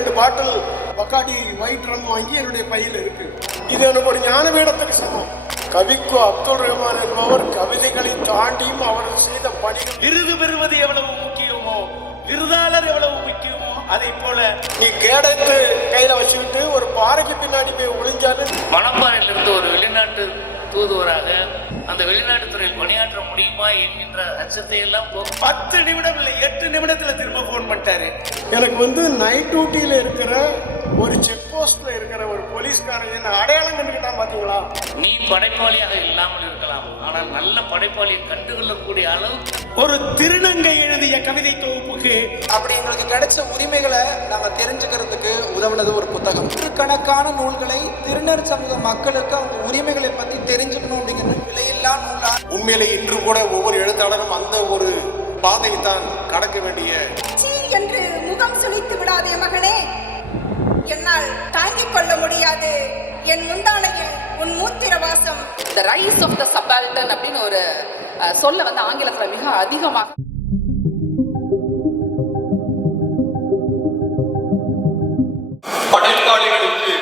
2 பாட்டில் பக்காடி white ரம் வாங்கி என்னுடைய பையில் இருக்கு. இது எனக்கு ஒரு ஞான பீடத்துக்கு சமம். கவிக்கு அப்துல் ரஹ்மான் என்பவர் கவிதைகளை தாண்டியும் அவர் செய்த பணிகள். விருது பெறுவது எவ்வளவு முக்கியமோ, விருதாளர் எவ்வளவு முக்கியமோ, அதை போல நீ கேடத்து கையில வச்சுக்கிட்டு ஒரு பாறைக்கு பின்னாடி போய் ஒளிஞ்சாரு. மணப்பாறையிலிருந்து ஒரு வெளிநாட்டு தூதுவராக அந்த வெளிநாட்டு துறையில் பணியாற்ற முடியுமா என்கின்ற அச்சத்தை எல்லாம் 10 நிமிடம் இல்லை 8 நிமிடத்தில் திரும்ப போன் பண்ணிட்டாரு. எனக்கு நைட் டியூட்டியில இருக்கிற ஒரு செக் போஸ்ட்ல இருக்கிற ஒரு போலீஸ்காரன் என்ன அடையாளம் கண்டுக்கிட்டான் பாத்தீங்களா? நீ படைப்பாளியாக இல்லாமல் இருக்கலாம், ஆனால் நல்ல படைப்பாளியை கண்டுகொள்ளக்கூடிய அளவு ஒரு திருநங்கை எழுதிய கவிதை தொகுப்புக்கு அப்படி எங்களுக்கு கிடைச்ச உரிமைகளை நாங்க தெரிஞ்சுக்கிறதுக்கு உதவுனது ஒரு புத்தகம். நூற்றுக்கணக்கான நூல்களை திருநர் சமூக மக்களுக்கு அவங்க உரிமைகளை பத்தி தெரிஞ்சுக்கணும் அப்படிங்கிற விலையில்லா நூலா. உண்மையிலே இன்று கூட ஒவ்வொரு எழுத்தாளரும் அந்த ஒரு பாதை தான் கடக்க வேண்டிய. என்று முகம் சுளித்து விடாதே மகனே, என்னால் தாங்கிக் கொள்ள முடியாது என் முந்தானையில் உன் மூத்திர வாசம். The rise of the subaltern அப்படின்னு ஒரு சொல்ல ஆங்கிலத்துல மிக அதிகமாக படைப்பாளிகளுக்கு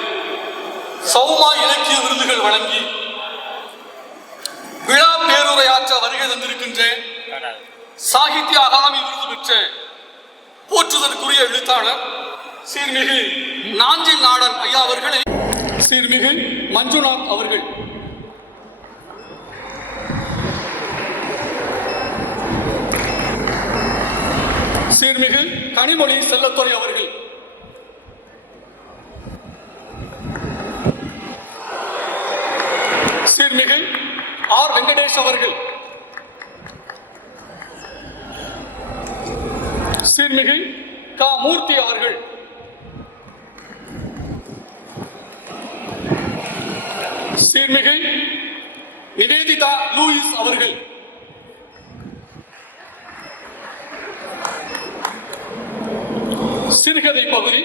சௌமா இலக்கிய விருதுகள் வழங்கி விழா பேருரையாற்ற வருகை தந்திருக்கின்ற சாகித்ய அகாதமி விருது பெற்ற போற்றுதற்குரிய எழுத்தாளர் சீர்மிகு நாஞ்சில் நாடன் ஐயா அவர்களை சீர்மிகு மஞ்சுநாத் அவர்கள், சீர்மிகு கனிமொழி செல்லத்துறை அவர்கள், சீர்மிகு ஆர் வெங்கடேஷ் அவர்கள், சீர்மிகு கா மூர்த்தி அவர்கள், சீர்மிகு நிவேதிதா லூயிஸ் அவர்கள், சிறுகதை பகுதி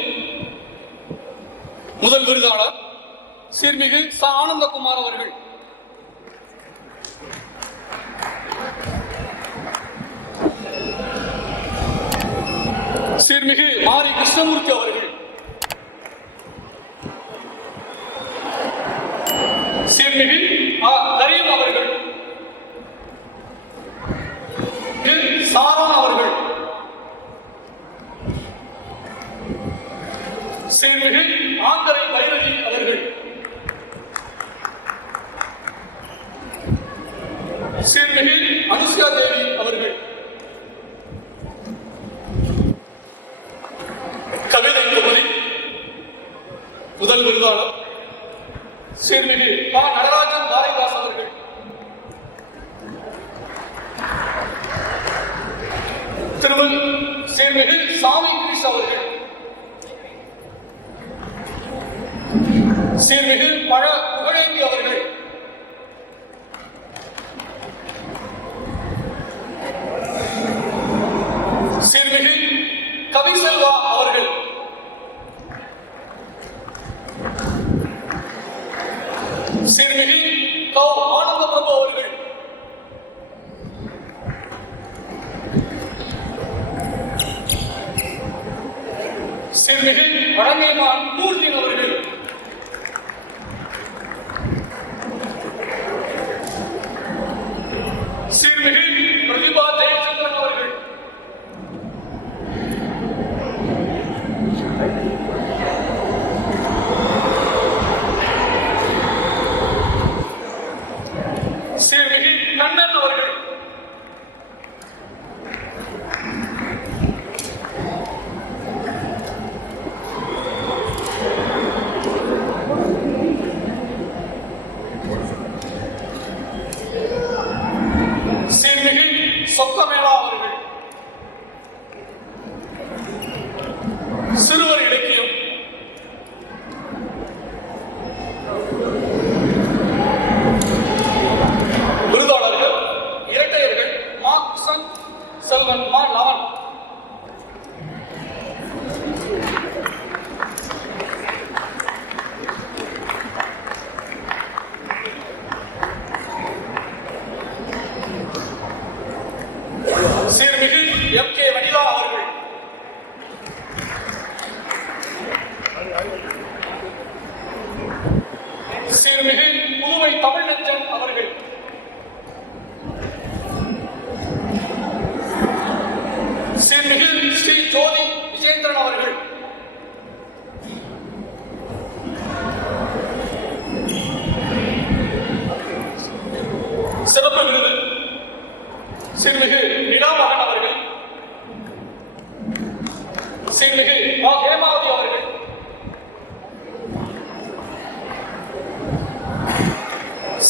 முதல் விருதாளர் சீர்மிகு ச ஆனந்தகுமார் அவர்கள், சீர்மிகு மாரி கிருஷ்ணமூர்த்தி அவர்கள், சீர்மிகு கரீம் அவர்கள், சாரா அவர்கள், சீர்மிகு ஆந்தரை பைரவி அவர்கள், சீர்மிகு அனுஷ்யா தேவி அவர்கள், கவிதை தொகுதி முதல் விருதாளர் சீர்மிகு பா நடராஜன் பாரதிதாஸ் அவர்கள், திருமல் சீர்மிகு சாமி கிரீஷ் அவர்கள், சீர்மிகு பழ புகழேந்தி அவர்கள், சீர்மிகு கவிசெல்வா அவர்கள், சீர்மிகு கௌ ஆனந்தபிரபு அவர்கள், சீர்மிகு வழங்கியமான் நூர்தீன் அவர்கள், சீர்மிகு பிரதிபா ஜெயச்சந்திரன் அவர்கள், சீர்மிகு கண்ணன் அவர்கள்,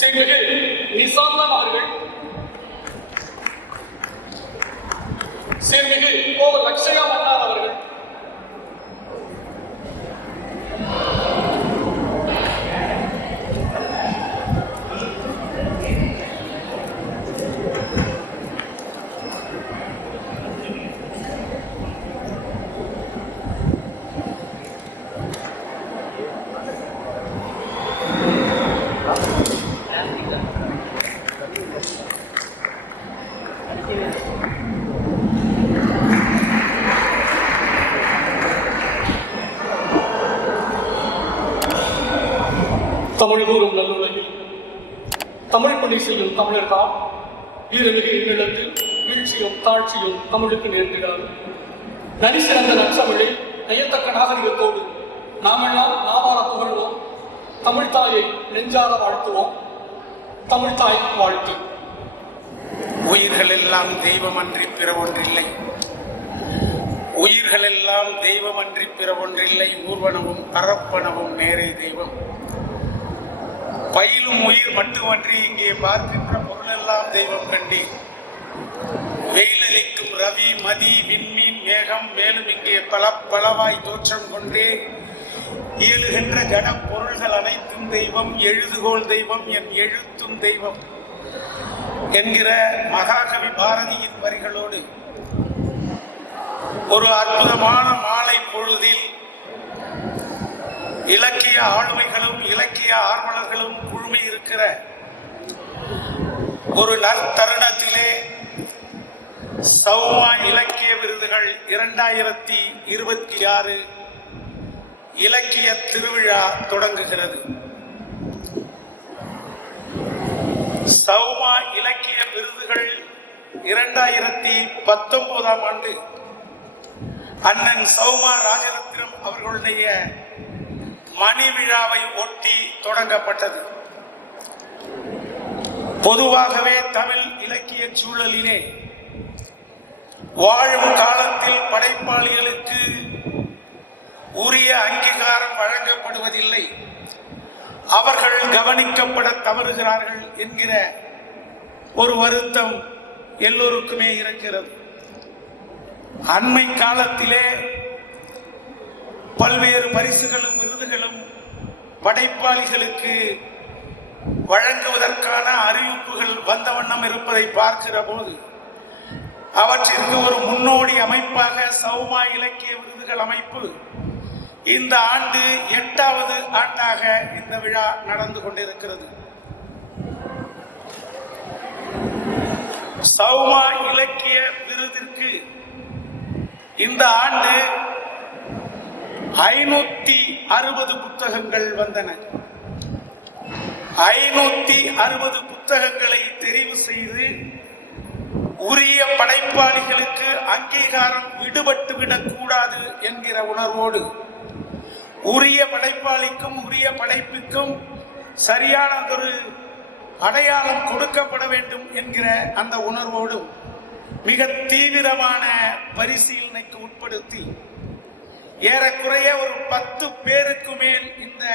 சீர்மிகு நிசாந்தன் அவர்கள், சீர்மிகு கோ லக்ஷயா மன்னார் அவர்கள், தமிழ் கூறும் நல்லுலகில் தமிழ் பணி செய்யும் தமிழர்கள் வீரமிகு இந்நிலத்தில் வீழ்ச்சியும் தாழ்ச்சியும் தமிழுக்கு நேர்ந்திடாது. நனி சிறந்த நற்சமிழில் நயத்தக்க நாகரிகத்தோடு நாமெல்லாம் நாவார புகழ்வோம். தமிழ் தாயை நெஞ்சார வாழ்த்துவோம். தமிழ் தாய் வாழ்த்து. உயிர்கள் எல்லாம் தெய்வமன்றி பிற ஒன்றில்லை. உயிர்கள் எல்லாம் தெய்வமன்றி பிற ஒன்றில்லை. ஊர்வனவும் அறப்பனவும் நேரே தெய்வம். பயிலும் உயிர் மட்டுமன்றி இங்கே பார்க்கின்ற பொருளெல்லாம் தெய்வம் கண்டி. வெயிலளிக்கும் ரவி மதி விண்மீன் மேகம் மேலும் இங்கே பலவாய் தோற்றம் கொண்டே இயலுகின்ற ஜட பொருள்கள் அனைத்தும் தெய்வம். எழுதுகோள் தெய்வம் என் எழுத்தும் தெய்வம் என்கிற மகாகவி பாரதியின் வரிகளோடு ஒரு அற்புதமான மாலை பொழுதில் இலக்கிய ஆளுமைகளும் இலக்கிய ஆர்வலர்களும் குழுமி இருக்கிற ஒரு நற்தருணத்திலே சௌமா இலக்கிய விருதுகள் 2026 இலக்கிய திருவிழா தொடங்குகிறது. சௌமா இலக்கிய விருதுகள் 2019ஆம் ஆண்டு அண்ணன் சௌமா ராஜரத்னம் அவர்களுடைய மணி விழாவை ஒட்டி தொடங்கப்பட்டது. பொதுவாகவே தமிழ் இலக்கிய சூழலிலே வாழும் காலத்தில் படைப்பாளிகளுக்கு உரிய அங்கீகாரம் வழங்கப்படுவதில்லை, அவர்கள் கவனிக்கப்பட தவறுகிறார்கள் என்கிற ஒரு வருத்தம் எல்லோருக்குமே இருக்கிறது. அண்மை காலத்திலே பல்வேறு பரிசுகளும் விருதுகளும் படைப்பாளிகளுக்கு வழங்குவதற்கான அறிவிப்புகள் வந்த வண்ணம் இருப்பதை பார்க்கிற போது அவற்றிற்கு ஒரு முன்னோடி அமைப்பாக சௌமா இலக்கிய விருதுகள் அமைப்பு இந்த ஆண்டு 8வது ஆண்டாக இந்த விழா நடந்து கொண்டிருக்கிறது. சௌமா இலக்கிய விருதிற்கு இந்த ஆண்டு 560 புத்தகங்கள் வந்தன. 560 புத்தகங்களை தெரிவு செய்து உரிய படைப்பாளிகளுக்கு அங்கீகாரம் விடுபட்டுவிடக் கூடாது என்கிற உணர்வோடு உரிய படைப்பாளிக்கும் உரிய படைப்புக்கும் சரியானதொரு அடையாளம் கொடுக்கப்பட வேண்டும் என்கிற அந்த உணர்வோடும் மிக தீவிரமான பரிசீலனைக்கு உட்படுத்தி ஏறக்குறைய ஒரு 10 பேருக்கு மேல் இந்த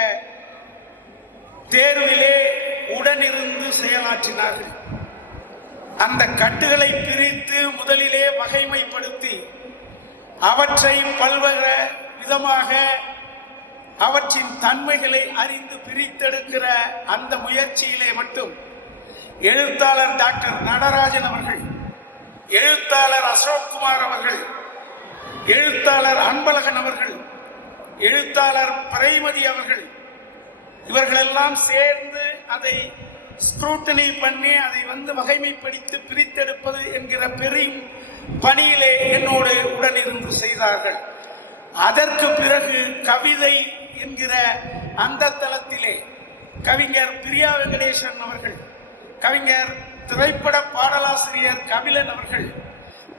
தேர்விலே உடனிருந்து செயலாற்றினார்கள். அந்த கட்டுகளை பிரித்து முதலிலே வகைமைப்படுத்தி அவற்றை பல்வேறு விதமாக அவற்றின் தன்மைகளை அறிந்து பிரித்தெடுக்கிற அந்த முயற்சியிலே மட்டும் எழுத்தாளர் டாக்டர் நடராஜன் அவர்கள், எழுத்தாளர் அசோக்குமார் அவர்கள், எழுத்தாளர் அன்பழகன் அவர்கள், எழுத்தாளர் பிரைமதி அவர்கள், இவர்களெல்லாம் சேர்ந்து அதை ஸ்க்ரூட்டனி பண்ணி அதை வகைமைப்படுத்தி பிரித்தெடுப்பது என்கிற பெரும் பணியிலே என்னோடு உடனிருந்து செய்தார்கள். அதற்கு பிறகு கவிதை என்கிற அந்த தளத்திலே கவிஞர் பிரியா வெங்கடேசன் அவர்கள், கவிஞர் திரைப்பட பாடலாசிரியர் கபிலன் அவர்கள்,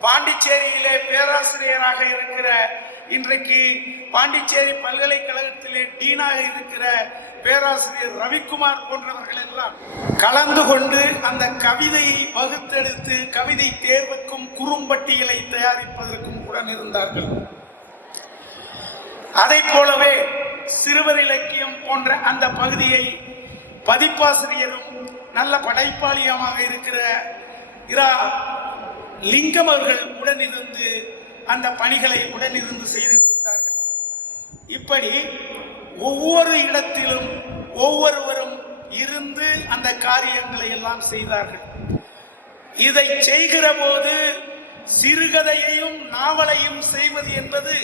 பாண்டிச்சேரியிலே பேராசிரியராக இருக்கிற இன்றைக்கு பாண்டிச்சேரி பல்கலைக்கழகத்திலே டீனாக இருக்கிற பேராசிரியர் ரவிக்குமார் போன்றவர்கள் எல்லாம் கலந்து கொண்டு அந்த கவிதையை வகுத்தெடுத்து கவிதை தேர்வுக்கும் குறும்பட்டியலை தயாரிப்பதற்கும் உடன் இருந்தார்கள். அதை போலவே சிறுவர் இலக்கியம் போன்ற அந்த பகுதியை பதிப்பாசிரியரும் நல்ல படைப்பாளியமாக இருக்கிற இரா லிங்கம் அவர்கள் உடனிருந்து அந்த பணிகளை உடனிருந்து செய்து கொடுத்தார்கள். இப்படி ஒவ்வொரு இடத்திலும் ஒவ்வொருவரும் இருந்து அந்த காரியங்களை எல்லாம் செய்தார்கள். இதை செய்கிற போது சிறுகதையையும் நாவலையும் செய்வது என்பது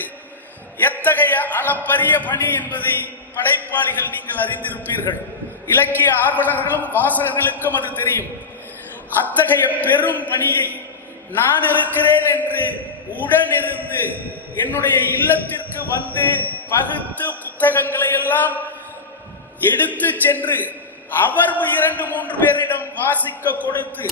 எத்தகைய அளப்பரிய பணி என்பதை படைப்பாளிகள் நீங்கள் அறிந்திருப்பீர்கள். இலக்கிய ஆர்வலர்களும் வாசகர்களுக்கும் அது தெரியும். அத்தகைய பெரும் பணியை நான் இருக்கிறேன் என்று உடனிருந்து என்னுடைய இல்லத்திற்கு வந்து பகுத்து புத்தகங்களை எல்லாம் எடுத்து சென்று அவர் 2-3 பேரிடம் வாசிக்க கொடுத்து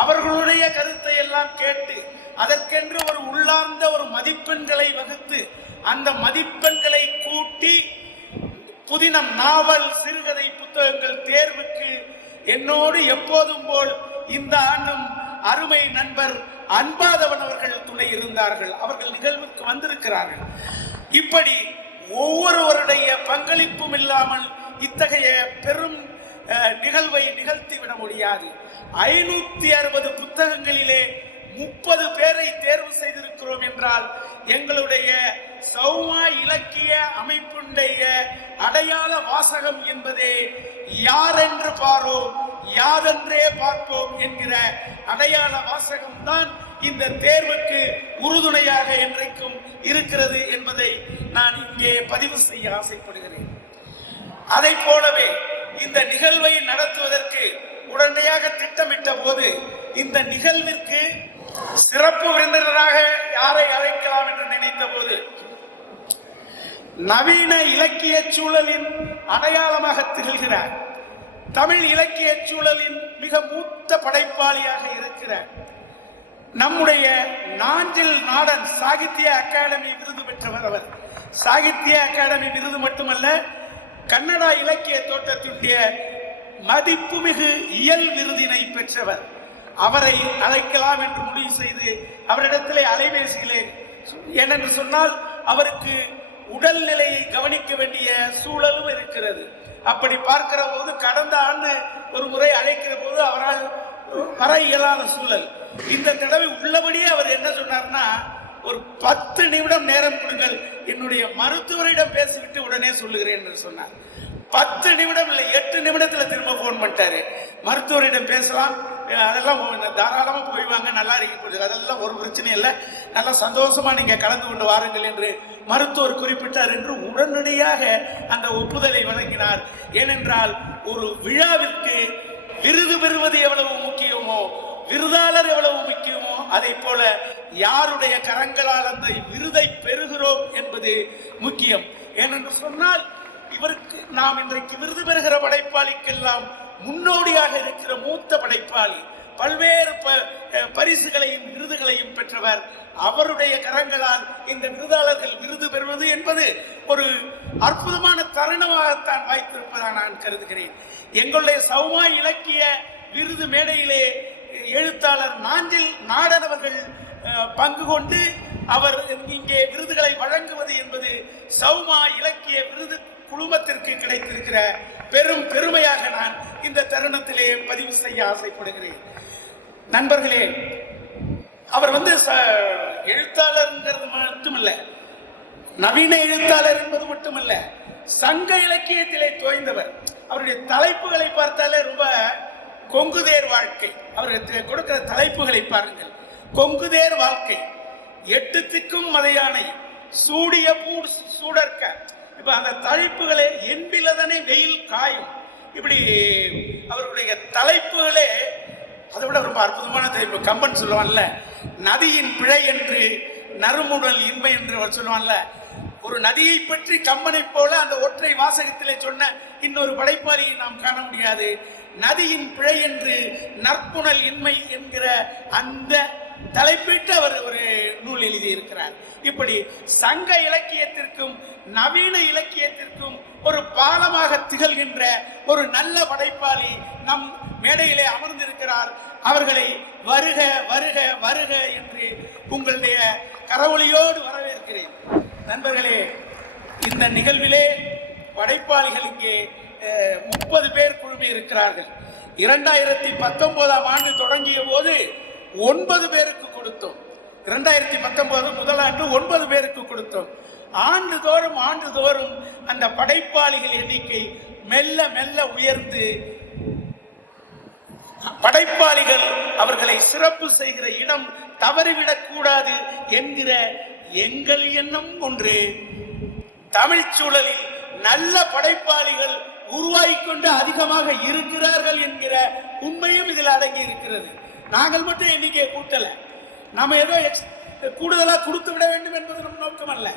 அவர்களுடைய கருத்தை எல்லாம் கேட்டு அதற்கென்று ஒரு உள்ளார்ந்த ஒரு மதிப்பெண்களை வகுத்து அந்த மதிப்பெண்களை கூட்டி புதினம், நாவல், சிறுகதை புத்தகங்கள் தேர்வுக்கு என்னோடு எப்போதும் போல் இந்த ஆண்டும் அருமை நண்பர் அன்பாதவன் அவர்கள் துணை இருந்தார்கள். அவர்கள் நிகழ்வுக்கு வந்திருக்கிறார்கள். இப்படி ஒவ்வொருவருடைய பங்களிப்பும் இல்லாமல் இத்தகைய பெரும் நிகழ்வை நிகழ்த்திவிட முடியாது. 560 புத்தகங்களிலே 30 பேரை தேர்வு செய்திருக்கிறோம் என்றால் எங்களுடைய சௌமா இலக்கிய அமைப்புடைய அடையாள வாசகம் என்பதே யாரென்று பாரோம் யாதென்றே பார்ப்போம் என்கிற அடையாள வாசகம் தான் இந்த தேர்வுக்கு உறுதுணையாக என்றைக்கும் இருக்கிறது என்பதை நான் இங்கே பதிவு செய்ய ஆசைப்படுகிறேன். அதை போலவே இந்த நிகழ்வை நடத்துவதற்கு உடனடியாக திட்டமிட்ட போது இந்த நிகழ்விற்கு சிறப்பு விருந்தினராக யாரை அழைக்கலாம் என்று நினைத்த போது நவீன இலக்கிய சூழலின் அடையாளமாக திகழ்கிறார். தமிழ் இலக்கிய சூழலின் மிக மூத்த படைப்பாளியாக இருக்கிறார். நம்முடைய நாஞ்சில் நாடன் சாகித்ய அகாடமி விருது பெற்றவர். அவர் சாகித்ய அகாடமி விருது மட்டுமல்ல, கன்னடா இலக்கிய தோட்டத்தினுடைய மதிப்புமிகு இயல் விருதினை பெற்றவர். அவரை அழைக்கலாம் என்று முடிவு செய்து அவரிடத்திலே அலைபேசியிலே, ஏனென்று சொன்னால் அவருக்கு உடல்நிலையை கவனிக்க வேண்டிய சூழலும் இருக்கிறது. அப்படி பார்க்கிற போது கடந்த ஆண்டு ஒரு முறை அழைக்கிற போது அவரால் வர இயலாத சூழல். இந்த தடவை உள்ளபடியே அவர் என்ன சொன்னார்னா, ஒரு 10 நிமிடம் நேரம் கொடுங்கள், என்னுடைய மருத்துவரிடம் பேசிவிட்டு உடனே சொல்லுகிறேன் என்று சொன்னார். 10 நிமிடம் இல்லை, 8 நிமிடத்தில் திரும்ப போன் பண்ணிட்டாரு. மருத்துவரிடம் பேசலாம், அதெல்லாம் தாராளமாக போய்வாங்க, நல்லா இருக்கப்படுது, அதெல்லாம் ஒரு பிரச்சனை இல்லை, நல்லா சந்தோஷமா நீங்க கலந்து கொண்டு வாருங்கள் என்று மருத்துவர் குறிப்பிட்டார் என்று உடனடியாக அந்த ஒப்புதலை வழங்கினார். ஏனென்றால் ஒரு விழாவிற்கு விருது பெறுவது எவ்வளவு முக்கியமோ, விருதாளர் எவ்வளவு முக்கியமோ, அதை போல யாருடைய கரங்களால் அந்த விருதை பெறுகிறோம் என்பது முக்கியம். ஏனென்று சொன்னால் இவருக்கு நாம் இன்றைக்கு விருது பெறுகிற படைப்பாளிக்கெல்லாம் முன்னோடியாக இருக்கிற மூத்த படைப்பாளி, பல்வேறு பரிசுகளையும் விருதுகளையும் பெற்றவர். அவருடைய கரங்களால் இந்த விருதாளர்கள் விருது பெறுவது என்பது ஒரு அற்புதமான தருணமாகத்தான் வாய்த்திருப்பதாக நான் கருதுகிறேன். எங்களுடைய சௌமா இலக்கிய விருது மேடையிலே எழுத்தாளர் நாஞ்சில் நாடன் அவர்கள் பங்கு கொண்டு அவர் இங்கே விருதுகளை வழங்குவது என்பது சௌமா இலக்கிய விருது குழுமத்திற்கு கிடைத்திருக்கிற பெரும் பெருமையாக நான் இந்த தருணத்திலே பதிவு செய்ய ஆசைப்படுகிறேன். நண்பர்களே, அவர் எழுத்தாளர்ங்கிறது மட்டுமல்ல, நவீன எழுத்தாளர் என்பது மட்டுமல்ல, சங்க இலக்கியத்திலே தோய்ந்தவர். அவருடைய தலைப்புகளை பார்த்தாலே ரொம்ப கொங்குதேர் வாழ்க்கை. அவருக்கு கொடுக்கிற தலைப்புகளை பாருங்கள். கொங்குதேர் வாழ்க்கை, 8 திக்கும் மதையானை, சூடிய பூர் சூடற்க. இப்ப அந்த தலைப்புகளே என்பிலதனை வெயில் காயும். இப்படி அவருடைய தலைப்புகளே அதை விட ரொம்ப அற்புதமான தலைப்பு. கம்பன் சொல்லுவான்ல, நதியின் பிழை என்று நறுமுடல் இன்மை என்று அவர் சொல்லுவான்ல. ஒரு நதியை பற்றி கம்பனை போல அந்த ஒற்றை வாசகத்திலே சொன்ன இன்னொரு படைப்பாளியை நாம் காண முடியாது. நதியின் பிழை என்று நற்புணல் இன்மை என்கிற அந்த தலைப்பிட்டு அவர் ஒரு நூல் எழுதியிருக்கிறார். இப்படி சங்க இலக்கியத்திற்கும் நவீன இலக்கியத்திற்கும் ஒரு பாலமாக திகழ்கின்ற ஒரு நல்ல படைப்பாளி நம் மேடையிலே அமர்ந்திருக்கிறார். அவர்களை வருக வருக வருக என்று உங்களுடைய கரவொலியோடு வரவேற்கிறேன். நண்பர்களே, இந்த நிகழ்விலே படைப்பாளிகள் இங்கே 30 பேர் குழுமி இருக்கிறார்கள். 2019ஆம் ஆண்டு தொடங்கிய போது 9 பேருக்கு கொடுத்தோம். 2019 முதல் ஆண்டு 9 பேருக்கு கொடுத்தோம். ஆண்டுதோறும் அந்த படைப்பாளிகள் எண்ணிக்கை மெல்ல மெல்ல உயர்ந்து படைப்பாளிகள் அவர்களை சிறப்பு செய்கிற இடம் தவறிவிடக் கூடாது என்கிற எங்கள் எண்ணம் ஒன்று. தமிழ் சூழலில் நல்ல படைப்பாளிகள் உருவாகிக்கொண்டு அதிகமாக இருக்கிறார்கள் என்கிற உண்மையும் இதில் அடங்கி இருக்கிறது. நாங்கள் மட்டும் எண்ணிக்கையை கூட்டல, நாம ஏதோ கூடுதலாக கொடுத்து விட வேண்டும் என்பது நம் நோக்கம் அல்ல.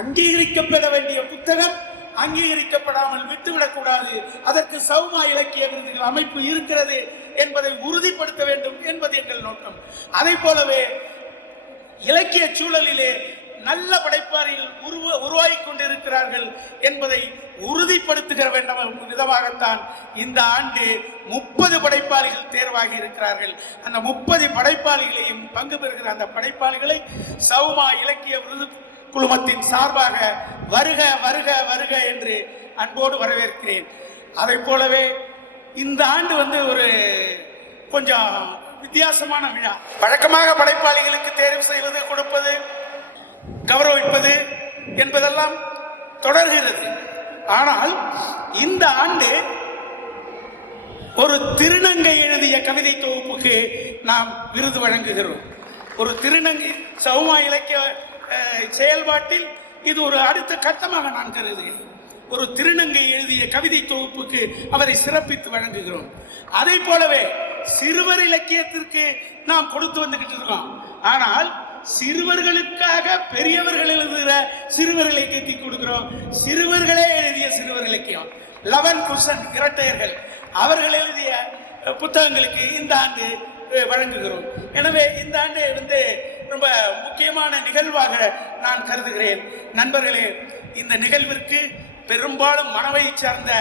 அங்கீகரிக்கப்பட வேண்டிய புத்தகம் அங்கீகரிக்கப்படாமல் விட்டுவிடக்கூடாது. அதற்கு சௌமா இலக்கிய விருதுகள் அமைப்பு இருக்கிறது என்பதை உறுதிப்படுத்த வேண்டும் என்பது எங்கள் நோக்கம். அதை போலவே இலக்கிய சூழலிலே நல்ல படைப்பாளிகள் உருவாகி கொண்டிருக்கிறார்கள் என்பதை உறுதிப்படுத்துகிற விதமாகத்தான் இந்த ஆண்டு 30 படைப்பாளிகள் தேர்வாகி இருக்கிறார்கள். அந்த 30 படைப்பாளிகளையும் பங்கு பெறுகிற அந்த படைப்பாளிகளை சௌமா இலக்கிய விருது குழுமத்தின் சார்பாக வருக வருக வருக என்று அன்போடு வரவேற்கிறேன். அதை போலவே இந்த ஆண்டு ஒரு கொஞ்சம் வித்தியாசமான விழா. வழக்கமாக படைப்பாளிகளுக்கு தேர்வு செய்வது, கொடுப்பது, கௌரவிப்பது என்பதெல்லாம் தொடர்கிறது. ஆனால் இந்த ஆண்டு ஒரு திருநங்கை எழுதிய கவிதை தொகுப்புக்கு நாம் விருது வழங்குகிறோம். ஒரு திருநங்கை சௌமா இலக்கிய செயல்பாட்டில் இது ஒரு அடுத்த கட்டமாக நான் கருதுகிறேன். ஒரு திருநங்கை எழுதிய கவிதை தொகுப்புக்கு அவரை சிறப்பித்து வழங்குகிறோம். அதை போலவே சிறுவர் இலக்கியத்திற்கு நாம் கொடுத்து வந்துகிட்டு இருக்கோம். ஆனால் சிறுவர்களுக்காக பெரியவர்கள் எழுதுகிற சிறுவர் இலக்கியத்தை கொடுக்கிறோம். சிறுவர்களே எழுதிய சிறுவர் இலக்கியம் 11 குஷன் இரட்டையர்கள் அவர்கள் எழுதிய புத்தகங்களுக்கு இந்த ஆண்டு வழங்குகிறோம். எனவே இந்த ஆண்டு ரொம்ப முக்கியமான நிகழ்வாக நான் கருதுகிறேன். நண்பர்களே, இந்த நிகழ்விற்கு பெரும்பாலும் மனவை சார்ந்த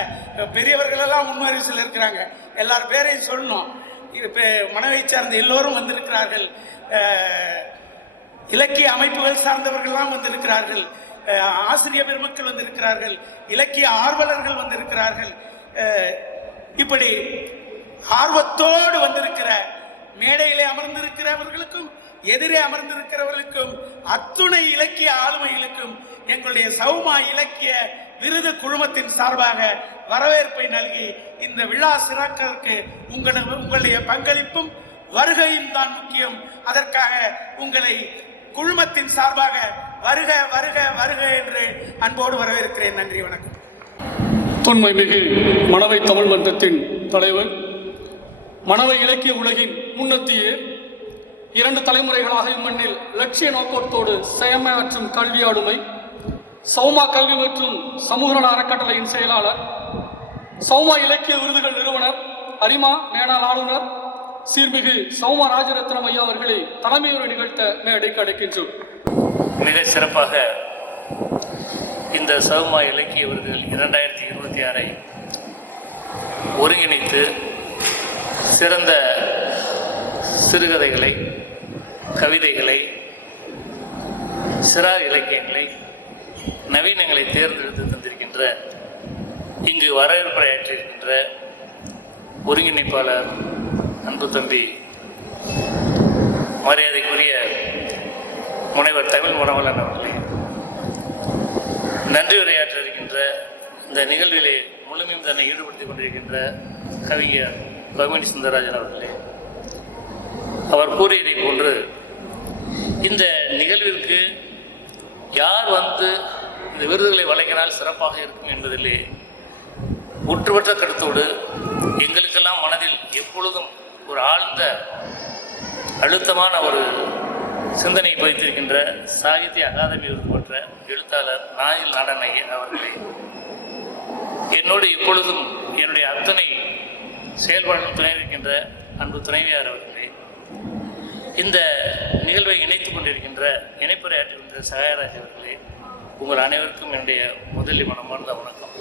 பெரியவர்கள் எல்லாம் முன்வரிசையில் இருக்கிறாங்க. எல்லாரும் பேரையும் சொல்லணும். மனவை சார்ந்த எல்லோரும் வந்திருக்கிறார்கள். இலக்கிய அமைப்புகள் சார்ந்தவர்கள்லாம் வந்திருக்கிறார்கள். ஆசிரியர் பெருமக்கள் வந்திருக்கிறார்கள். இலக்கிய ஆர்வலர்கள் வந்திருக்கிறார்கள். இப்படி ஆர்வத்தோடு வந்திருக்கிற மேடையிலே அமர்ந்திருக்கிறவர்களுக்கும் எதிரே அமர்ந்திருக்கிறவர்களுக்கும் அத்துணை இலக்கிய ஆளுமைகளுக்கும் எங்களுடைய சௌமா இலக்கிய விருது குழுமத்தின் சார்பாக வரவேற்பை நல்கி இந்த விழா சிறக்கிறதுக்கு உங்களுடைய பங்களிப்பும் வருகையும் தான் முக்கியம். அதற்காக உங்களை குழுமத்தின் சார்பாக வருக வருக வருக என்று அன்போடு வரவேற்கிறேன். நன்றி, வணக்கம். தொன்மைமிகு மணவை தமிழ் மன்றத்தின் தலைவர், மணவை இலக்கிய உலகின் முன்னத்திய 2 தலைமுறைகளாக இம்மண்ணில் லட்சிய நோக்கத்தோடு செயமாற்றும் கல்வி ஆளுமை, சௌமா கல்வி மற்றும் சமூக நல அறக்கட்டளையின் செயலாளர், சௌமா இலக்கிய விருதுகள் நிறுவனர், அரிமா மேனாள் ஆளுநர் சீர்மிகு சௌமா ராஜரத்னம் ஐயா அவர்களை தலைமையுரை நிகழ்த்த மேடைக்கு அழைக்கின்றோம். மிக சிறப்பாக இந்த சௌமா இலக்கிய விருதுகள் 2026 ஒருங்கிணைத்து சிறந்த சிறுகதைகளை, கவிதைகளை, சிறார் இலக்கியங்களை, நவீனங்களை தேர்ந்தெடுத்து தந்திருக்கின்ற, இங்கு வரவேற்புரையாற்றியிருக்கின்ற ஒருங்கிணைப்பாளர் அன்பு தம்பி மரியாதைக்குரிய முனைவர் தமிழ் மணவலன் அவர்களே, நன்றி உரையாற்ற இருக்கின்ற இந்த நிகழ்விலே முழுமையும் தன்னை ஈடுபடுத்திக் கொண்டிருக்கின்ற கவிஞர் பகவனி சுந்தரராஜன் அவர்களே, அவர் கூறியதை போன்று இந்த நிகழ்விற்கு யார் இந்த விருதுகளை வழங்கினால் சிறப்பாக இருக்கும் என்பதிலே ஒற்றுமற்ற கருத்தோடு எங்களுக்கெல்லாம் மனதில் எப்பொழுதும் ஒரு ஆழ்ந்த அழுத்தமான ஒரு சிந்தனை பதித்திருக்கின்ற சாகித்ய அகாதமி விருது பெற்ற எழுத்தாளர் நாயில் நாடன் ஐயர் அவர்களே, என்னோடு எப்பொழுதும் என்னுடைய அத்தனை செயல்பாடுகளும் துணை இருக்கின்ற அன்பு துணைவியார் அவர்களே, இந்த நிகழ்வை இணைத்துக் கொண்டிருக்கின்ற இணைப்புரையாற்றுகின்ற சகாயராஜ் அவர்களே, உங்கள் அனைவருக்கும் என்னுடைய முதலில் மனமார்ந்த வணக்கம்.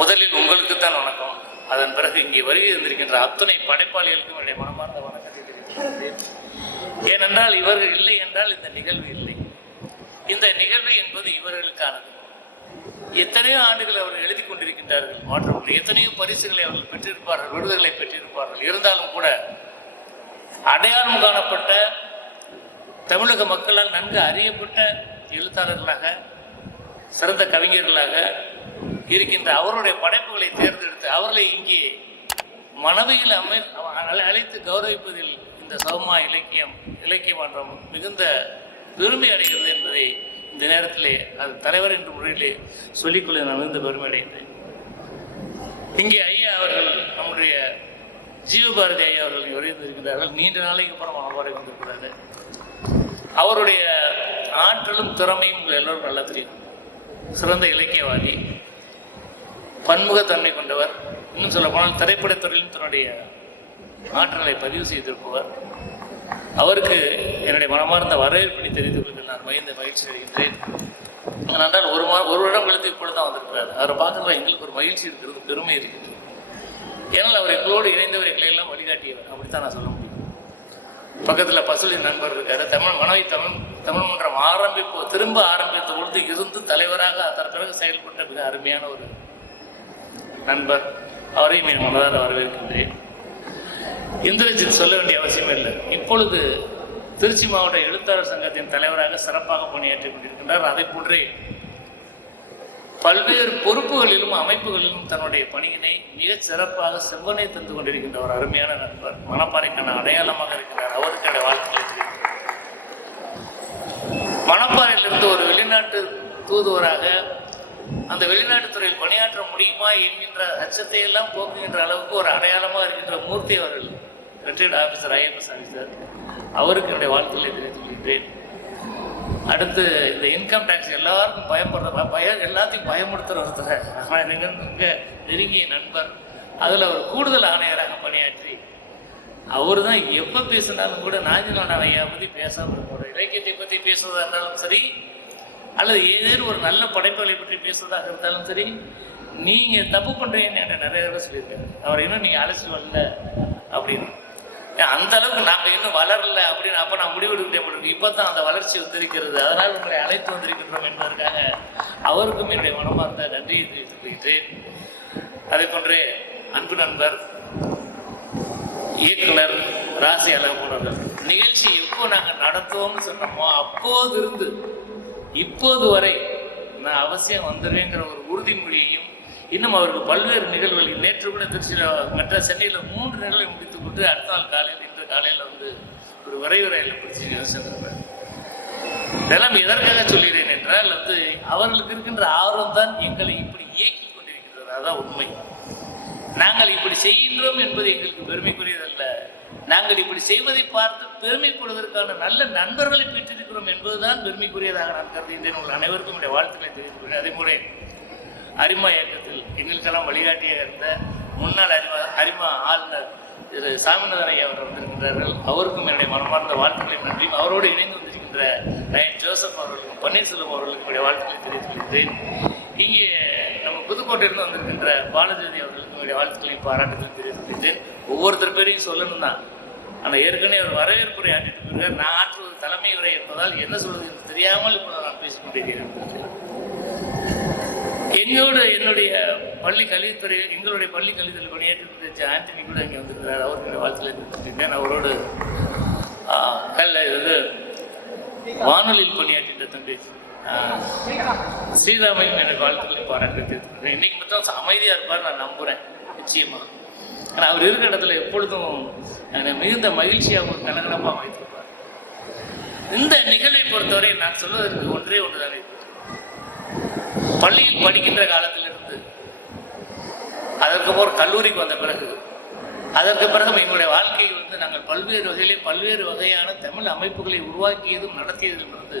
முதலில் உங்களுக்குத்தான் வணக்கம். அதன் பிறகு இங்கே வருகை இருந்திருக்கின்ற அத்தனை படைப்பாளிகளுக்கும் என்னுடைய மனமார்ந்த வணக்கத்தை தெரிவித்துள்ளேன். ஏனென்றால் இவர்கள் இல்லை என்றால் இந்த நிகழ்வு இல்லை. இந்த நிகழ்வு என்பது இவர்களுக்கானது. எத்தனையோ ஆண்டுகள் அவர்கள் எழுதி கொண்டிருக்கின்றார்கள். மாற்றப்பட்டு எத்தனையோ பரிசுகளை அவர்கள் பெற்றிருப்பார்கள், விருதுகளை பெற்றிருப்பார்கள். இருந்தாலும் கூட அடையாளம் காணப்பட்ட தமிழக மக்களால் நன்கு அறியப்பட்ட எழுத்தாளர்களாக, சிறந்த கவிஞர்களாக இருக்கின்ற அவருடைய படைப்புகளை தேர்ந்தெடுத்து அவர்களை இங்கே மனவையில் அழைத்து கௌரவிப்பதில் இந்த சௌமா இலக்கிய மன்றம் மிகுந்த பெருமை அடைகிறது என்பதை இந்த நேரத்திலே அது தலைவர் என்ற முறையிலே சொல்லிக்கொள்ள நான் மிகுந்த பெருமை அடைகிறேன். இங்கே ஐயா அவர்கள், நம்முடைய ஜீவபாரதி ஐயா அவர்கள் உரையிருந்திருக்கிறார்கள். நீண்ட நாளைக்கு அப்புறம் மனப்பாறை வந்திருக்கிறார்கள். அவருடைய ஆற்றலும் திறமையும் எல்லோரும் நல்லா தெரியும். சிறந்த இலக்கியவாதி, பன்முகத்தன்மை கொண்டவர். இன்னும் சொல்ல போனால் திரைப்படத்துறையில் தன்னுடைய ஆற்றலை பதிவு செய்திருப்பவர். அவருக்கு என்னுடைய மனமார்ந்த வரவேற்பினை தெரிவித்துக் கொண்டு நான் மகிழ்ந்த மகிழ்ச்சி அடைகின்றேன். ஏனென்றால் ஒரு வருடம் கழித்து இப்பொழுது தான் வந்திருக்கிறார். அவரை பார்க்கறதுல எங்களுக்கு ஒரு மகிழ்ச்சி இருக்கிறது, பெருமை இருக்கிறது. ஏன்னால் அவர் எங்களோடு இணைந்தவர், எங்களை எல்லாம் வழிகாட்டியவர். அப்படித்தான் நான் சொல்ல முடியும். பக்கத்தில் பசுலின் நண்பர் இருக்காரு. மனவை தமிழ் மன்றம் திரும்ப ஆரம்பித்த பொழுது இருந்து தலைவராக அதன் பிறகு செயல்பட்ட மிக அருமையான ஒரு நண்பர். அவரையும் என் மனதார வரவேற்கின்றேன். இந்திரஜித் சொல்ல வேண்டிய அவசியம் இல்லை. இப்பொழுது திருச்சி மாவட்ட எழுத்தாளர் சங்கத்தின் தலைவராக சிறப்பாக பணியாற்றிக் கொண்டிருக்கின்றார். அதை போன்றே பல்வேறு பொறுப்புகளிலும் அமைப்புகளிலும் தன்னுடைய பணியினை மிகச் சிறப்பாக செவ்வனை தந்து கொண்டிருக்கின்ற ஒரு அருமையான நண்பர், மணப்பாறைக்கான அடையாளமாக இருக்கிறார். அவருக்கான வாழ்த்துக்களை தெரிவிக்கிறேன். மணப்பாறையிலிருந்து ஒரு வெளிநாட்டு தூதுவராக அந்த வெளிநாட்டுத் துறையில் பணியாற்ற முடியுமா என்கின்ற அச்சத்தை எல்லாம் போக்குகின்ற அளவுக்கு ஒரு அடையாளமாக இருக்கின்ற மூர்த்தி அவர்கள், ரிட்டையர்ட் ஆஃபீஸர், ஐஎஃப்எஸ் ஆஃபீஸர், அவருக்கு என்னுடைய வாழ்த்துக்களை தெரிவித்துக் கொள்கிறேன். அடுத்து இந்த இன்கம் டேக்ஸ் எல்லாருக்கும் எல்லாத்தையும் பயமுறுத்துகிற ஒருத்தர், ஆனால் மிக நெருங்கிய நண்பர். அதில் அவர் கூடுதல் ஆணையராக பணியாற்றி அவர் தான் எப்போ பேசினாலும் கூட நாஞ்சிநாதன் ஐயா பற்றி பேசாமல் இருப்பார். இலக்கியத்தை பற்றி பேசுவதாக இருந்தாலும் சரி, அல்லது ஏதேனும் ஒரு நல்ல படைப்புகளை பற்றி பேசுவதாக இருந்தாலும் சரி, நீங்கள் தப்பு பண்ணுறீங்கன்னு என்கிட்ட நிறைய தடவை சொல்லியிருக்காரு. அவர் இன்னும் நீங்கள் அலசி வரல அப்படின்னு, அந்த அளவுக்கு நாங்கள் இன்னும் வளரல அப்படின்னு. அப்போ நான் முடிவெடுக்கிட்டே முடியும். இப்போ தான் அந்த வளர்ச்சி வந்திருக்கிறது, அதனால் உங்களை அழைத்து வந்திருக்கின்றோம் என்பதற்காக அவருக்கும் என்னுடைய மனமார்ந்த நன்றியை தெரிவித்துக் கொள்கிறேன். அதே போன்றே அன்பு நண்பர் இயக்குனர் ராசி அழகப்போனவர், நிகழ்ச்சி எப்போ நாங்கள் நடத்துவோம்னு சொன்னோமோ அப்போது இருந்து இப்போது வரை நான் அவசியம் வந்துடுவேங்கிற ஒரு உறுதிமொழியையும், இன்னும் அவருக்கு பல்வேறு நிகழ்வுகள், நேற்று கூட திருச்சியில் சென்னையில் 3 நிகழ்வை முடித்துக்கொண்டு அடுத்த நாள் காலையில், இன்று காலையில் வந்து ஒரு விரைவு ரயிலில் பிடிச்சி சென்றிருப்பார். இதெல்லாம் எதற்காக சொல்கிறேன் என்றால் வந்து அவர்களுக்கு இருக்கின்ற ஆர்வம் தான் எங்களை இப்படி இயக்கி கொண்டிருக்கிறது. அதுதான் உண்மை. நாங்கள் இப்படி செய்கின்றோம் என்பது எங்களுக்கு பெருமைக்குரியதல்ல. நாங்கள் இப்படி செய்வதை பார்த்து பெருமைப்படுவதற்கான நல்ல நண்பர்களை பெற்றிருக்கிறோம் என்பதுதான் பெருமைக்குரியதாக நான் கருதுகின்றேன். உங்கள் அனைவருக்கும் என்னுடைய வாழ்த்துக்களை தெரிவித்துக் கொள்கிறேன். அதே போல அரிமா இயக்கத்தில் எங்களுக்கெல்லாம் வழிகாட்டியாக இருந்த முன்னாள் அரிமா ஆளுநர் திரு சாமிநாதன் ஐயா அவர்கள் வந்திருக்கின்றார்கள். அவருக்கும் என்னுடைய மனமார்ந்த வாழ்த்துக்களை நன்றியும், அவரோடு இணைந்து வந்திருக்கின்ற ரயன் ஜோசப் அவர்களுக்கும் பன்னீர்செல்வம் அவர்களுக்கும் என்னுடைய வாழ்த்துக்களை தெரிவித்துக் கொள்கிறேன். இங்கே நம்ம புதுக்கோட்டையிலிருந்து வந்திருக்கின்ற பாலஜோதி அவர்களுக்கும் என்னுடைய வாழ்த்துக்களையும் பாராட்டுகளையும் தெரிவித்துக் கொள்கிறேன். ஒவ்வொருத்தர் பேரையும் சொல்லணும் தான், ஆனால் ஏற்கனவே அவர் வரவேற்புரை ஆற்றிட்டு இருக்கிறார். நான் ஆற்றுவது தலைமை உரை என்பதால் என்ன சொல்வது என்று தெரியாமல் இப்போது நான் பேசிக்கொண்டிருக்கிறேன். என்னுடைய பள்ளி கல்வித்துறை, எங்களுடைய பள்ளி கல்வித்துறை பணியாற்றி ஆண்டனி கூட இங்கே வந்திருக்கிறார். அவருக்கு வாழ்த்துக்களை தெரிவித்துக்கிறேன். அவரோடு வானொலியில் பணியாற்றின்ற தம்பி ஸ்ரீராமையும் எனக்கு வாழ்த்துக்களை பாராட்டி தெரிவித்துக்கிறேன். இன்னைக்கு மட்டும் அமைதியாக இருப்பார் நான் நம்புகிறேன், நிச்சயமாக. ஆனால் அவர் இருக்கிற இடத்துல எப்பொழுதும் மிகுந்த மகிழ்ச்சியாக ஒரு கலகலப்பாக வைத்திருப்பார். இந்த நிகழ்வை பொறுத்தவரை நான் சொல்வதற்கு ஒன்றே ஒன்றுதான். பள்ளியில் படிக்கின்ற காலத்திலிருந்து அதற்கு கல்லூரிக்கு வந்த பிறகு, அதற்கு பிறகு எங்களுடைய வாழ்க்கையில் வந்து நாங்கள் பல்வேறு வகையான தமிழ் அமைப்புகளை உருவாக்கியதும் நடத்தியதிலிருந்து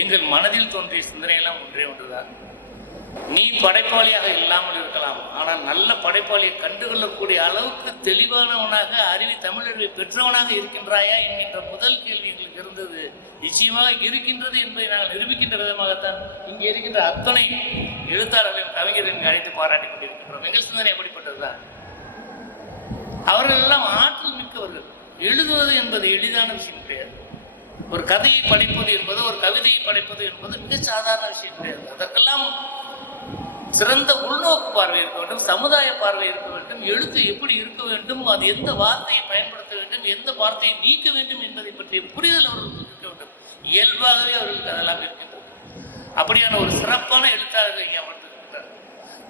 எங்கள் மனதில் தோன்றிய சிந்தனையெல்லாம் ஒன்றே ஒன்றுதான். நீ படைப்பாளியாக இல்லாமல் இருக்கலாம், ஆனால் நல்ல படைப்பாளியை கண்டுகொள்ளக்கூடிய அளவுக்கு தெளிவானவனாக தமிழறிவை பெற்றவனாக இருக்கின்றாயா என்கின்ற முதல் கேள்வி எங்களுக்கு இருந்தது. நிச்சயமாக இருக்கின்றது என்பதை நாங்கள் நிரூபிக்கின்ற விதமாகத்தான் இங்கே இருக்கின்ற அத்தனை எழுத்தாளர்களையும் கவிஞர்களையும் அழைத்து பாராட்டி கொண்டிருக்கின்றோம். எங்கள் சிந்தனை எப்படிப்பட்டதுதான். அவர்கள் எல்லாம் ஆற்றல் மிக்கவர்கள். எழுதுவது என்பது எளிதான விஷயம் கிடையாது. ஒரு கதையை படிப்பது என்பது, ஒரு கவிதையை படிப்பது என்பது மிக சாதாரண விஷயம் கிடையாது. அதற்கெல்லாம் சிறந்த உள்நோக்கு பார்வை இருக்க வேண்டும், சமுதாய பார்வை இருக்க வேண்டும், எழுத்து எப்படி இருக்க வேண்டும், அது எந்த வார்த்தையை பயன்படுத்த வேண்டும், எந்த வார்த்தையை நீக்க வேண்டும் என்பதை பற்றிய புரிதல் அவர்களுக்கு இருக்க வேண்டும். இயல்பாகவே அவர்களுக்கு அதெல்லாம் இருக்கின்றது. அப்படியான ஒரு சிறப்பான எழுத்தாளர்கள் இங்கே அமர்ந்திருக்கிறார்.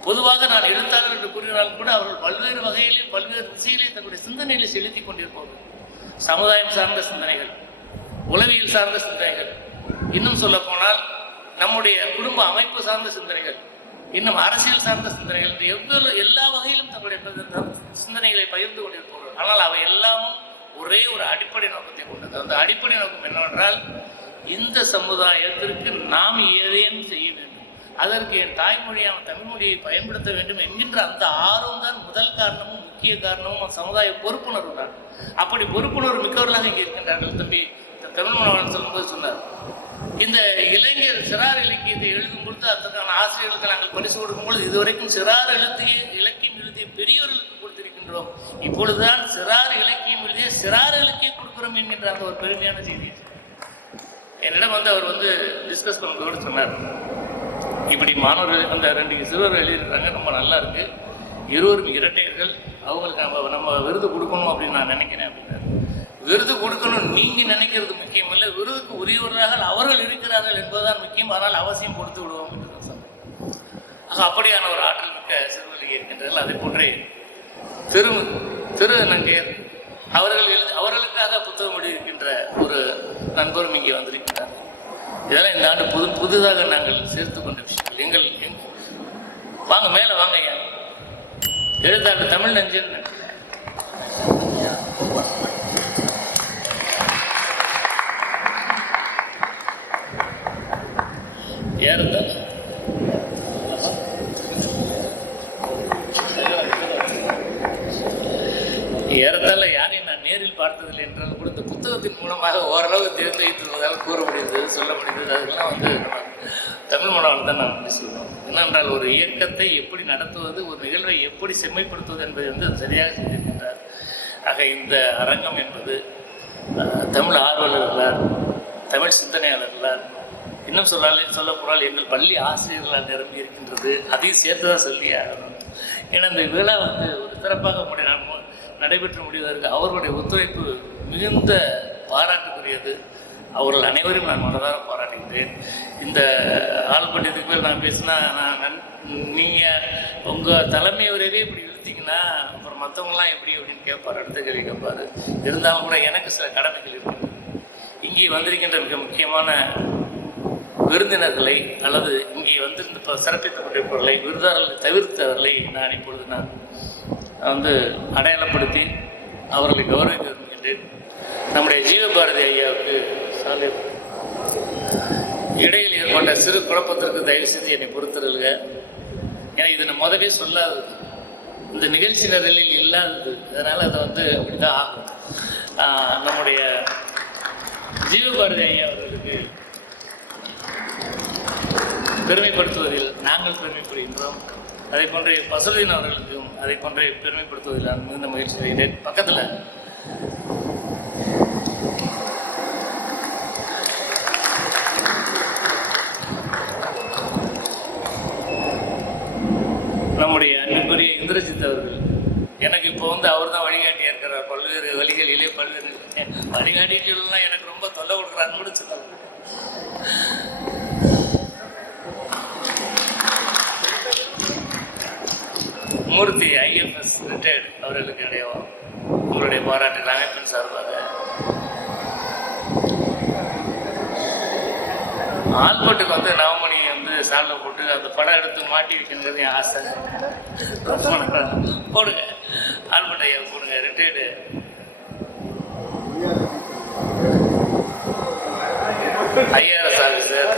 பொதுவாக நான் எழுத்தாளர் என்று கூறினாலும் கூட அவர்கள் பல்வேறு வகையிலே பல்வேறு திசையிலே தன்னுடைய சிந்தனைகளை செலுத்தி கொண்டிருப்பவர்கள். சமுதாயம் சார்ந்த சிந்தனைகள், உளவியல் சார்ந்த சிந்தனைகள், இன்னும் சொல்ல போனால் நம்முடைய குடும்ப அமைப்பு சார்ந்த சிந்தனைகள், இன்னும் அரசியல் சார்ந்த சிந்தனைகள், எல்லா வகையிலும் தங்களுடைய சிந்தனைகளை பகிர்ந்து கொண்டிருப்பவர்கள். ஆனால் அவை எல்லாமும் ஒரே ஒரு அடிப்படை நோக்கத்தை கொண்டது. அந்த அடிப்படை நோக்கம் என்னவென்றால், இந்த சமுதாயத்திற்கு நாம் ஏதேனும் செய்ய வேண்டும், அதற்கு என் தாய்மொழியான தமிழ் மொழியை பயன்படுத்த வேண்டும் என்கின்ற அந்த ஆர்வம் தான் முதல் காரணமும் முக்கிய காரணமும் சமுதாய பொறுப்புணர்வு தான். அப்படி பொறுப்புணர்வு மிக்கவர்களாக இங்கே இருக்கின்றார்கள். தம்பி தமிழ் மாணவன் சொல்லும்போது சொன்னார், இந்த இளைஞர் சிறார் இலக்கியத்தை எழுதும் பொழுது அதற்கான ஆசிரியர்களுக்கு நாங்கள் பரிசு கொடுக்கும் பொழுது இதுவரைக்கும் சிறார் இலக்கியம் எழுதிய பெரியவர்களுக்கு கொடுத்திருக்கின்றோம், இப்பொழுதுதான் சிறார் இலக்கியம் எழுதிய சிறார் இலக்கியம் கொடுக்கிறோம் என்கின்ற அந்த ஒரு பெருமையான செய்தி என்னிடம் அவர் டிஸ்கஸ் பண்ணுறதோடு சொன்னார். இப்படி மாணவர்கள் அந்த 2 சிறுவர்கள் எழுதியிருக்கிறாங்க, ரொம்ப நல்லா இருக்கு, இருவரும் இரட்டையர்கள், அவங்களுக்கு நம்ம விருது கொடுக்கணும் அப்படின்னு நான் நினைக்கிறேன் அப்படின்னாரு. விருது கொடுக்கணும் நீங்கள் நினைக்கிறது முக்கியம் இல்லை, விருதுக்கு உரியவர்களாக அவர்கள் இருக்கிறார்கள் என்பதுதான் முக்கியம். ஆனால் அவசியம் கொடுத்து விடுவோம் என்று தான் சொன்னார். அப்படியான ஒரு ஆற்றல் மிக்க சிறுவர்கள் இருக்கின்றார்கள். அதே போன்றே திரு நங்கையர் அவர்களுக்காக புத்தகம் எழுதியிருக்கின்ற ஒரு நண்பரும் இங்கே வந்திருக்கிறார். இதெல்லாம் இந்த ஆண்டு புதிதாக நாங்கள் சேர்த்து கொண்ட விஷயங்கள். வாங்க மேலே வாங்க ஐயா. எழுத்தாளர் தமிழ் நஞ்சன் ஏறத்தாழ யாரையும் நான் நேரில் பார்த்ததில்லை என்றாலும் கூட இந்த புத்தகத்தின் மூலமாக ஓரளவு தெரிந்து வைத்திருப்பதால் கூற முடியுது, சொல்ல முடியுது. அதுக்கெல்லாம் நம்ம தமிழ் மாணவன் தான் நான் சொல்லுவோம். என்னென்றால் ஒரு இயக்கத்தை எப்படி நடத்துவது, ஒரு நிகழ்வை எப்படி செம்மைப்படுத்துவது என்பதை சரியாக செய்திருக்கின்றார். ஆக இந்த அரங்கம் என்பது தமிழ் ஆர்வலர்களால், தமிழ் சிந்தனையாளர்களால், இன்னும் சொல்லப்போனால் எங்கள் பள்ளி ஆசிரியர்களால் நிரம்பி இருக்கின்றது. அதையும் சேர்த்து தான் சொல்லி ஆகணும். ஏன்னா இந்த விழா ஒரு சிறப்பாக நடைபெற்ற முடிவதற்கு அவர்களுடைய ஒத்துழைப்பு மிகுந்த பாராட்டுக்குரியது. அவர்கள் அனைவரையும் நான் மனதார பாராட்டுகின்றேன். இந்த ஆள்பட்டத்துக்கு மேல் நான் பேசினா நீங்கள் உங்கள் தலைமை உரையவே இப்படி இழுத்தீங்கன்னா அப்புறம் மற்றவங்களாம் எப்படி அப்படின்னு கேட்பார், அடுத்த கேள்வி கேட்பார். இருந்தாலும் கூட எனக்கு சில கடமைகள் இருக்குது. இங்கே வந்திருக்கின்ற மிக முக்கியமான விருந்தினர்களை அல்லது இங்கே இப்போ சிறப்பித்துக் கொண்டிருப்பவர்களை, விருதாளர்களை தவிர்த்தவர்களை நான் இப்பொழுது அடையாளப்படுத்தி அவர்களை கௌரவிக்க விரும்புகின்றேன். நம்முடைய ஜீவபாரதி ஐயாவுக்கு சாலை இடையில் ஏற்பட்ட சிறு குழப்பத்திற்கு தயவு செஞ்சு என்னை பொறுத்துருங்க. ஏன்னா இது நான் முதவே சொல்லாதது, இந்த நிகழ்ச்சி நிரலில் இல்லாதது, அதனால் அதை அப்படிதான் ஆகும். நம்முடைய ஜீவபாரதி ஐயா அவர்களுக்கு பெருமைப்படுத்துவதில் நாங்கள் பெருமைப்படுகின்றோம். அதை போன்ற பசுலின் அவர்களுக்கும் அதை போன்ற பெருமைப்படுத்துவதில் நான் மிகுந்த முயற்சி செய்கிறேன். பக்கத்தில் நம்முடைய அன்புக்குரிய இந்திரஜித் அவர்கள், எனக்கு இப்போ அவர் தான் வழிகாட்டியாக இருக்கிறார். பல்வேறு வழிகளிலே பல்வேறு வழிகாட்டிகள்லாம் எனக்கு ரொம்ப தொல்லை கொடுக்குறான்னு முடிச்சுட்டாங்க. மூர்த்தி ஐஎஃப்எஸ் ரிட்டையர்டு அவர்களுக்கு இடையவும் உங்களுடைய பாராட்டுகள் அமைப்பின் சார்பாக. ஆல்பர்ட்டுக்கு நவமணி சாலை போட்டு அந்த படம் எடுத்து மாட்டி வைக்கணுங்கிறது என் ஆசை. போடுங்க, ஆல்பர்ட் ஐயா போடுங்க, ரிட்டையர்டு. ஐஆர்எஸ் ஆஃபீஸர்,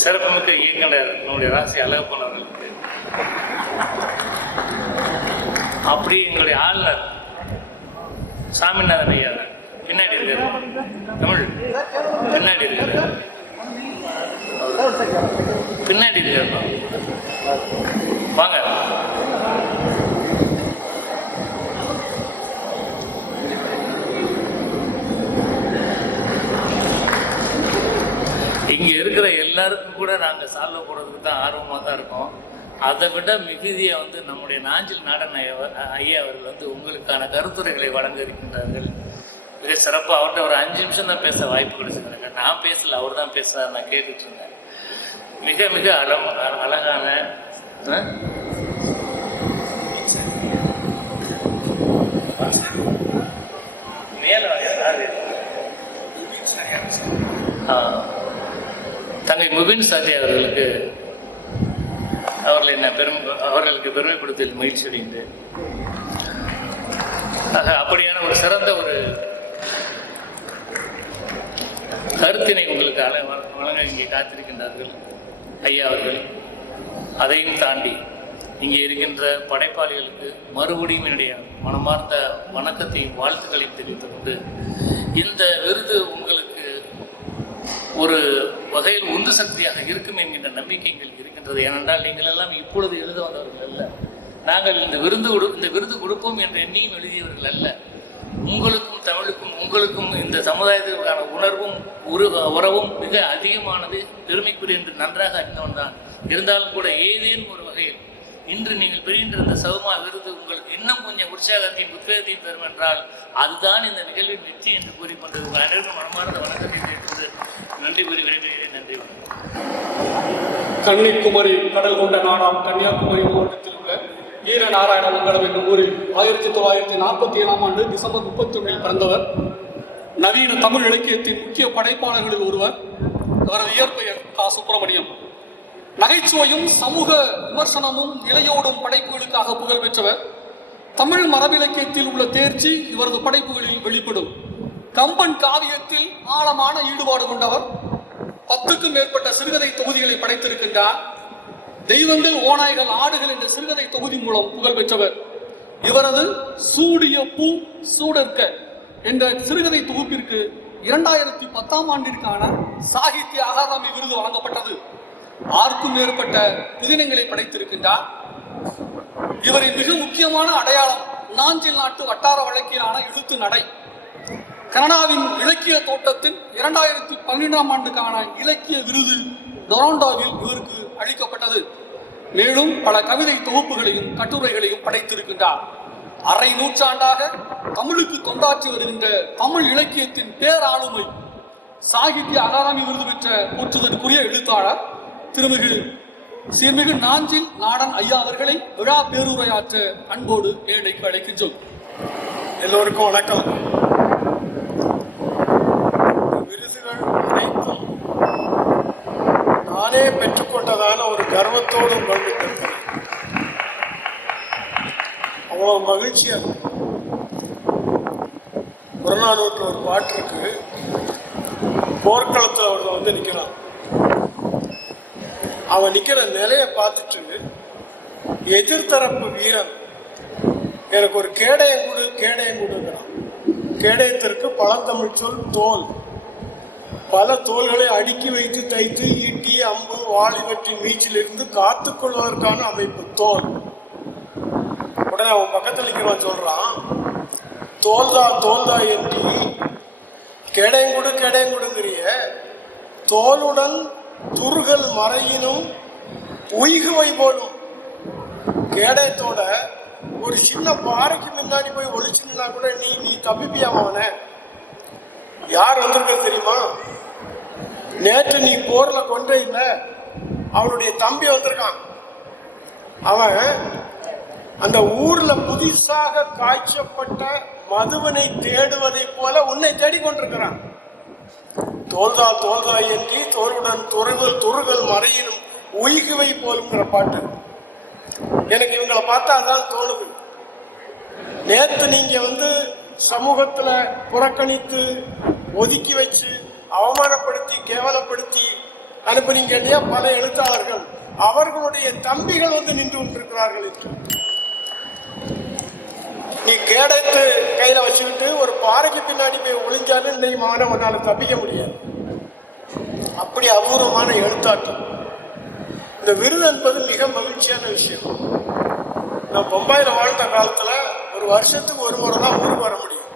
சிறப்புமிக்க இயக்குனர் நம்முடைய ராசி அழகப்பன் அவர்களுக்கு, அப்படியே எங்களுடைய ஆளுநர் சாமிநாதன் ஐயா பின்னாடி இருக்காரு, தமிழ் பின்னாடி இருக்காரு, பின்னாடி இருக்காரு, வாங்க. இருக்கிற எல்லாருக்கும் கூட நாங்கள் சால்வ் போடுறதுக்கு தான் ஆர்வமாக தான் இருக்கோம். அதை விட மிகுதியாக வந்து நம்முடைய நாஞ்சில் நாடன் ஐயா அவர்கள் வந்து உங்களுக்கான கருத்துரைகளை வழங்க இருக்கின்றார்கள். மிக சிறப்பாக அவர்கிட்ட ஒரு 5 நிமிஷம் தான் பேச வாய்ப்பு கிடைச்சிருந்தாங்க. நான் பேசல, அவர் தான் பேசுகிறார். நான் கேட்டுட்டு இருந்தேன். மிக மிக அழகான தங்கை முபின் சாதி அவர்களுக்கு பெருமைப்படுத்தல் மகிழ்ச்சி அடைந்தேன். அப்படியான ஒரு சிறந்த ஒரு கருத்தினை உங்களுக்கு வழங்க இங்கே காத்திருக்கின்றார்கள் ஐயா அவர்கள். அதையும் தாண்டி இங்கே இருக்கின்ற படைப்பாளிகளுக்கு மறுபடியும் என்னுடைய மனமார்ந்த வணக்கத்தையும் வாழ்த்துக்களையும் தெரிவித்துக் கொண்டு, இந்த விருது உங்களுக்கு ஒரு வகையில் உந்து சக்தியாக இருக்கும் என்கின்ற நம்பிக்கை எங்களுக்கு இருக்கின்றது. ஏனென்றால் நீங்கள் எல்லாம் இப்பொழுது எழுத வந்தவர்கள் அல்ல. நாங்கள் இந்த விருது கொடுப்போம் என்று எண்ணியும் எழுதியவர்கள் அல்ல. உங்களுக்கும் தமிழுக்கும் உங்களுக்கும் இந்த சமுதாயத்திற்கான உறவும் மிக அதிகமானது, பெருமைக்குரிய என்று நன்றாக அறிந்தவன் தான். இருந்தாலும் கூட ஏதேனும் ஒரு வகையில் இன்று நீங்கள் பெறுகின்ற இந்த சௌமா விருது உங்களுக்கு இன்னும் கொஞ்சம் உற்சாகத்தையும் உத்வேகத்தையும் பெறும் என்றால் அதுதான் இந்த நிகழ்வின் வெற்றி என்று கூறிக்கொண்டு உங்கள் அனைவருக்கும் மனமார்ந்த வணக்கத்தை தெரிவித்து நன்றி கூறி விடைபெறுகிறேன். நன்றி வணக்கம். கன்னிக்குமரி கடல் கொண்ட நாடாம் கன்னியாகுமரி மாவட்டத்தில் உள்ள வீரநாராயணமங்கலம் என்னும் ஊரில் 1947ஆம் ஆண்டு டிசம்பர் 31 பிறந்தவர். நவீன தமிழ் இலக்கியத்தின் முக்கிய படைப்பாளர்களில் ஒருவர். அவரது இயற்பெயர் கா. சுப்பிரமணியம். நகைச்சுவையும் சமூக விமர்சனமும் இளையோடும் படைப்புகளுக்காக புகழ் பெற்றவர். தமிழ் மரபிலக்கியத்தில் உள்ள தேர்ச்சி இவரது படைப்புகளில் வெளிப்படும். கம்பன் காவியத்தில் ஆழமான ஈடுபாடு கொண்டவர். 10க்கும் மேற்பட்ட சிறுகதை தொகுதிகளை படைத்திருக்கின்றார். தெய்வங்கள் ஓநாய்கள் ஆடுகள் என்ற சிறுகதை தொகுதி மூலம் புகழ் பெற்றவர். இவரது சூடிய பூ சூடற்க என்ற சிறுகதை தொகுப்பிற்கு 2010ஆம் ஆண்டிற்கான சாகித்ய அகாதமி விருது வழங்கப்பட்டது. 6க்கும் மேற்பட்ட புதினங்களை படைத்திருக்கின்றார். இவரின் மிக முக்கியமான அடையாளம் நாஞ்சில் நாட்டு வட்டார வழக்கிலான எழுத்து நடை. கனடாவின் இலக்கிய தோட்டத்தின் 2012ஆம் ஆண்டுக்கான இலக்கிய விருது டொராண்டோவில் இவருக்கு அளிக்கப்பட்டது. மேலும் பல கவிதை தொகுப்புகளையும் கட்டுரைகளையும் படைத்திருக்கின்றார். அரை நூற்றாண்டாக தமிழுக்கு தொண்டாற்றி வருகின்ற தமிழ் இலக்கியத்தின் பேராளுமை சாகித்ய அகாதமி விருது பெற்ற போற்றுதற்குரிய எழுத்தாளர் திருமிகு சீர்மிகு நாஞ்சில் நாடன் ஐயா அவர்களை விழா பேருரையாற்ற அன்போடு மேடைக்கு அழைக்கின்றோம். எல்லோருக்கும் வணக்கம். விருதுகள் அனைத்தும் நானே பெற்றுக்கொண்டதான ஒரு கர்வத்தோடு கொண்டிருக்கிறேன். அவ்வளவு மகிழ்ச்சியா இருக்கு. புறநானூற்று ஒரு பாட்டு இருக்கு. போர்க்களத்தில் அவர்கள் வந்து நிற்கிறான். அவன் நிற்கிற நிலையை பார்த்துட்டு எதிர்த்தரப்பு வீரன் எனக்கு ஒரு கேடயம் கொடுக்கிறான். கேடயத்திற்கு பழந்தமிழ் சொல் தோல். பல தோள்களை அடுக்கி வைத்து தைத்து ஈட்டி அம்பு வாள் இவற்றின் வீச்சிலிருந்து காத்துக்கொள்வதற்கான அமைப்பு தோல். உடனே அவன் பக்கத்தில் நிற்கிறவன் சொல்றான், தோல்தா என்று கேடயங்குடுங்கிறிய தோலுடன் துருகல் மறையினும் உய்குவை போலும். கேடயத்தோட ஒரு சின்ன பாறைக்கு முன்னாடி போய் ஒளிச்சுன்னா கூட நீ தப்பிப்பியாம. யார் வந்திருக்க தெரியுமா? நேற்று நீ போர்ல கொன்றே இல்லை, அவனுடைய தம்பி வந்திருக்கான். அவன் அந்த ஊர்ல புதிசாக காய்ச்சப்பட்ட மதுவனை தேடுவதை போல உன்னை தேடிக்கொண்டிருக்கிறான். தோல்தா என்று தோருடன் துருகல் மறையினும் உய்குவை போலுங்கிற பாட்டு எனக்கு இவங்களை பார்த்தா அதான் தோணுது. நேற்று நீங்க வந்து சமூகத்துல புறக்கணித்து ஒதுக்கி வச்சு அவமானப்படுத்தி கேவலப்படுத்தி அனுப்புனீங்க இல்லையா பல எழுத்தாளர்கள், அவர்களுடைய தம்பிகள் வந்து நின்று கொண்டிருக்கிறார்கள் என்று. நீ கேடத்து கையில வச்சுக்கிட்டு ஒரு பாறைக்கு பின்னாடி போய் ஒளிஞ்சாலும் இன்னைக்கு மாணவனால தப்பிக்க முடியாது. அப்படி அபூர்வமான எழுத்தாட்டம். இந்த விருது என்பது மிக மகிழ்ச்சியான விஷயம். நான் பொம்பாயில் வாழ்ந்த காலத்துல ஒரு வருஷத்துக்கு ஒரு முறை தான் ஊருக்கு வர முடியும்.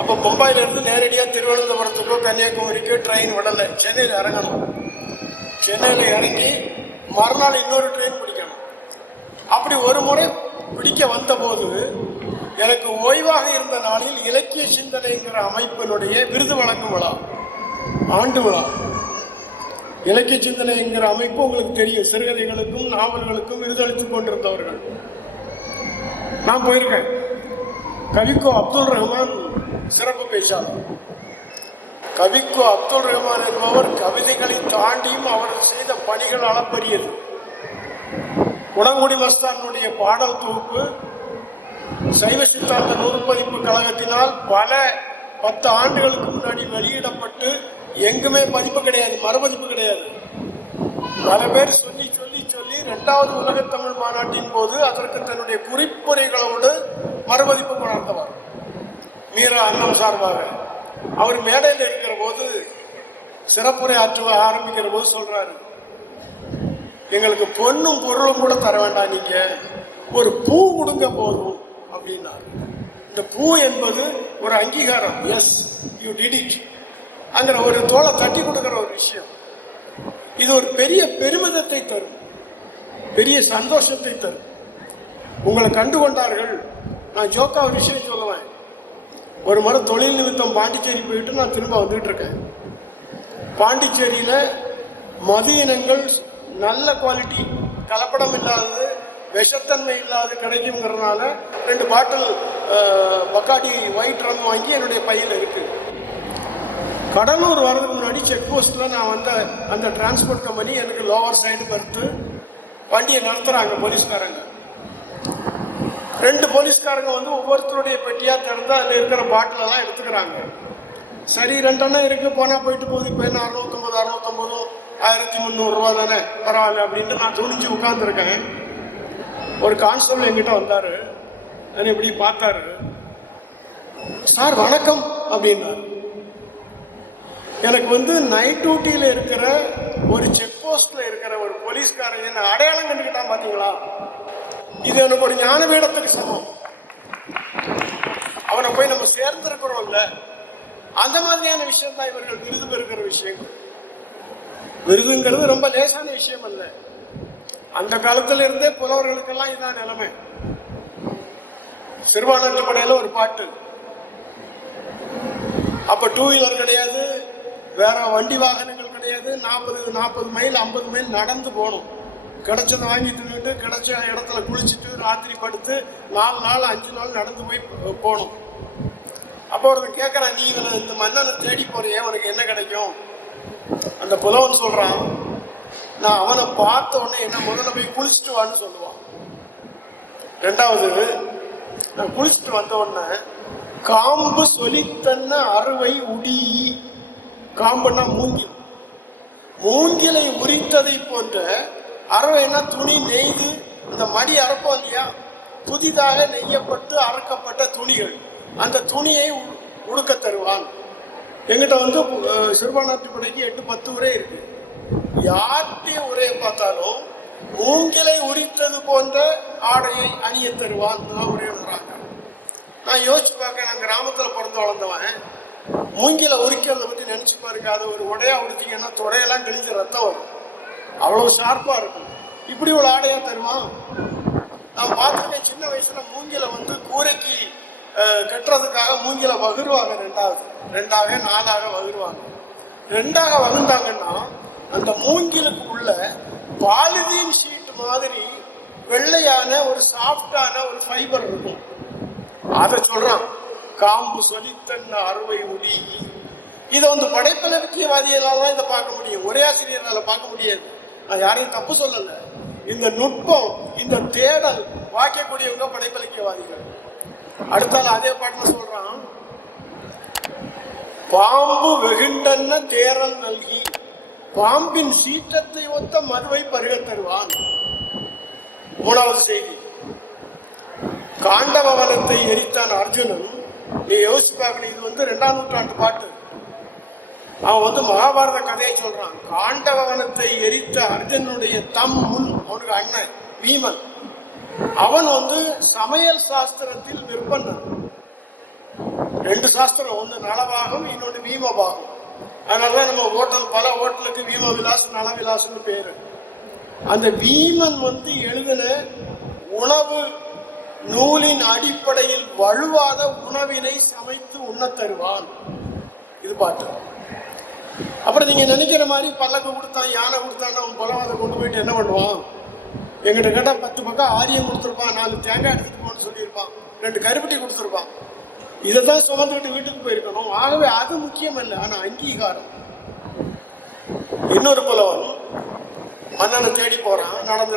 அப்ப அப்போ மும்பையிலேருந்து நேரடியாக திருவனந்தபுரத்துக்கோ கன்னியாகுமரிக்கோ ட்ரெயின் விடலை, சென்னையில் இறங்கணும். சென்னையில் இறங்கி மறுநாள் இன்னொரு ட்ரெயின் பிடிக்கணும். அப்படி ஒரு முறை பிடிக்க வந்தபோது எனக்கு ஓய்வாக இருந்த நாளில் இலக்கிய சிந்தனைங்கிற அமைப்பினுடைய விருது வழங்கும் விழா, ஆண்டு விழா. இலக்கிய சிந்தனைங்கிற அமைப்பு உங்களுக்கு தெரியும், சிறுகதைகளுக்கும் நாவல்களுக்கும் விருதளித்துக் கொண்டிருந்தவர்கள். நான் போயிருக்கேன். கவிக்கோ அப்துல் ரஹ்மான் சிறப்பு பேச்சாளர். கவிக்கோ அப்துல் ரஹ்மான் என்பவர் கவிதைகளை தாண்டியும் அவர் செய்த பணிகள் அளப்பரியது. உடங்குடி மஸ்தானுடைய பாடல் தொகுப்பு சைவ சித்தாந்த நூற்பதிப்பு கழகத்தினால் பல 10 ஆண்டுகளுக்கு முன்னாடி வெளியிடப்பட்டு எங்குமே பதிப்பு கிடையாது, மறுபதிப்பு கிடையாது. பல பேர் சொல்லி சொல்லி சொல்லி 2வது உலகத்தமிழ் மாநாட்டின் போது அதற்கு தன்னுடைய குறிப்புரைகளோடு மறுபதிப்பு கொண்டாந்தவர் மீரா அன்னம் சார்பாக. அவர் மேடையில் இருக்கிற போது சிறப்புரை ஆரம்பிக்கிற போது சொல்றாரு, எங்களுக்கு பொண்ணும் பொருளும் கூட தர வேண்டாம், நீங்க ஒரு பூ கொடுங்க போதும் அப்படின்னா. இந்த பூ என்பது ஒரு அங்கீகாரம், எஸ் யூ டிட் இட் அங்கிற ஒரு தோலை தட்டி கொடுக்கிற ஒரு விஷயம். இது ஒரு பெரிய பெருமிதத்தை தரும், பெரிய சந்தோஷத்தை தரும். உங்களை கண்டுகொண்டார்கள். நான் ஜோக்கா ஒரு விஷயம் சொல்லுவேன். ஒரு முறை தொழில் நிமித்தம் பாண்டிச்சேரி போயிட்டு நான் திரும்ப வந்துட்டு இருக்கேன். பாண்டிச்சேரியில் மது இனங்கள் நல்ல குவாலிட்டி, கலப்படம் இல்லாதது, விஷத்தன்மை இல்லாது கிடைக்குங்கிறதுனால 2 பாட்டில் பக்காடி ஒயிட் ரம் வாங்கி என்னுடைய பையில் இருக்கு. கடலூர் வரதுக்கு முன்னாடி செக் போஸ்ட்டில் நான் வந்த அந்த டிரான்ஸ்போர்ட் கம்பெனி எனக்கு லோவர் சைடு படுத்து வண்டியை நடத்துகிறாங்க போலீஸ்காரங்க. 2 போலீஸ்காரங்க வந்து ஒவ்வொருத்தருடைய பெட்டியாக திறந்து அதில் இருக்கிற பாட்டிலெல்லாம் எடுத்துக்கிறாங்க. சரி 2 அண்ணா இருக்குது, போனால் போயிட்டு போகுது, இப்போ என்ன 650 1300 ரூபா தானே, பரவாயில்ல அப்படின்ட்டு நான் துணிஞ்சு உட்காந்துருக்கேன். ஒரு கான்ஸ்டபிள் என்கிட்ட வந்தார். நான் இப்படி பார்த்தாரு. சார் வணக்கம் அப்படின்னாரு. எனக்கு வந்து நைட் டியூட்டியில் இருக்கிற ஒரு செக் போஸ்ட்டில் இருக்கிற ஒரு போலீஸ்காரன் என்ன அடையாளம் கண்டுக்கிட்டான் பார்த்தீங்களா, இது எனக்கு ஒரு ஞானபீடத்துக்கு சமம். அவனை போய் நம்ம சேர்ந்திருக்கிறோம்ல, அந்த மாதிரியான விஷயம் தான் இவர்கள் விருது பெறுகிற விஷயங்கள். விருதுங்கிறது ரொம்ப லேசான விஷயம் அல்ல. அந்த காலத்துல இருந்தே புலவர்களுக்கெல்லாம் இதான் நிலைமை. சிறுபான்மை படையில ஒரு பாட்டு, அப்ப 2 வீலர் கிடையாது, வேற வண்டி வாகனங்கள் கிடையாது. 40 மைல் 50 மைல் நடந்து போகணும். கிடைச்சதை வாங்கி தின்னுட்டு கிடைச்ச இடத்துல குளிச்சுட்டு ராத்திரி படுத்து 4 நாள் 5 நாள் நடந்து போய் போகணும். அப்போ ஒருத்தன் கேட்குறான், நீ இந்த மன்னனை தேடி போறியே, உனக்கு என்ன கிடைக்கும்? அந்த புலவன் சொல்றான், நான் அவனை பார்த்த உடனே என்ன முதல்ல போய் குளிச்சுட்டு வான்னு சொல்லுவான். 2வது நான் குளிச்சுட்டு வந்த உடனே காம்பு சொலித்தன்ன அறுவை உடி, காம்புன்னா மூங்கில், மூங்கிலை உரித்ததை போன்ற அறுவைன்னா துணி நெய்து அந்த மடி அறுப்போம் இல்லையா, புதிதாக நெய்யப்பட்டு அறுக்கப்பட்ட துணிகள், அந்த துணியை உடுக்க தருவான். எங்கிட்ட வந்து சிறுபான்மை படைக்கு 8-10 உரை இருக்கு. யார்கிட்டையும் உரையை பார்த்தாலும் மூங்கிலை உரித்தது போன்ற ஆடையை அணிய தருவான் உரையிடுறாங்க. நான் யோசிச்சு பார்க்க, நான் கிராமத்தில் பிறந்து வளர்ந்தவன். மூங்கிலை உரிக்கிறத பற்றி நினச்சி பாருங்க. அது ஒரு உடையா உடுத்திங்கன்னா தொடையெல்லாம் கிழிஞ்ச ரத்தம் வரும், அவ்வளோ ஷார்ப்பாக இருக்கும். இப்படி ஒரு ஆடையாக தருவான். நான் பார்த்துருக்கேன் சின்ன வயசுல மூங்கிலை வந்து கூரைக்கு கட்டுறதுக்காக மூங்கிலை வகுருவாங்க. 2ஆக 4ஆக வகுருவாங்க. 2ஆக வகுந்தாங்கன்னா அந்த மூங்கிலுக்கு உள்ள பாலிதீன் ஷீட் மாதிரி வெள்ளையான ஒரு சாஃப்டான ஒரு ஃபைபர் இருக்கும். அதை சொல்றான், காம்பு சொலித்தன்ன அறுவை உடி. இதை வந்து படைப்பிலக்கியவாதிகளால் தான் இதை பார்க்க முடியும், ஒரே ஆசிரியரால் பார்க்க முடியாது. நான் யாரையும் தப்பு சொல்லலை. இந்த நுட்பம், இந்த தேடல் வாக்கக்கூடியவங்க படைப்பிலக்கியவாதிகள். அடுத்தால அதே பாட்டில் சொல்றான், பாம்பு வெகுண்டன்ன தேரல் நல்கி, பாம்பின் சீற்றத்தை ஒத்த மதுவை பருக தருவான். 3வது செய்தி, காண்டவவனத்தை எரித்தான் அர்ஜுனன். நீ யோசிச்சு பார்க்கணும், இது வந்து 2ஆம் நூற்றாண்டு பாட்டு. அவன் வந்து மகாபாரத கதையை சொல்றான். காண்டவவனத்தை எரித்த அர்ஜுனுடைய முன், அவனுக்கு அண்ணன் பீமன், அவன் வந்து சமையல் சாஸ்திரத்தில் விற்பனன். 2 சாஸ்திரம், ஒன்று நலபாகம், இன்னொன்று வீமபாகம். அதனாலதான் நம்ம ஹோட்டல், பல ஹோட்டலுக்கு வீம விலாஸ், நல விலாஸ்னு பேரு. அந்த வீமன் எழுதின உணவு நூலின் அடிப்படையில் வலுவாத உணவினை சமைத்து உண்ண தருவான். இது பாட்டு. அப்புறம் நீங்க நினைக்கிற மாதிரி பல்லக்கு கொடுத்தான், யானை கொடுத்தான்னு அவன் பலவாத கொண்டு போயிட்டு என்ன பண்ணுவான்? எங்கிட்ட கேட்டா 10 பக்கம் ஆரியம் கொடுத்துருப்பான், 4 தேங்காய் எடுத்துட்டு போன்னு சொல்லியிருப்பான், 2 கருப்பட்டி கொடுத்துருப்பான். இதை தான் சுமந்துக்கிட்டு வீட்டுக்கு போயிருக்கணும். ஆகவே அது முக்கியம் இல்லை, ஆனா அங்கீகாரம். இன்னொரு புலவன் மன்னனை தேடி போறான். நடந்து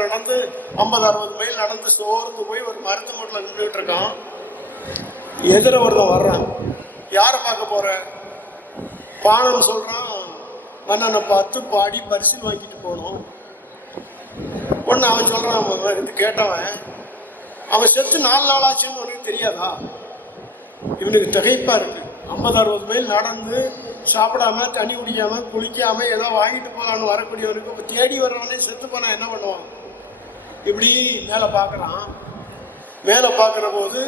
50-60 மைல் நடந்து சோர்ந்து போய் ஒரு மரத்து மூட்டில் நின்றுட்டு இருக்கான். எதிர ஒருத்தன் வர்றான். யாரை பார்க்க போற? பாணன் சொல்றான், மன்னனை பார்த்து பாடி பரிசில் வாங்கிட்டு போனோம். ஒன்று அவன் சொல்றான், இது கேட்டவன், அவன் செத்து 4 நாள் ஆச்சுன்னு உனக்கு தெரியாதா? இவனுக்கு திகைப்பா இருக்கு. 50-60 மைல் நடந்து சாப்பிடாம, தண்ணி குடிக்காம, குளிக்காம ஏதோ வாங்கிட்டு போகலான்னு வரக்கூடியவனுக்கு இப்போ தேடி வர்றவனே செத்து போனா என்ன பண்ணுவான்? இப்படி மேலே பார்க்குறான். மேலே பார்க்குற போது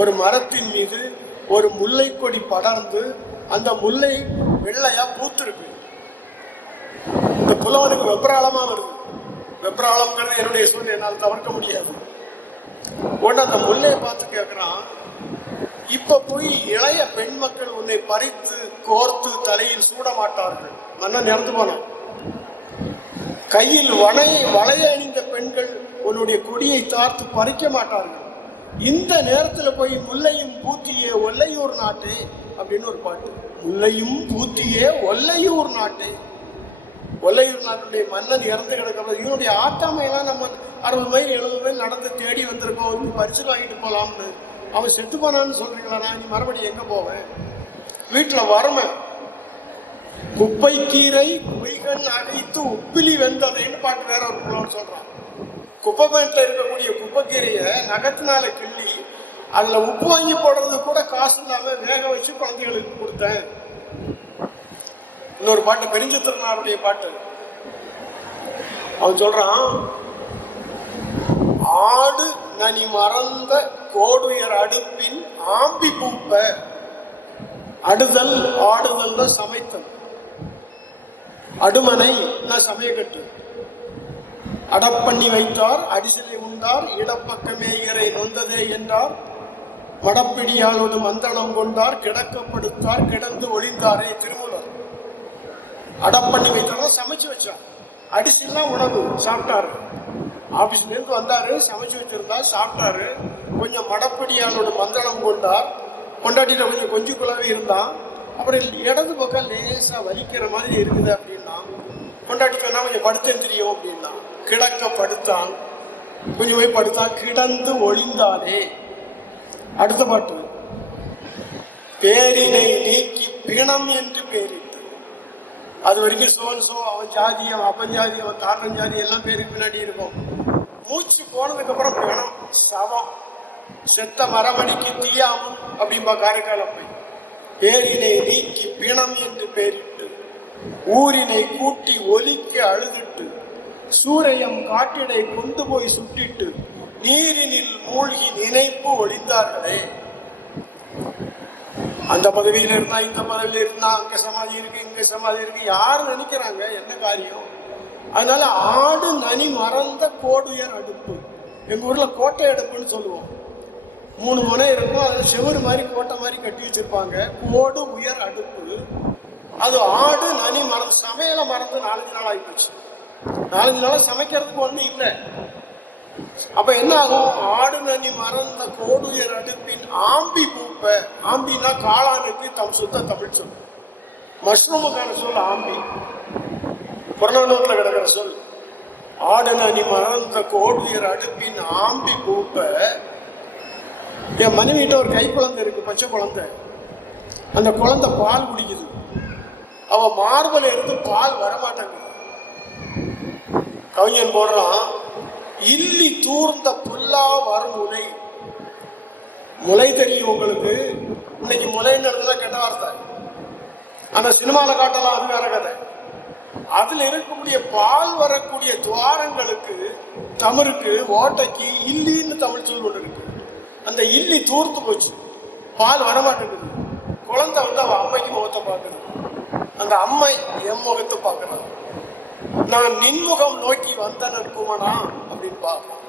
ஒரு மரத்தின் மீது ஒரு முல்லை கொடி படர்ந்து அந்த முல்லை வெள்ளையா பூத்திருக்கு. இந்த புலவனுக்கு வெப்ராளமா வருது. வெப்ராளம்ங்கிறது என்னுடைய சூழ்நிலை, என்னால் தவிர்க்க முடியாது. உடனே அந்த முல்லையை பார்த்து கேட்குறான், இப்ப போய் இளைய பெண் மக்கள் உன்னை பறித்து கோர்த்து தலையில் சூட மாட்டார்கள். மன்னன் இறந்து போனான். கையில் வளைய அணிந்த பெண்கள் உன்னுடைய கொடியை தார்த்து பறிக்க மாட்டார்கள். இந்த நேரத்தில் போய் முல்லையும் பூத்தியே ஒல்லையூர் நாட்டே அப்படின்னு ஒரு பாட்டு. முல்லையும் பூத்தியே ஒல்லையூர் நாட்டே. ஒல்லையூர் நாட்டுடைய மன்னன் இறந்து கிடக்கிறது. இவனுடைய ஆட்டாமையெல்லாம் நம்ம 60 மைல் 70 மைல் நடந்து தேடி வந்திருக்கோம், பரிசு வாங்கிட்டு போகலாம்னு. அவன் செத்து போனான்னு சொல்றீங்களா? நான் நீ மறுபடியும் எங்க போவேன்? வீட்டில் வறுமை, குப்பை கீரை குய்கன் அகைத்து உப்பிலி வெந்ததைன்னு பாட்டு வேற ஒரு புலவன் சொல்றான். குப்பை மேட்டில் இருக்கக்கூடிய குப்பைக்கீரையை நகத்தினால கிள்ளி அதுல உப்பு வாங்கி போடுறது கூட காசு இல்லாம வேக வச்சு குழந்தைகளுக்கு கொடுத்தேன். இன்னொரு பாட்டு, பெருஞ்சித்திரனாருடைய பாட்டு. அவன் சொல்றான், ஆடு நனி மறந்த கோடுயர் அடுப்பின் ஆம்பி பூப்ப. அடுதல் ஆடுதல் தான் சமைத்தல். அடுமனை சமயக்கட்டு. அடப்பண்ணி வைத்தார் அடிசிலை உண்டார், இடப்பக்கமே இறை நொந்ததே என்றார், மடப்பிடியாளோடு மந்தனம் கொண்டார், கிடக்கப்படுத்தார் கிடந்து ஒளிந்தாரே. திருமூலர். அடப்பண்ணி வைத்தார், சமைச்சு வச்சார். அடிசிலாம் உணவு சாப்பிட்டாரு. ஆபீஸ்லேருந்து வந்தாரு, சமைச்சு வச்சிருந்தா சாப்பிட்டாரு. கொஞ்சம் மடப்பிடியாளோடு மந்தனம் கொண்டார், கொண்டாட்டிட்ட கொஞ்சம் கொஞ்சுக்குள்ளவே இருந்தான். அப்புறம் இடது பக்கம் லேசா வலிக்கிற மாதிரி இருக்குது அப்படின்னா, கொண்டாட்டி சொன்னா கொஞ்சம் படுத்தேன் தெரியும் அப்படின்னா, கிடக்க படுத்தான். கொஞ்சம் போய் படுத்தான், கிடந்து ஒளிந்தானே. அடுத்த பாட்டு, பேரினை நீக்கி பிணம் என்று பேரிட்டு. அது வரைக்கும் சோன்சோ, அவன் ஜாதி, அவன் அப்பன் ஜாதி, அவன் தாத்தன் ஜாதி எல்லாம் பேருக்கு பின்னாடி இருக்கும். மூச்சு போனதுக்கு அப்புறம் பிணம், சவம், செத்த மரமணிக்கு தீயாமும் அப்படின்பா காரைக்காலம் போய். பேரினை நீக்கி பிணம் என்று பேரிட்டு, ஊரினை கூட்டி ஒலிக்க அழுதிட்டு, சூரையம் காட்டிடை கொண்டு போய் சுட்டிட்டு, நீரினில் மூழ்கி நினைப்பு ஒளிந்தார்களே. அந்த பதவியில் இருந்தா, இந்த பதவியில் இருந்தா, அங்க சமாதி இருக்கு, இங்க சமாதி இருக்கு, யாரு நினைக்கிறாங்க? என்ன காரியம்? அதனால ஆடு நனி மறந்த கோடுயர் அடுப்பு. எங்க ஊர்ல கோட்டை அடுப்புன்னு சொல்லுவோம். 3 முனை இருக்கும், அதில் செவரு மாதிரி கோட்டை மாதிரி கட்டி வச்சிருப்பாங்க. கோடு உயர் அடுப்பு. அது ஆடு நனி மறந்து, சமையலை மறந்து 4-5 நாள் ஆகிப்போச்சு. 4-5 நாள் சமைக்கிறதுக்கு ஒன்றும் இல்லை. அப்ப என்ன ஆகும்? ஆடு நனி மறந்த கோடுயர் அடுப்பின் ஆம்பி பூப்ப. ஆம்பின்னா காளானுக்கு சுத்த தமிழ் சொல். மஷ்ரூமுக்கான சொல் ஆம்பி. புறநானூற்றில் கிடக்கிற சொல். ஆடு நனி மறந்த கோடுயர் அடுப்பின் ஆம்பி பூப்ப. என் மனைவிட்ட ஒரு கை குழந்தை இருக்கு, பச்சை குழந்தை. அந்த குழந்தை பால் குடிக்குது. அவ மார்பல இருந்து பால் வரமாட்டேங்குது. கவிஞன் போடுறான், இல்லி தூர்ந்த புல்லா வரும் முலை. முலை தெரியும் உங்களுக்கு. இன்னைக்கு முலைன்னு இடத்துல கெட்ட வார்த்தை, ஆனா சினிமாவில் காட்டலாம், அது வேற கதை. அதுல இருக்கக்கூடிய பால் வரக்கூடிய துவாரங்களுக்கு, தமிழுக்கு, ஓட்டைக்கு இல்லின்னு தமிழ் சொல் ஒன்று இருக்கு. அந்த இல்லி தூர்த்து போச்சு, பால் வரமாட்டேங்குது. குழந்தை வந்து அவ அம்மைக்கு முகத்தை பார்க்குது, அந்த அம்மை என் முகத்தை பார்க்குறான். நான் நின்முகம் நோக்கி வந்தனர் குமனா அப்படின்னு பார்க்கலாம்.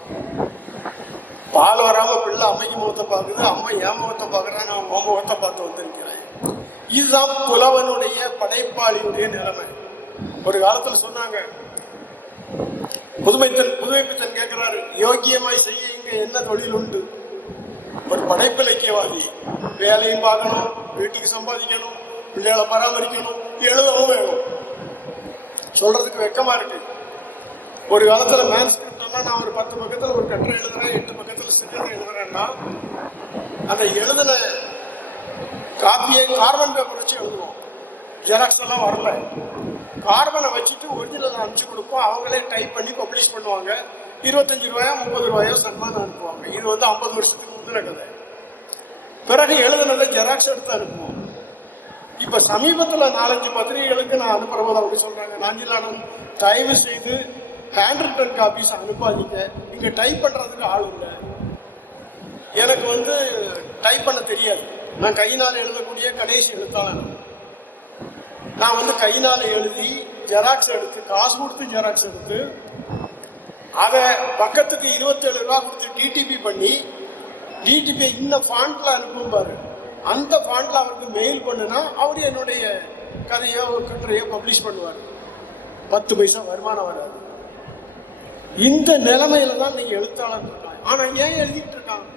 பால் வராம பிள்ளை அம்மைக்கு முகத்தை பார்க்குது, அம்மை என் முகத்தை பார்க்குறான், நான் உன் முகத்தை பார்த்து வந்திருக்கிறேன். இதுதான் புலவனுடைய படைப்பாளியுடைய நிலைமை. ஒரு காலத்துல சொன்னாங்க, புதுமைப்பித்தன் கேட்கிறாரு, யோக்கியமாய் செய்ய இங்க என்ன தொழில் உண்டு? ஒரு படைப்பிலக்கியவாதி வேலையும் பார்க்கணும், வீட்டுக்கு சம்பாதிக்கணும், பிள்ளைகளை பராமரிக்கணும், எழுதவும் வேணும். சொல்றதுக்கு வெக்கமா இருக்கு. ஒரு காலத்துல மேன்ஸ்கிரிப்ட்னா நான் ஒரு 10 பக்கத்துல ஒரு கட்டுரை எழுதுறேன், 8 பக்கத்துல சிறுகதை எழுதுறேன்னா அந்த எழுதின காப்பியை கார்பன் பேப்பர் வச்சு எழுதுவோம். ஜெராக்ஸ் எல்லாம் வரல, கார்பனை வச்சுட்டு ஒரிஜினல் அனுப்பிச்சு கொடுப்போம். அவங்களே டைப் பண்ணி பப்ளிஷ் பண்ணுவாங்க. 25 ரூபாயோ 30 ரூபாயோ சன்மானம் அனுப்புவாங்க. இது வந்து 50 வருஷத்துக்கு முந்தின கதை. பிறகு எழுதுனதை ஜெராக்ஸ் எடுத்து அனுப்புவோம். இப்போ சமீபத்தில் 4-5 பத்திரிகைகளுக்கு நான் அனுப்புறபோது அப்படி சொல்கிறாங்க, நாஞ்சிலானம் தயவு செய்து ஹேண்ட் ரிட்டன் காப்பீஸ் அனுப்பாதீங்க, இங்கே டைப் பண்ணுறதுக்கு ஆள் இல்லை. எனக்கு வந்து டைப் பண்ண தெரியாது. நான் கையினால் எழுதக்கூடிய கடைசி எழுத்தாளர். நான் வந்து கையினால் எழுதி ஜெராக்ஸ் எடுத்து காசு கொடுத்து ஜெராக்ஸ் எடுத்து அதை பக்கத்துக்கு 27 ரூபா கொடுத்து டிடிபி பண்ணி டிடிபி இந்த ஃபாண்ட்ல அனுப்பும் பாரு, அந்த ஃபாண்ட்ல அவருக்கு மெயில் பண்ணுனா அவர் என்னுடைய கதையோ ஒரு கட்டுரையோ பப்ளிஷ் பண்ணுவார். 10 பைசா வருமானம் வராது. இந்த நிலைமையில தான் நீங்க எழுத்தாளர் இருக்காங்க. ஆனா ஏன் எழுதிட்டு இருக்காங்க?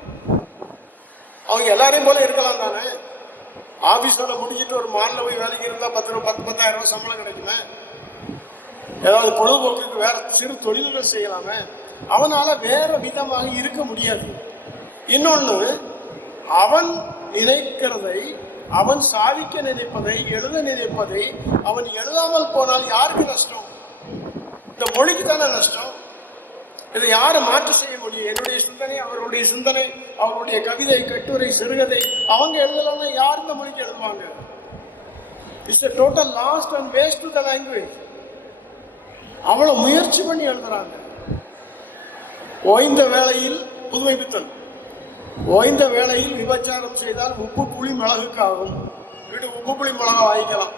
அவங்க எல்லாரையும் போல இருக்கலாம் தானே. ஆஃபீஸ் வேலை முடிச்சுட்டு ஒரு மாலில் போய் வேலைக்கு இருந்தால் 10,000 ரூபாய் சம்பளம் கிடைக்குமே. ஏதாவது பொழுதுபோக்குக்கு வேற சிறு தொழில்கள் செய்யலாமே. அவனால வேற விதமாக இருக்க முடியாது. இன்னொன்று, அவன் நினைக்கிறதை, அவன் சாதிக்க நினைப்பதை, எழுத நினைப்பதை அவன் எழுதாமல் போனால் யாருக்கு நஷ்டம்? இந்த மொழிக்கு தானே நஷ்டம். இதை யாரை மாற்று செய்ய முடியும்? என்னுடைய சிந்தனை, அவருடைய சிந்தனை, அவருடைய கவிதை, கட்டுரை, சிறுகதை அவங்க எழுதலாம்னா யார் இந்த மொழிக்கு எழுதுவாங்க? It's a total lost and waste to the language. அவ்வளோ முயற்சி பண்ணி எழுதுறாங்க. ஓய்ந்த வேளையில் புதுமைப்பித்தன், ஓய்ந்த வேளையில் விபச்சாரம் செய்தால் உப்பு புளி மிளகுக்கு ஆகும். வீடு உப்பு புளி மிளகா வாங்கிக்கலாம்.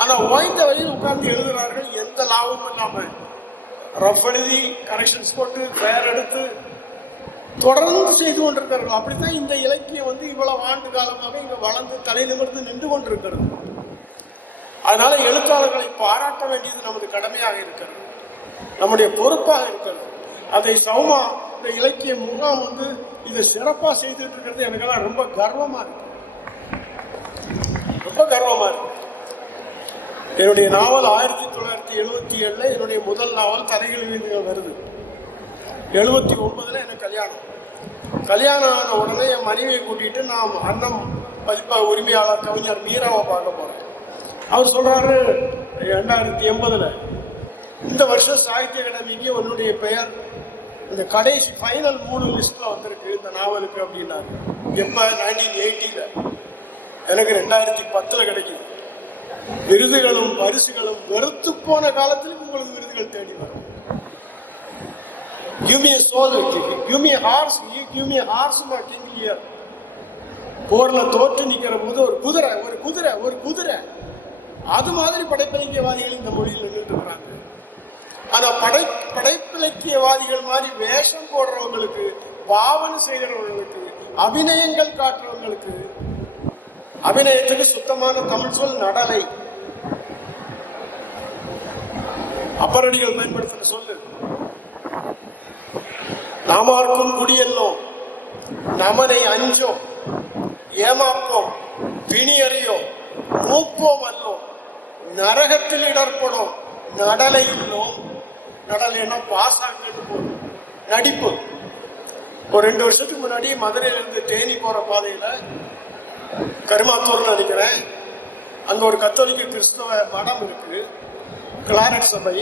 ஆனால் ஓய்ந்த வேளையில் உட்கார்ந்து எழுதுகிறார்கள், எந்த லாபமும் இல்லாமல். ரஃப் எழுதி கரெக்ஷன்ஸ் போட்டு பெயர் எடுத்து தொடர்ந்து செய்து கொண்டிருக்கிறார்கள். அப்படித்தான் இந்த இலக்கியம் வந்து இவ்வளவு ஆண்டு காலமாக இங்கே வளர்ந்து தலை நிமிர்ந்து நின்று கொண்டிருக்கிறது. அதனால எழுத்தாளர்களை பாராட்ட வேண்டியது நமது கடமையாக இருக்கிறது, நம்முடைய பொறுப்பாக இருக்கிறது. அதை சௌமா இந்த இலக்கிய முகாம் வந்து இதை சிறப்பாக செய்துட்டு இருக்கிறது எனக்கெல்லாம் ரொம்ப கர்வமா இருக்கு, ரொம்ப கர்வமா இருக்கு. என்னுடைய நாவல் 1977 என்னுடைய முதல் நாவல் தலைகள் வீடுகள் வருது. 79 எனக்கு கல்யாணம். கல்யாணம் ஆன உடனே என் மனைவியை கூட்டிகிட்டு நான் அன்னம் பதிப்பாக உரிமையாளர் கவிஞர் மீராவை பார்க்க போகிறேன். அவர் சொல்கிறாரு 2080 இந்த வருஷம் சாகித்ய அகாடமிக்கு உன்னுடைய பெயர் இந்த கடைசி ஃபைனல் 3 லிஸ்ட்டில் வந்திருக்கு இந்த நாவலுக்கு அப்படின்னாரு. எப்போ? 1980. எனக்கு 2010 கிடைக்குது. விருதுகளும் பரிசுகளும் வெறுத்து போன காலத்தில் உங்களுக்கு விருதுகள் தேடி வரும். Give me a soul, give me a horse, give me a horse, my king here. போர்ல தோற்று நிற்கிற போது ஒரு குதிரை அது மாதிரி படைப்பிலக்கியவாதிகள் இந்த மொழியில் நின்றுட்டு இருக்கிறாங்க. ஆனா படைப்பிலக்கியவாதிகள் மாதிரி வேஷம் போடுறவங்களுக்கு, பாவனை செய்கிறவர்களுக்கு, அபிநயங்கள் காட்டுறவங்களுக்கு, அபிநயத்துக்கு சுத்தமான தமிழ் சொல் நடலை. அப்பரடிகள் பயன்படுத்தின சொல்லு. நாமார்க்கும் குடியெல்லோம், நமனை அஞ்சோம், ஏமாப்போம், பிணி அறியோம், மூப்போம் அல்லோம், நரகத்தில் இடர்படும், நடலை இல்லோம். நடலைன்னா பாசாங்கன்னு போகும், நடிப்பு. ஒரு 2 வருஷத்துக்கு முன்னாடி மதுரையிலிருந்து தேனி போற பாதையில கருமாத்தூர்னு நினைக்கிறேன், அங்கே ஒரு கத்தோலிக்க கிறிஸ்தவ மடம் இருக்கு, கிளாரட் சபை.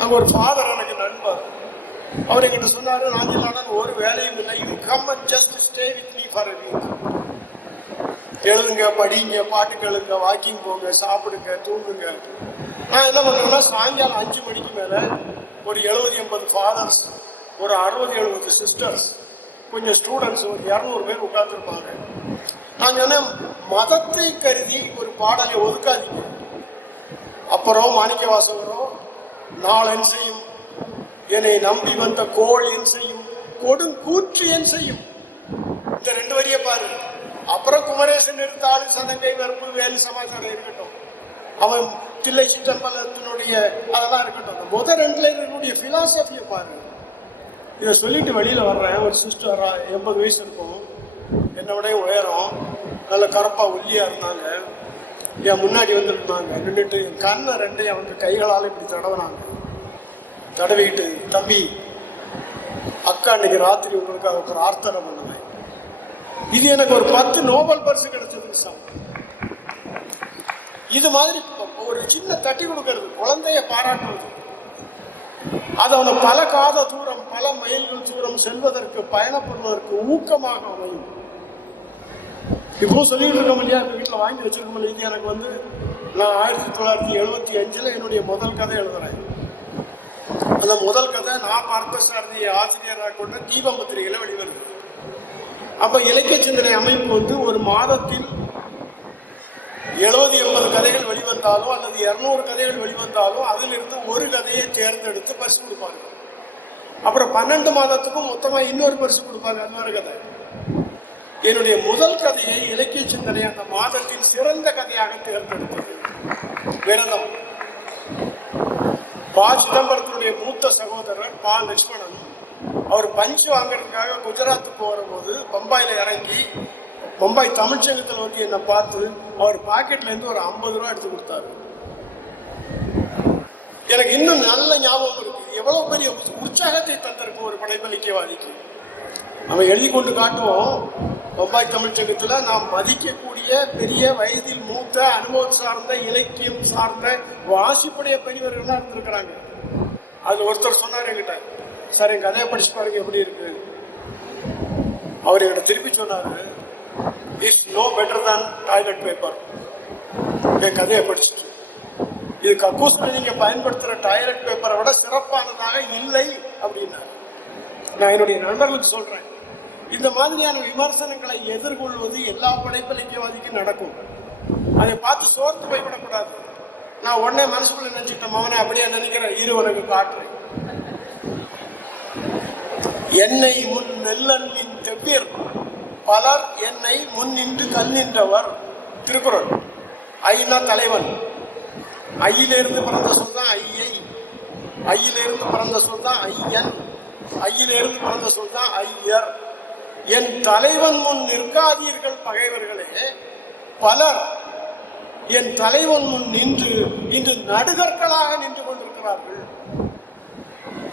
அங்கே ஒரு ஃபாதர் எனக்கு நண்பர், அவர் என்கிட்ட சொன்னார், நாஞ்சிலானன் ஒரு வேலையும் இல்லை, you come and just stay with me for a week. எழுதுங்க, படிங்க, பாட்டு கேளுங்க, வாக்கிங் போங்க, சாப்பிடுங்க, தூங்குங்க. நான் என்ன பண்ணுறேன்னா சாயங்காலம் 5 மணிக்கு மேலே ஒரு 70-80 ஃபாதர்ஸ், ஒரு 60-70 சிஸ்டர்ஸ், கொஞ்சம் ஸ்டூடெண்ட்ஸ், ஒரு 200 பேர் உட்காந்துருப்பாங்க. நான் சொன்னேன், மதத்தை கருதி ஒரு பாடலை ஒதுக்காதீங்க. அப்புறம் மாணிக்கவாசகரோ, நாளென் செய்யும் என்னை நம்பி வந்த கோள் என் செய்யும் கொடுங்கூற்று என் செய்யும், இந்த 2 வரியை பாரு. அப்புறம் குமரேசன் எடுத்தாலும் சதங்கை வரப்பு வேலு சமாச்சாரம் இருக்கட்டும், அவன் தில்லை சிற்றம்பலத்தினுடைய அதெல்லாம் இருக்கட்டும். அந்த முதல் 2 லைனுடைய பிலாசபியை பாரு. இதை சொல்லிட்டு வெளியில் வர்றேன். ஒரு சிஸ்டர் 80 வயசு இருக்கும், என்னோடைய உயரம், நல்ல கரப்பாக ஒல்லியாக இருந்தாங்க. என் முன்னாடி வந்துருந்தாங்க. நின்றுட்டு என் கண்ணை 2 அவங்க கைகளால் இப்படி தடவினாங்க. தடவிக்கிட்டு, தம்பி அக்கா இன்னைக்கு ராத்திரி உங்களுக்காக ஒரு பிரார்த்தனை பண்ணுவேன். இது எனக்கு ஒரு 10 நோபல் பரிசு கிடைச்சது சார். இது மாதிரி ஒரு சின்ன தட்டி கொடுக்கறது, குழந்தைய பாராட்டுவது, அது அவனை பல காத தூரம், பல மைல்கள் தூரம் செல்வதற்கு, பயணப்படுவதற்கு ஊக்கமாக அமையும். இப்போ சொல்லிட்டு இருக்க முடியாது, இப்போ வீட்டில் வாங்கி வச்சிருக்க முடியாது. இது எனக்கு வந்து நான் 1975 என்னுடைய முதல் கதை எழுதுறேன். அந்த முதல் கதை நான் பார்த்த சாரதியை ஆசிரியராக கொண்ட தீபம் பத்திரிகையில் வெளிவருது. அப்போ இலக்கிய சிந்தனை அமைப்பு வந்து ஒரு மாதத்தில் 70-80 கதைகள் வெளிவந்தாலும் அல்லது 200 கதைகள் வெளிவந்தாலும் அதிலிருந்து ஒரு கதையை தேர்ந்தெடுத்து பரிசு கொடுப்பாங்க. அப்புறம் 12 மாதத்துக்கும் மொத்தமாக இன்னொரு பரிசு கொடுப்பாங்க. அது மாதிரி கதை. என்னுடைய முதல் கதையை இலக்கிய சிந்தனை அந்த மாதத்தின் சிறந்த கதையாக தேர்ந்தெடுத்தது விரதம். பா. சிதம்பரத்தினுடைய மூத்த சகோதரர் பா. லட்சுமணன், அவர் பஞ்ச் வாங்கிறதுக்காக குஜராத்துக்கு போகும்போது பம்பாயில் இறங்கி பம்பாய் தமிழ்ச்சங்கத்தில் வந்து என்னை பார்த்து அவர் பாக்கெட்லேருந்து ஒரு 50 ரூபா எடுத்து கொடுத்தாரு. எனக்கு இன்னும் நல்ல ஞாபகம் இருக்கு. எவ்வளோ பெரிய உற்சாகத்தை தந்திருக்கும் ஒரு படைப்பலிக்கவாதிக்கு. நம்ம எழுதி கொண்டு காட்டுவோம். பம்பாய் தமிழ்ச்சங்கத்தில் நாம் மதிக்கக்கூடிய பெரிய வயதில் மூத்த அனுபவம் சார்ந்த இலக்கியம் சார்ந்த வாசிப்புடைய பெரியவர்கள்லாம் இருந்திருக்கிறாங்க. அது ஒருத்தர் சொன்னார் என்கிட்ட, சார் என் கதையை படிச்சு பாருங்க எப்படி இருக்கு. அவர் என்கிட்ட திருப்பி சொன்னார், இஸ் நோ பெட்டர் தான் டாய்லெட் பேப்பர். என் கதையை படிச்சுட்டு, இது கக்கூசில் நீங்கள் பயன்படுத்துகிற டாய்லெட் பேப்பரை விட சிறப்பானதாக இல்லை அப்படின்னாரு. நான் என்னுடைய நண்பர்களுக்கு சொல்கிறேன், இந்த மாதிரியான விமர்சனங்களை எதிர்கொள்வது எல்லா படைப்பிலக்கியவாதிக்கும் நடக்கும். அதை பார்த்து சோர்த்து போய்விடக்கூடாது. நான் உடனே மனசுக்குள்ள நினைச்சுட்டேன், மகனை அப்படியே நினைக்கிறேன், இருவனுக்கு காட்டுறேன். என்னை முன் நெல்லன்னின் தெவ்வியர் பலர் என்னை முன் நின்று கல் நின்றவர். திருக்குறள். ஐனா தலைவன். ஐயிலிருந்து பிறந்த சொல் தான் ஐயை. ஐயிலிருந்து பிறந்த சொல் தான் ஐயன். ஐயிலிருந்து பிறந்த சொல் தான் ஐயர். என் தலைவன் முன் நிற்காதீர்கள் பகைவர்களே, பலர் என் தலைவன் முன் நின்று இன்று நடுகற்களாக நின்று கொண்டிருக்கிறார்கள்.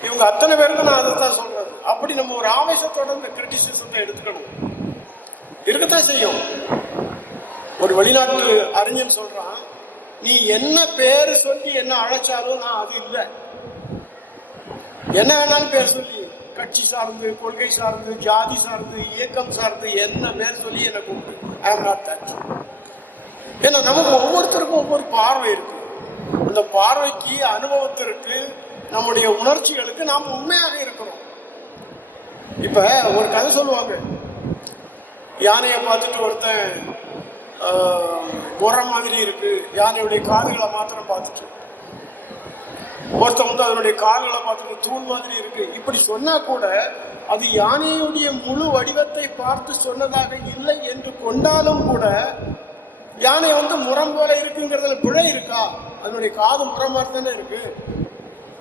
இவங்க அத்தனை பேருக்கு நான் அதை தான் சொல்றது. அப்படி நம்ம ஒரு ஆவேசத்தோட இந்த கிரிட்டிசிசத்தை எடுத்துக்கணும். இருக்கத்தான் செய்யும். ஒரு வெளிநாட்டு அறிஞன் சொல்றான், நீ என்ன பேர் சொல்லி என்ன அழைச்சாலும் நான் அது இல்லை. என்ன வேணாலும் பேர் சொல்லி, கட்சி சார்ந்து, கொள்கை சார்ந்து, ஜாதி சார்ந்து, இயக்கம் சார்ந்து, என்ன பேர் சொல்லி என்னை கூப்பிட்டு, ஐ ஆம் நாட் தட். ஏன்னா நமக்கு ஒவ்வொருத்தருக்கும் ஒவ்வொரு பார்வை இருக்கு. அந்த பார்வைக்கு, அனுபவத்திற்கு, நம்முடைய உணர்ச்சிகளுக்கு நாம் உண்மையாக இருக்கிறோம். இப்ப ஒரு கதை சொல்லுவாங்க, யானையை பார்த்துட்டு ஒருத்தன் முறை மாதிரி இருக்கு, யானையுடைய காதுகளை மாத்திரம் பார்த்துட்டு, ஒருத்தன் வந்து அதனுடைய கால்களை பார்த்துட்டு தூண் மாதிரி இருக்கு. இப்படி சொன்னா கூட அது யானையுடைய முழு வடிவத்தை பார்த்து சொன்னதாக இல்லை என்று கொண்டாலும் கூட, யானை வந்து முறம் போல இருக்குங்கிறதுல பிழை இருக்கா? அதனுடைய காது முறம் மாதிரி தானே இருக்கு,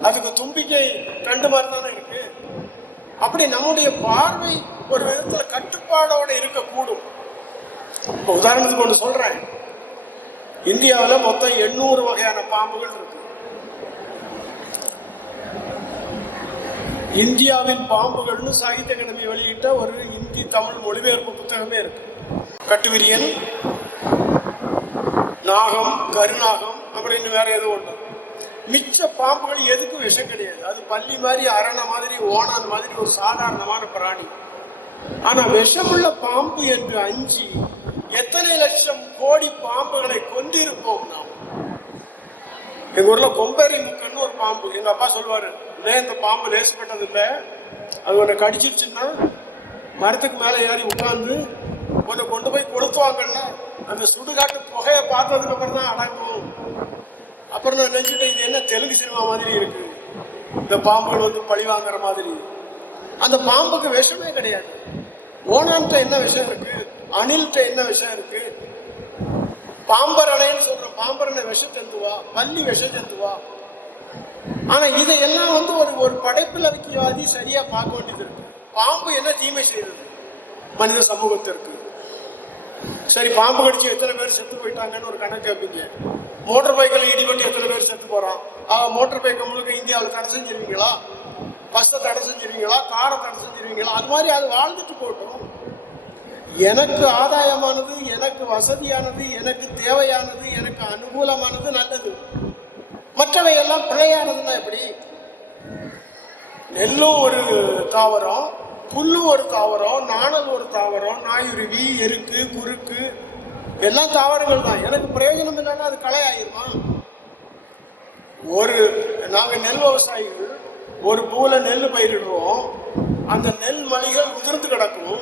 அதுக்கு தும்பிக்கை 2 மாதிரி தானே இருக்கு. அப்படி நம்முடைய பார்வை ஒரு விதத்துல கட்டுப்பாடோட இருக்கக்கூடும். இப்போ உதாரணத்துக்கு ஒன்று சொல்றேன், இந்தியாவில் மொத்தம் 800 வகையான பாம்புகள் இருக்கு. இந்தியாவின் பாம்புகள்னு சாகித்ய அகாடமி வெளியிட்ட ஒரு இந்தி தமிழ் மொழிபெயர்ப்பு புத்தகமே இருக்கு. கட்டுவிரியன், நாகம், கருநாகம் அப்படின்னு வேற ஏதோ ஒன்று. மிச்ச பாம்புகள் எதுக்கும் விஷம் கிடையாது. அது பல்லி மாதிரி, அரணை மாதிரி, ஓணான் மாதிரி ஒரு சாதாரணமான பிராணி. ஆனா விஷமுள்ள பாம்பு என்று அஞ்சி எத்தனை லட்சம் கோடி பாம்புகளை கொண்டிருப்போம் நாம். எங்க ஊர்ல கொம்பேரி முக்கன்னு ஒரு பாம்பு. எங்க அப்பா சொல்லுவாரு, இந்த பாம்பு லேசப்பட்டது இல்லை, அது ஒன்று கடிச்சிருச்சுன்னா மரத்துக்கு மேலே ஏறி உட்காந்து ஒன்று கொண்டு போய் கொளுத்துவாங்கல்ல, அந்த சுடுகாட்டு புகையை பார்த்ததுக்கு அப்புறம் தான் அடங்கும். அப்புறம் நான் நினைச்சுட்டேன், இது என்ன தெலுங்கு சினிமா மாதிரி இருக்கு, இந்த பாம்புகள் வந்து பழி வாங்குற மாதிரி. அந்த பாம்புக்கு விஷமே கிடையாது. ஓனான்ட்ட என்ன விஷயம் இருக்கு, அணில்கிட்ட என்ன விஷயம் இருக்கு? பாம்பரணைன்னு சொல்றோம், பாம்பரனை விஷ ஜந்துவா, பல்லி விஷ ஜந்துவா. ஆனா இதையெல்லாம் வந்து ஒரு படைப்பிலக்கியவாதி சரியா பார்க்க வேண்டியது இருக்கு. பாம்பு என்ன தீமை செய்யறது மனித சமூகத்திற்கு? சரி, பாம்பு கடிச்சு எத்தனை பேர் செத்து போயிட்டாங்கன்னு ஒரு கணக்கு கேட்பீங்க. மோட்டர் பைக்கில் ஈடுபட்டு எத்தனை பேர் செத்து போறான்? மோட்டர் பைக்கை முழுக்க இந்தியாவில் தடை செஞ்சிருவீங்களா? பஸ்ஸை தடை செஞ்சிருவீங்களா? காரை தடை செஞ்சிருவீங்களா? அது மாதிரி அது வாழ்ந்துட்டு போட்டோம். எனக்கு ஆதாயமானது, எனக்கு வசதியானது, எனக்கு தேவையானது, எனக்கு அனுகூலமானது நல்லது. மற்றவை எல்லாம் பிழையானதுன்னா எப்படி? நெல்லும் ஒரு தாவரம், புல்லு ஒரு தாவரம், நாணல் ஒரு தாவரம், நாயுருவி, எருக்கு, குறுக்கு எல்லாம் தாவரங்கள் தான். எனக்கு பிரயோஜனம் இல்லைன்னா அது களை ஆயிருமா? நாங்கள் நெல் விவசாயிகள் ஒரு பூல நெல் பயிரிடுவோம். அந்த நெல் மணிகள் உதிர்ந்து கிடக்கும்.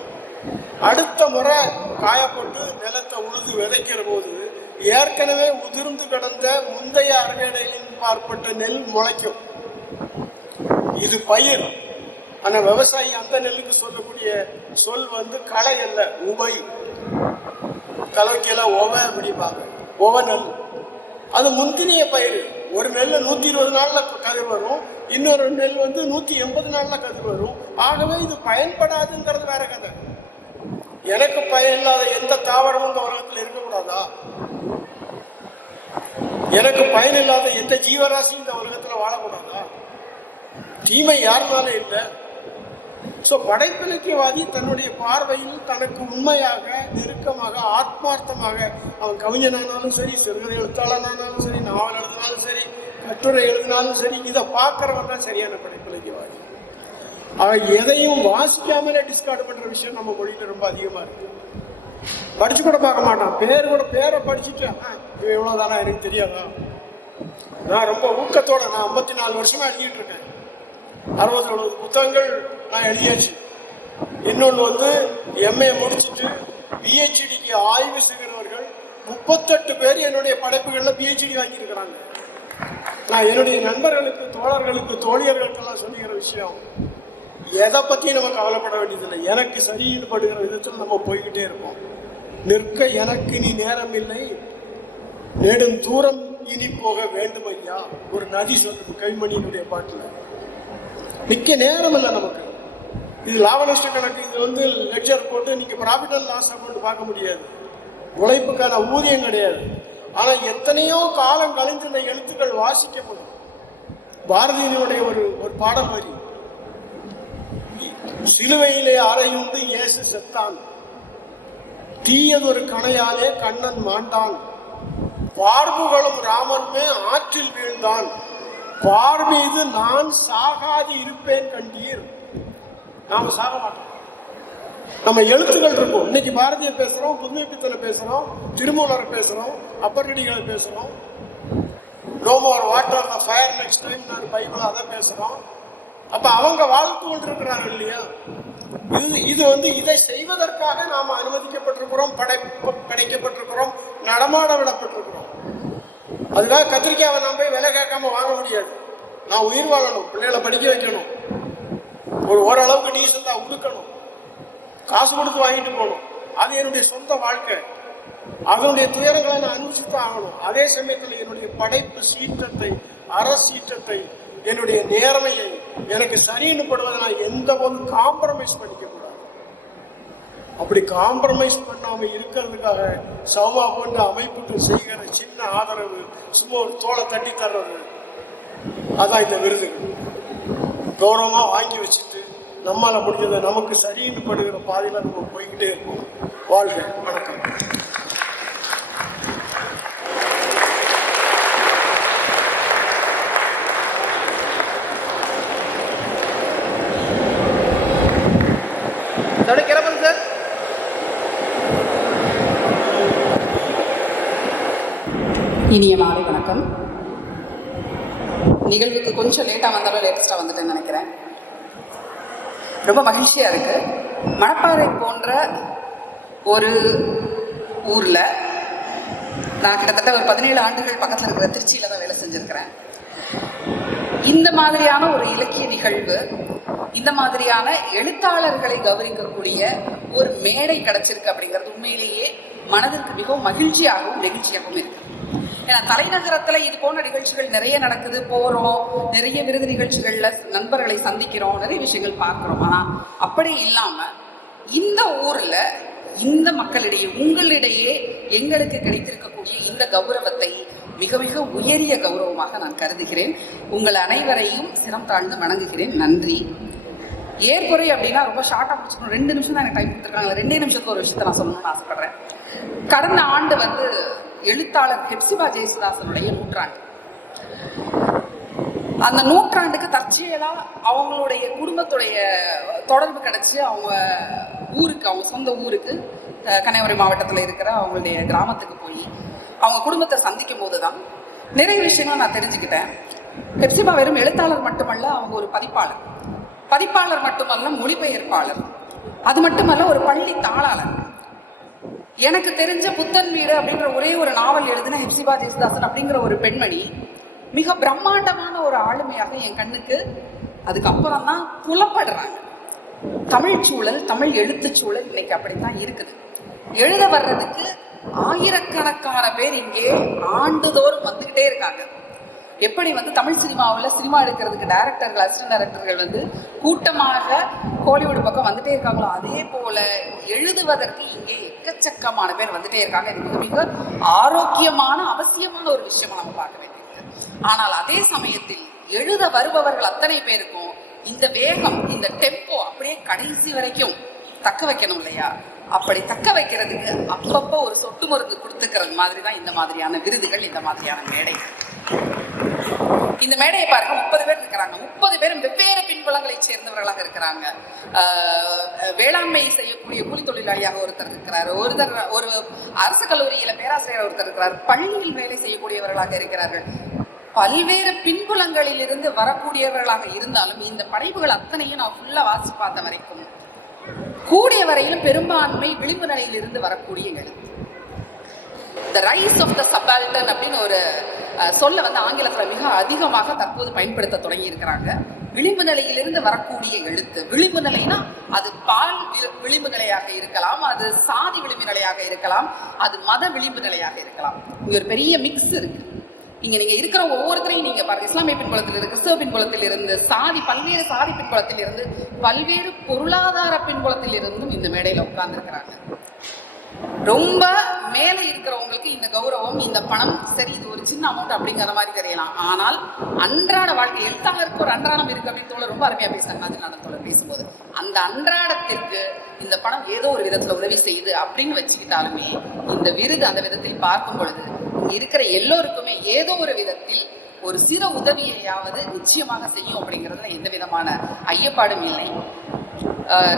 அடுத்த முறை காயப்பட்டு நிலத்தை உழுது விதைக்கிற போது ஏற்கனவே உதிர்ந்து கிடந்த முந்தைய அறுவடைகளின் பார்ப்பட்ட நெல் முளைக்கும். இது பயிர். ஆனால் விவசாயி அந்த நெல்லுக்கு சொல்லக்கூடிய சொல் வந்து களை அல்ல, உபை. கலவைக்கெல்லாம் ஒவை அப்படிப்பாங்க, ஒவ நெல். அது முந்தினிய பயிர். ஒரு நெல் 120 நாள்ல கதிர் வரும், இன்னொரு நெல் வந்து 180 நாள்ல கதிர் வரும். ஆகவே இது பயன்படாதுங்கிறது வேற கதை. எனக்கு பயன் இல்லாத எந்த தாவரமும் இந்த உலகத்தில் இருக்கக்கூடாதா? எனக்கு பயன் இல்லாத எந்த ஜீவராசியும் இந்த உலகத்தில் வாழக்கூடாதா? தீமை யாருனாலும் இல்லை. ஸோ படைப்பிலக்கியவாதி தன்னுடைய பார்வையில் தனக்கு உண்மையாக, நெருக்கமாக, ஆத்மார்த்தமாக, அவன் கவிஞனானாலும் சரி, சிறுகதை எழுத்தாளனானாலும் சரி, நாவல் எழுதினாலும் சரி, கட்டுரை எழுதினாலும் சரி, இதை பார்க்குறவன் தான் சரியான படைப்பிலக்கியவாதி. அவன் எதையும் வாசிக்காமலே டிஸ்கார்டு பண்ணுற விஷயம் நம்ம மொழியில் ரொம்ப அதிகமாக இருக்கு. படிச்சு கூட பார்க்க மாட்டான், பேரை படிச்சுட்டு இவன் எவ்வளோதானா எனக்கு தெரியாதா? நான் ரொம்ப ஊக்கத்தோட, நான் 54 வருஷமா எழுதிட்டு இருக்கேன். 60-70 புத்தகங்கள் நான் எழுதியாச்சு. இன்னொன்று வந்து எம்ஏ முடிச்சுட்டு பிஹெச்டிக்கு ஆய்வு செய்கிறவர்கள் 38 பேர் என்னுடைய படைப்புகளில் பிஹெச்டி வாங்கியிருக்கிறாங்க. நான் என்னுடைய நண்பர்களுக்கு, தோழர்களுக்கு, தோழியர்களுக்கெல்லாம் சொல்லுகிற விஷயம், எதை பற்றியும் நம்ம கவலைப்பட வேண்டியதில்லை. எனக்கு சரின்னு படுகிற விதத்தில் நம்ம போய்கிட்டே இருப்போம். நிற்க எனக்கு இனி நேரம் இல்லை, நெடும் தூரம் இனி போக வேண்டும் ஐயா, ஒரு நதி சொல்லுது கைமணியினுடைய பாட்டில். நிற்க நேரம் இல்லை நமக்கு. இது லாப நஷ்ட கணக்கு, இது வந்து லெக்சர் போட்டு நீங்கள் ப்ராஃபிட் அண்ட் லாஸ் அக்கௌண்ட் பார்க்க முடியாது. உழைப்புக்கான ஊதியம் கிடையாது. ஆனால் எத்தனையோ காலம் கழிந்து இந்த எழுத்துக்கள் வாசிக்கப்படும். பாரதியினுடைய ஒரு பாடல் வரி, சிலுவையிலே அறையுண்டு இயேசு செத்தான், தீயதொரு கணையாலே கண்ணன் மாண்டான், பார்வுகளும் ராமன்மே ஆற்றில் வீழ்ந்தான், பார் மீது நான் சாகாது இருப்பேன் கண்டீர். நாம சாக மாட்டோம். நம்ம எழுத்துக்கள் இருக்கும். இன்னைக்கு பாரதியை பேசுறோம், புதுமை பித்தனை பேசுறோம், திருமூலரை பேசுறோம், அப்பரடிகளை பேசுறோம், no more water the fire next time நான் பைபிள் அதை பேசுறோம். அப்ப அவங்க வாழ்த்து கொண்டிருக்கிறார்கள் இல்லையா? இது வந்து இதை செய்வதற்காக நாம் அனுமதிக்கப்பட்டிருக்கிறோம், படைக்கப்பட்டிருக்கிறோம், நடமாட விடப்பட்டிருக்கிறோம். அதுக்காக கத்திரிக்காவை நான் போய் விலை கேட்காம வாங்க முடியாது. நான் உயிர் வாழணும், பிள்ளைகளை படிக்க வைக்கணும், ஓரளவுக்கு டீசெண்டாக உடுக்கணும், காசு கொடுத்து வாங்கிட்டு போகணும். அது என்னுடைய சொந்த வாழ்க்கை. அதனுடைய துயரங்களை நான் அனுபவிச்சுதான் ஆகணும். அதே சமயத்தில் என்னுடைய படைப்பு சீற்றத்தை, அறசீற்றத்தை, என்னுடைய நேர்மையை, எனக்கு சரின்னு படுவதை நான் எந்த போதும் காம்ப்ரமைஸ் பண்ணிக்க கூடாது. அப்படி காம்ப்ரமைஸ் பண்ணாமல் இருக்கிறதுக்காக சௌமா போன்ற அமைப்புகள் செய்கிற சின்ன ஆதரவு, சும்மா ஒரு தோலை தட்டி தர்றது, அதான் இந்த விருது. கௌரவமாக வாங்கி வச்சுட்டு நம்மளால் முடிஞ்சதை நமக்கு சரின்னு படுகிற பாதையில் நம்ம போய்கிட்டே இருப்போம். வாழ்க. வணக்கம். சார், இனிய மாலை வணக்கம். நிகழ்வுக்கு கொஞ்சம் லேட்டாக வந்தாலும் லேட்டஸ்ட்டாக வந்துட்டேன்னு நினைக்கிறேன். ரொம்ப மகிழ்ச்சியாக இருக்குது. மணப்பாறை போன்ற ஒரு ஊரில் நான் கிட்டத்தட்ட ஒரு 17 ஆண்டுகள் பக்கத்தில் இருக்கிற திருச்சியில் தான் வேலை செஞ்சுருக்கிறேன். இந்த மாதிரியான ஒரு இலக்கிய நிகழ்வு, இந்த மாதிரியான எழுத்தாளர்களை கௌரவிக்கக்கூடிய ஒரு மேடை கிடைச்சிருக்கு அப்படிங்கிறது உண்மையிலேயே மனதிற்கு மிகவும் மகிழ்ச்சியாகவும் நெகிழ்ச்சியாகவும் இருக்கு. ஏன்னா தலைநகரத்தில் இது போன்ற நிகழ்ச்சிகள் நிறைய நடக்குது, போகிறோம், நிறைய விருது நிகழ்ச்சிகளில் நண்பர்களை சந்திக்கிறோம், நிறைய விஷயங்கள் பார்க்குறோம். ஆனால் அப்படி இல்லாமல் இந்த ஊரில் இந்த மக்களிடையே உங்களிடையே எங்களுக்கு கிடைத்திருக்கக்கூடிய இந்த கௌரவத்தை மிக மிக உயரிய கௌரவமாக நான் கருதுகிறேன். உங்கள் அனைவரையும் சிரம் தாழ்ந்து வணங்குகிறேன். நன்றி. ஏற்புரை அப்படின்னா ரொம்ப ஷார்ட்டாக முடிச்சுக்கணும். 2 நிமிஷம் தான் எனக்கு டைம் கொடுத்துருக்காங்க. 2 நிமிஷத்துக்கு ஒரு விஷயத்தை நான் சொல்லணும்னு ஆசைப்படுறேன். கடந்த ஆண்டு எழுத்தாளர் ஹெப்சிபா ஜெயசுதாசனுடைய நூற்றாண்டு. அந்த நூற்றாண்டுக்கு தற்செயலாக அவங்களுடைய குடும்பத்துடைய தொடர்பு கிடச்சி அவங்க ஊருக்கு, அவங்க சொந்த ஊருக்கு, கன்னியாகுமரி மாவட்டத்தில் இருக்கிற அவங்களுடைய கிராமத்துக்கு போய் அவங்க குடும்பத்தை சந்திக்கும் போது தான் நிறைய விஷயங்கள் நான் தெரிஞ்சுக்கிட்டேன். ஹெப்சிபா வெறும் எழுத்தாளர் மட்டுமல்ல, அவங்க ஒரு பதிப்பாளர் மட்டுமல்ல, மொழிபெயர்ப்பாளர், அது மட்டுமல்ல ஒரு பள்ளி தாளாளர். எனக்கு தெரிஞ்ச புத்தன் வீடு அப்படிங்கிற ஒரே ஒரு நாவல் எழுதின ஹெப்சிபா ஜெயசுதாசன் அப்படிங்கிற ஒரு பெண்மணி மிக பிரம்மாண்டமான ஒரு ஆளுமையாக என் கண்ணுக்கு அதுக்கப்புறம் தான் புலப்படுறாங்க. தமிழ் சூழல், தமிழ் எழுத்து சூழல் இன்னைக்கு அப்படித்தான் இருக்குது. எழுத வர்றதுக்கு ஆயிரக்கணக்கான பேர் இங்கே ஆண்டுதோறும் வந்துகிட்டே இருக்காங்க. எப்படி தமிழ் சினிமாவில் சினிமா எடுக்கிறதுக்கு டைரக்டர்கள், அசிஸ்டன்ட் டைரக்டர்கள் கூட்டமாக கோலிவுட் பக்கம் வந்துட்டே இருக்காங்களோ, அதே போல எழுதுவதற்கு இங்கே எக்கச்சக்கமான பேர் வந்துட்டே இருக்காங்க. இது மிக மிக ஆரோக்கியமான அவசியமான ஒரு விஷயமா நம்ம பார்க்க வேண்டியிருக்கு. ஆனால் அதே சமயத்தில் எழுத வருபவர்கள் அத்தனை பேருக்கும் இந்த வேகம், இந்த டெம்போ அப்படியே கடைசி வரைக்கும் தக்க வைக்கணும் இல்லையா? அப்படி தக்க வைக்கிறதுக்கு அப்பப்போ ஒரு சொட்டு மருந்து கொடுத்துக்கிறது மாதிரி தான் இந்த மாதிரியான விருதுகள், இந்த மாதிரியான மேடைகள். இந்த மேடையை பாருங்க, 30 பேர் இருக்கிறாங்க. 30 பேரும் வெவ்வேறு பின்புலங்களை சேர்ந்தவர்களாக இருக்கிறாங்க. வேளாண்மை செய்யக்கூடிய கூலி தொழிலாளியாக ஒருத்தர் இருக்கிறார், ஒரு அரசு கல்லூரியில பேராசிரியர் ஒருத்தர் இருக்கிறார், பள்ளியில் வேலை செய்யக்கூடியவர்களாக இருக்கிறார்கள். பல்வேறு பின்புலங்களில் இருந்து வரக்கூடியவர்களாக இருந்தாலும் இந்த படைப்புகள் அத்தனையும் நான் ஃபுல்லா வாசி பார்த்த வரைக்கும் கூடிய வரையிலும் பெரும்பான்மை விளிம்பு நிலையிலிருந்து வரக்கூடிய எழுத்து. The rise of the subaltern அப்படின்னு ஒரு சொல்ல ஆங்கிலத்தில் மிக அதிகமாக தற்போது பயன்படுத்த தொடங்கி இருக்கிறாங்க. விளிம்பு நிலையிலிருந்து வரக்கூடிய எழுத்து. விளிம்பு நிலைனா அது பால் விளிம்பு நிலையாக இருக்கலாம், அது சாதி விளிம்பு நிலையாக இருக்கலாம், அது மத விளிம்பு நிலையாக இருக்கலாம். இங்க ஒரு பெரிய மிக்ஸ் இருக்கு. இங்க நீங்க இருக்கிற ஒவ்வொருத்தரையும் நீங்க பாருங்க, இஸ்லாமிய பின்புலத்தில் இருந்து, கிறிஸ்தவ பின்புலத்தில் இருந்து, பல்வேறு சாதி பின்புலத்தில் இருந்து, பல்வேறு பொருளாதார பின்புலத்தில் இருந்தும் இந்த மேடையில உட்கார்ந்து இருக்கிறாங்க. ரொம்ப மேலே இருக்கிறவங்களுக்கு இந்த கௌரவம், இந்த பணம் சரி, இது ஒரு சின்ன அமௌண்ட் அப்படிங்கிற மாதிரி தெரியலாம். ஆனால் அன்றாட வாழ்க்கை, எழுத்தாளருக்கு ஒரு அன்றாடம் இருக்கு அப்படின்னு தோழர் ரொம்ப அருமையா பேசினாங்க. அது தோழர் பேசும்போது அந்த அன்றாடத்திற்கு இந்த பணம் ஏதோ ஒரு விதத்துல உதவி செய்யுது அப்படின்னு வச்சுக்கிட்டாலுமே இந்த விருது அந்த விதத்தில் பார்க்கும் பொழுது இருக்கிற எல்லோருக்குமே ஏதோ ஒரு விதத்தில் ஒரு சிறு உதவியையாவது நிச்சயமாக செய்யும் அப்படிங்கிறதுல எந்த விதமான ஐயப்பாடும் இல்லை.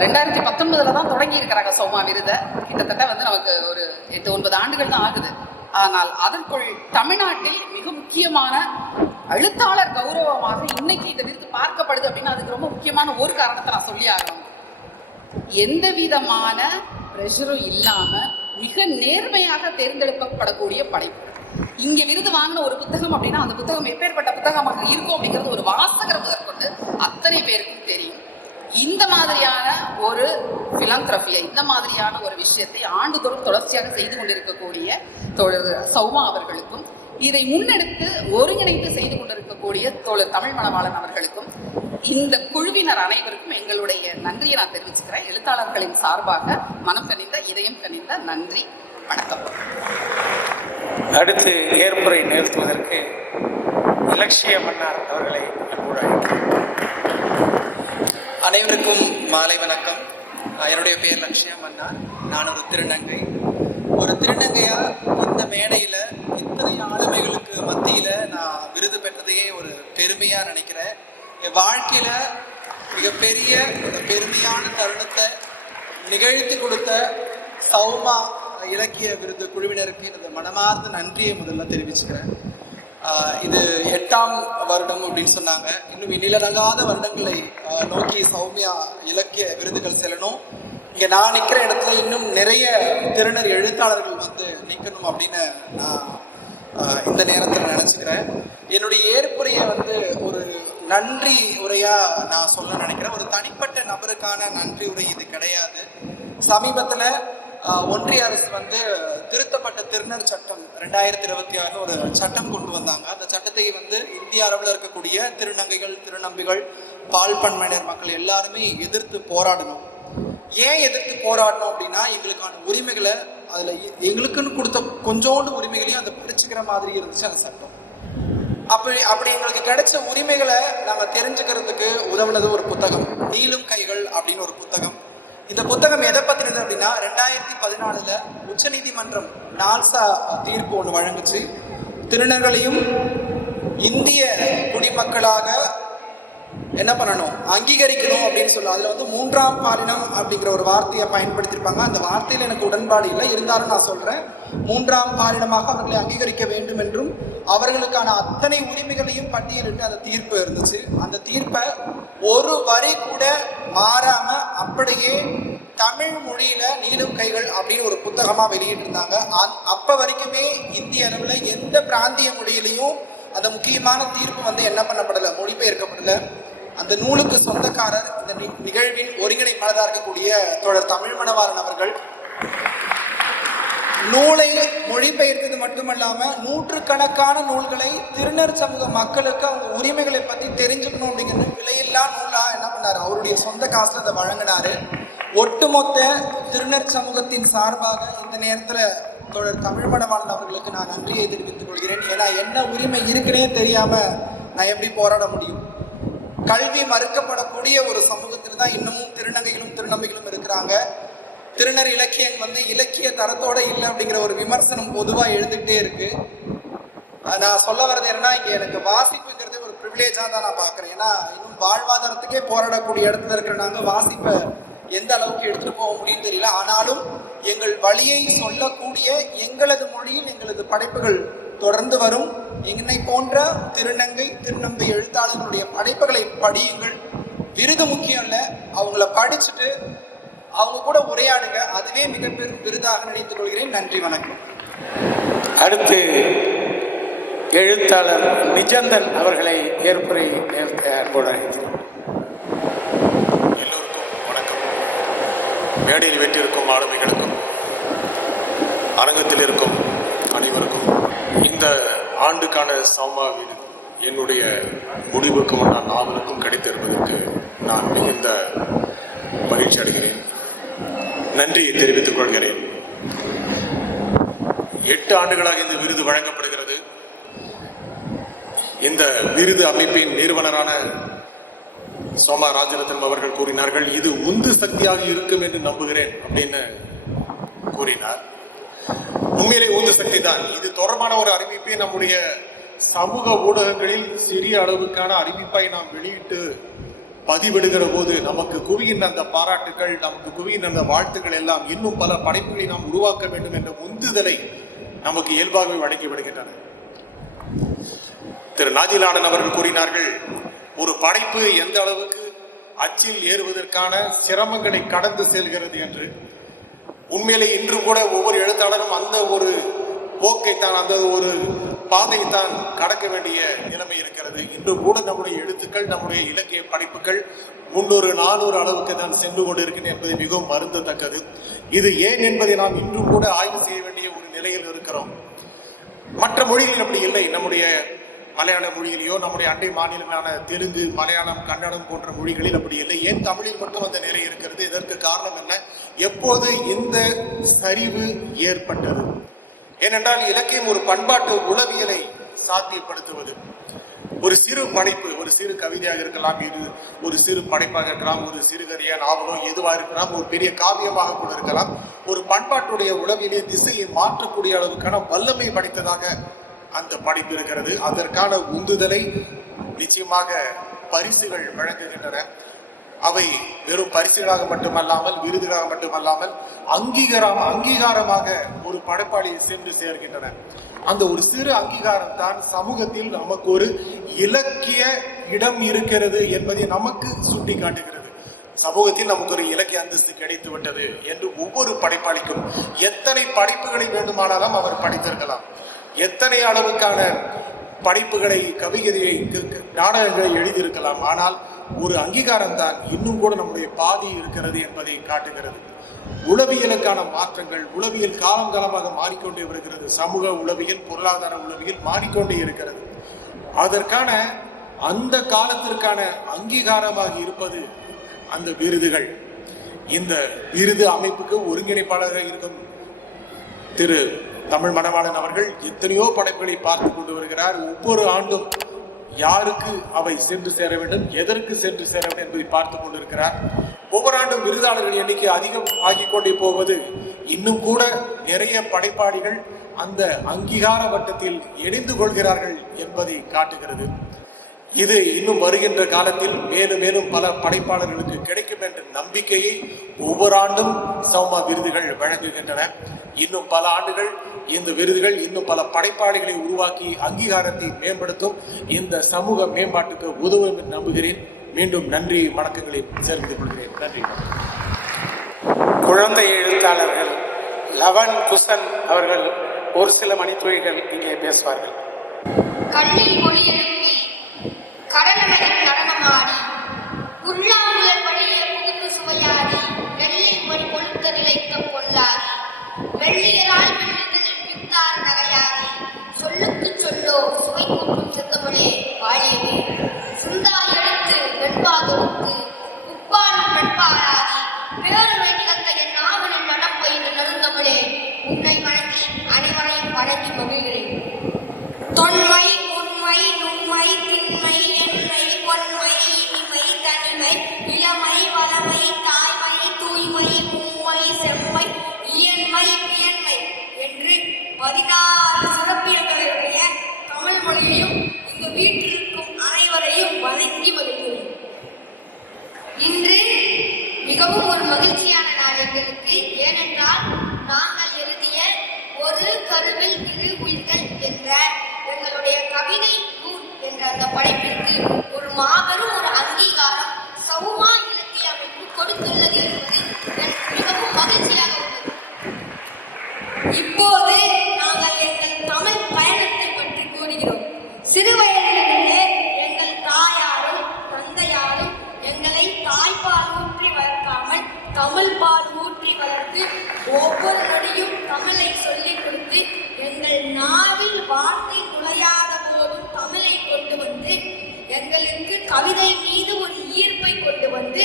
2019 தான் தொடங்கி இருக்கிறாங்க சௌமா விருதை. கிட்டத்தட்ட நமக்கு ஒரு 8-9 ஆண்டுகள் தான் ஆகுது. ஆனால் அதற்குள் தமிழ்நாட்டில் மிக முக்கியமான எழுத்தாளர் கௌரவமாக இன்னைக்கு இந்த விருது பார்க்கப்படுது அப்படின்னா அதுக்கு ரொம்ப முக்கியமான ஒரு காரணத்தை நான் சொல்லி ஆகணும். எந்த விதமான பிரஷரும் இல்லாம மிக நேர்மையாக தேர்ந்தெடுக்கப்படக்கூடிய படைப்பு. இங்க விருது வாங்கின ஒரு புத்தகம் அப்படின்னா அந்த புத்தகம் எப்பேற்பட்ட புத்தகமாக இருக்கும் அப்படிங்கிறது ஒரு வாசகர் முதற்கொண்டு அத்தனை பேருக்கும் தெரியும். இந்த மாதிரியான ஒரு பிலாந்திரபியை, இந்த மாதிரியான ஒரு விஷயத்தை ஆண்டுதோறும் தொடர்ச்சியாக செய்து கொண்டிருக்கக்கூடிய தோழர் சௌமா அவர்களுக்கும், இதை முன்னெடுத்து ஒருங்கிணைத்து செய்து கொண்டிருக்கக்கூடிய தோழர் தமிழ் மணவாளன் அவர்களுக்கும், இந்த குழுவினர் அனைவருக்கும் எங்களுடைய நன்றியை நான் தெரிவிச்சுக்கிறேன். எழுத்தாளர்களின் சார்பாக மனம் கனிந்த, இதயம் கனிந்த நன்றி. வணக்கம். அடுத்து ஏற்புரை நிகழ்த்துவதற்கு இலட்சிய மன்னார் அவர்களை அனைவருக்கும் மாலை வணக்கம். என்னுடைய பேர் லட்சிய மன்னார். நான் ஒரு திருநங்கையா இந்த மேடையில் இத்தனை ஆளுமைகளுக்கு மத்தியில் நான் விருது பெற்றதையே ஒரு பெருமையாக நினைக்கிறேன். என் வாழ்க்கையில் மிகப்பெரிய ஒரு பெருமையான தருணத்தை நிகழ்த்தி கொடுத்த சௌமா இலக்கிய விருது குழுவினருக்கு எனது மனமார்ந்த நன்றியை முதல்ல தெரிவிச்சுக்கிறேன். இது 8ஆம் வருடம் அப்படின்னு சொன்னாங்க. இன்னும் எண்ணிலடங்காத வருடங்களை நோக்கி சௌமியா இலக்கிய விருதுகள் செல்லணும். இங்கே நான் நிற்கிற இடத்துல இன்னும் நிறைய திருநர் எழுத்தாளர்கள் வந்து நிற்கணும் அப்படின்னு நான் இந்த நேரத்தில் நினச்சிக்கிறேன். என்னுடைய ஏற்புரையை வந்து ஒரு நன்றி உரையாக நான் சொல்ல நினைக்கிறேன். ஒரு தனிப்பட்ட நபருக்கான நன்றி உரை இது கிடையாது. சமீபத்தில் ஒன்றிய அரசு வந்து திருத்தப்பட்ட திருநர் சட்டம் 2026 ஒரு சட்டம் கொண்டு வந்தாங்க. அந்த சட்டத்தை வந்து இந்திய அளவில் இருக்கக்கூடிய திருநங்கைகள், திருநம்பிகள், பால் பன்மையினர் மக்கள் எல்லாருமே எதிர்த்து போராடணும். ஏன் எதிர்த்து போராடணும் அப்படின்னா, எங்களுக்கான உரிமைகளை அதில் எங்களுக்குன்னு கொடுத்த கொஞ்சோண்டு உரிமைகளையும் அதை பிடிச்சிக்கிற மாதிரி இருந்துச்சு அந்த சட்டம். அப்படி எங்களுக்கு கிடைச்ச உரிமைகளை நாங்கள் தெரிஞ்சுக்கிறதுக்கு உதவுனது ஒரு புத்தகம், நீளும் கைகள் அப்படின்னு ஒரு புத்தகம். இந்த புத்தகம் எதை பற்றினது அப்படின்னா, 2014 உச்சநீதிமன்றம் நால்சா தீர்ப்பு ஒன்று வழங்குச்சு. திருநர்களையும் இந்திய குடிமக்களாக என்ன பண்ணணும், அங்கீகரிக்கணும் அப்படின்னு சொல்லி அதில் வந்து 3ஆம் பாலினம் அப்படிங்கிற ஒரு வார்த்தையை பயன்படுத்தியிருப்பாங்க. அந்த வார்த்தையில் எனக்கு உடன்பாடு இல்லை, இருந்தாலும் நான் சொல்கிறேன். 3ஆம் பாலினமாக அவர்களை அங்கீகரிக்க வேண்டும் என்றும் அவர்களுக்கான அத்தனை உரிமைகளையும் பட்டியலிட்டு அந்த தீர்ப்பு இருந்துச்சு. அந்த தீர்ப்பை ஒரு வரி கூட மாறாம அப்படியே தமிழ் மொழியில நீளும் கைகள் அப்படின்னு ஒரு புத்தகமா வெளியிட்டிருந்தாங்க. அப்ப வரைக்குமே இந்திய அளவில் எந்த பிராந்திய மொழியிலையும் அந்த முக்கியமான தீர்ப்பு வந்து என்ன பண்ணப்படலை, மொழிபெயர்க்கப்படலை. அந்த நூலுக்கு சொந்தக்காரர் இந்த நிகழ்வின் ஒருங்கிணைப்பாளராக இருக்கக்கூடிய தோழர் தமிழ் மணவாளன் அவர்கள் நூலை மொழிபெயர்த்தது மட்டுமல்லாமல் நூற்றுக்கணக்கான நூல்களை திருநர் சமூக மக்களுக்கு அவங்க உரிமைகளை பற்றி தெரிஞ்சுக்கணும் அப்படிங்கிற விலையில்லா நூலாக என்ன பண்ணார், அவருடைய சொந்த காசில் அதை வழங்கினார். ஒட்டுமொத்த திருநர் சமூகத்தின் சார்பாக இந்த நேரத்தில் தோழர் தமிழ் மணவாளன் அவர்களுக்கு நான் நன்றியை தெரிவித்துக் கொள்கிறேன். ஏன்னா என்ன உரிமை இருக்குன்னே தெரியாமல் நான் எப்படி போராட முடியும்? கல்வி மறுக்கப்படக்கூடிய ஒரு சமூகத்தில் தான் இன்னமும் திருநங்கைகளும் திருநம்பிகளும் இருக்கிறாங்க. திருநர் இலக்கியம் வந்து இலக்கிய தரத்தோட இல்லை அப்படிங்கிற ஒரு விமர்சனம் பொதுவாக எழுந்துகிட்டே இருக்கு. நான் சொல்ல வர்றது என்னன்னா, இங்கே எனக்கு வாசிப்புங்கிறது ஒரு ப்ரிவிலேஜாக தான் நான் பார்க்குறேன். ஏன்னா இன்னும் வாழ்வாதாரத்துக்கே போராடக்கூடிய இடத்துல இருக்கிற நாங்கள் வாசிப்பை எந்த அளவுக்கு எடுத்துகிட்டு போக முடியும்னு தெரியல. ஆனாலும் எங்கள் வழியை சொல்லக்கூடிய எங்களது மொழியில் எங்களது படைப்புகள் தொடர்ந்து வரும். என்னை போன்ற திருநங்கை திருநம்பை எழுத்தாளர்களுடைய படைப்புகளை படியுங்கள். விருது முக்கியம் இல்லை, அவங்கள படிச்சுட்டு அவங்க கூட உரையாடுங்க. அதுவே மிகப்பெரும் விருதாக நினைத்துக் கொள்கிறேன். நன்றி, வணக்கம். அடுத்து எழுத்தாளர் நிஜந்தன் அவர்களை ஏற்புரை நேர்த்த அன்போடு அழைக்கிறோம். எல்லோருக்கும் வணக்கம். மேடையில் வெற்றிருக்கும் ஆளுமைகளுக்கும் அரங்கத்தில் இருக்கும் அனைவருக்கும் இந்த ஆண்டுக்கான சௌமா விருது என்னுடைய முடிவுக்கு முன்னால் நாவலுக்கும் கிடைத்திருப்பதற்கு நான் மிகுந்த மகிழ்ச்சி அடைகிறேன். நன்றியை தெரிவித்துக் கொள்கிறேன். 8 ஆண்டுகளாக இந்த விருது வழங்கப்படுகிறது. இந்த விருது அமைப்பின் நிறுவனரான சோமா ராஜரத்னம் அவர்கள் கூறினார்கள், இது உந்து சக்தியாக இருக்கும் என்று நம்புகிறேன் அப்படின்னு கூறினார். உண்மையிலே உந்து சக்தி தான். இது தொடர்பான ஒரு அறிவிப்பை நம்முடைய சமூக ஊடகங்களில் சிறிய அளவுக்கான அறிவிப்பை நாம் வெளியிட்டு பதிவிடுகிற போது நமக்கு குவிகின்ற அந்த பாராட்டுகள், நமக்கு குவிகின்ற அந்த வாழ்த்துக்கள் எல்லாம் இன்னும் பல படைப்புகளை நாம் உருவாக்க வேண்டும் என்ற உந்துதலை நமக்கு இயல்பாகவே வழங்கி விடுகின்றன. திரு நாஜிலாடன் அவர்கள் கூறினார்கள், ஒரு படைப்பு எந்த அளவுக்கு அச்சில் ஏறுவதற்கான சிரமங்களை கடந்து செல்கிறது என்று. உண்மையிலே இன்று கூட ஒவ்வொரு எழுத்தாளரும் அந்த ஒரு போக்கைத்தான், அந்த ஒரு பாதைத்தான் கடக்க வேண்டிய நிலைமை இருக்கிறது. இன்று கூட நம்முடைய எழுத்துக்கள், நம்முடைய இலக்கிய படைப்புகள் 300-400 அளவுக்கு தான் சென்று கொண்டு இருக்கின்றன என்பது மிகவும் வருந்தத்தக்கது. இது ஏன் என்பதை நாம் இன்றும் கூட ஆய்வு செய்ய வேண்டிய ஒரு நிலையில் இருக்கிறோம். மற்ற மொழிகளில் அப்படி இல்லை. நம்முடைய மலையாள மொழியிலேயோ நம்முடைய அண்டை மாநிலங்களான தெலுங்கு, மலையாளம், கன்னடம் போன்ற மொழிகளில் அப்படி இல்லை. ஏன் தமிழில் மட்டும் அந்த நிலை இருக்கிறது? இதற்கு காரணம் என்ன? எப்போது இந்த சரிவு ஏற்பட்டது? ஏனென்றால் இலக்கியம் ஒரு பண்பாட்டு உளவியலை சாத்தியப்படுத்துவது. ஒரு சிறு படைப்பு, ஒரு சிறு கவிதையாக இருக்கலாம், ஒரு சிறு படைப்பாக இருக்கலாம், ஒரு சிறுகதையா நாவலோ எதுவாக இருக்கலாம், ஒரு பெரிய காவியமாக கூட இருக்கலாம். ஒரு பண்பாட்டுடைய உளவியலை திசையை மாற்றக்கூடிய அளவுக்கான வல்லமை படைத்ததாக அந்த படைப்பு இருக்கிறது. அதற்கான உந்துதலை நிச்சயமாக பரிசுகள் வழங்குகின்றன. அவை வெறும் பரிசுகளாக மட்டுமல்லாமல், விருதுகளாக மட்டுமல்லாமல் அங்கீகாரமாக ஒரு படைப்பாளி சென்று சேர்கின்றன. அந்த ஒரு சிறு அங்கீகாரம் தான் சமூகத்தில் நமக்கு ஒரு இலக்கிய இடம் இருக்கிறது என்பதை நமக்கு சுட்டி காட்டுகிறது. சமூகத்தில் நமக்கு ஒரு இலக்கிய அந்தஸ்து கிடைத்து விட்டது என்று ஒவ்வொரு படைப்பாளிக்கும் எத்தனை படைப்புகளை வேண்டுமானாலும் அவர் படைத்திருக்கலாம், எத்தனை அளவுக்கான படைப்புகளை, கவிதையை, நாடகங்களை எழுதியிருக்கலாம். ஆனால் ஒரு அங்கீகாரம் தான் இன்னும் கூட நம்முடைய பாதி இருக்கிறது என்பதை காட்டுகிறது. உளவியலுக்கான மாற்றங்கள், உளவியல் காலம் காலமாக மாறிக்கொண்டே வருகிறது. சமூக உளவியல், பொருளாதார உளவியல் மாறிக்கொண்டே இருக்கிறது. அதற்கான அந்த காலத்திற்கான அங்கீகாரமாக இருப்பது அந்த விருதுகள். இந்த விருது அமைப்புக்கு ஒருங்கிணைப்பாளராக இருக்கும் திரு தமிழ் மணவாளன் அவர்கள் எத்தனையோ படைப்புகளை பார்த்து கொண்டு வருகிறார். ஒவ்வொரு ஆண்டும் யாருக்கு அவை சென்று சேர வேண்டும், எதற்கு சென்று சேர வேண்டும் என்பதை பார்த்து கொண்டிருக்கிறார். ஒவ்வொரு ஆண்டும் விருதாளர்கள் எண்ணிக்கை அதிகம் ஆகிக் கொண்டே போவது, இன்னும் கூட நிறைய படைப்பாளிகள் அந்த அங்கீகார வட்டத்தில் இணைந்து கொள்கிறார்கள் என்பதை காட்டுகிறது. இது இன்னும் வருகின்ற காலத்தில் மேலும் மேலும் பல படைப்பாளர்களுக்கு கிடைக்கும் என்ற நம்பிக்கையை ஒவ்வொரு ஆண்டும் சௌமா விருதுகள் வழங்குகின்றன. இன்னும் பல ஆண்டுகள் இந்த விருதுகள் இன்னும் பல படைப்பாளிகளை உருவாக்கி அங்கீகாரத்தை மேம்படுத்தும், இந்த சமூக மேம்பாட்டுக்கு உதவும் என்று நம்புகிறேன். மீண்டும் நன்றி வணக்கங்களை சேர்த்துக் கொள்கிறேன். நன்றி. குழந்தை எழுத்தாளர்கள் லவன் குசன் அவர்கள் ஒரு சில மணித்துளிகள் இங்கே பேசுவார்கள். கண்ணில் ஒளி எழுப்பி கடனமதில் நடனமாடி உள்ளாங்குழல் படியே புகுந்து சுவையாடி நெல்லின் மணி கொளுத்த நிலைத்த பொல்லாடி வெள்ளியரால் வெள்ளிதழில் பித்தார் நகையாடி சொல்லுக்கு சொல்லோ சுவை கூட்டும் செந்தமனே வாழியவே சுந்தாய் எடுத்து வெண்பா தொடுத்து உப்பாலும் வெண்பாராதி பேருரை நிகழ்த்த என் நாவலின் மனம் பயின்று நடுந்தமனே உன்னை வணங்கி அனைவரையும் வணங்கி மகிழ்கிறேன். தொன்மை உண்மை நுண்மை திண்மை எண்மை பொன்மை இனிமை தனிமை இளமை வளமை தாய்மை தூய்மை மூமை செம்மை இயன்மை வியன்மை என்று 16 சிறப்பியல்களுடைய தமிழ் மொழியையும் இங்கு வீட்டிலிருக்கும் அனைவரையும் வணங்கி மகிழ்கிறேன். இன்று மிகவும் ஒரு மகிழ்ச்சியான நாள் எங்களுக்கு. ஏனென்றால் நாங்கள் எழுதிய ஒரு கருவில் இரு உயிர்கள் என்ற எங்களுடைய கவிதை நூல் என்ற அந்த படைப்பிற்கு ஒரு மாபெரும் ஒரு அங்கீகாரம் சௌமா இலக்கிய அமைப்பு கொடுத்துள்ளது என்பது எனக்கு மிகவும் மகிழ்ச்சியாக உள்ளது. இப்போது நாங்கள் எங்கள் தமிழ் பயணத்தை பற்றி கூறுகிறோம். சிறுவயதிலிருந்தே எங்கள் தாயாரும் தந்தையாரும் எங்களை தாய்ப்பால் ஊற்றி வளர்க்காமல் தமிழ் பால் ஊற்றி வளர்த்து ஒவ்வொரு நொடியும் தமிழை சொல்லிக் கொடுத்து எங்கள் நாவில் வார்த்தை நுழையாத போதும் தமிழை கொண்டு வந்து எங்களுக்கு கவிதை மீது ஒரு ஈர்ப்பை கொண்டு வந்து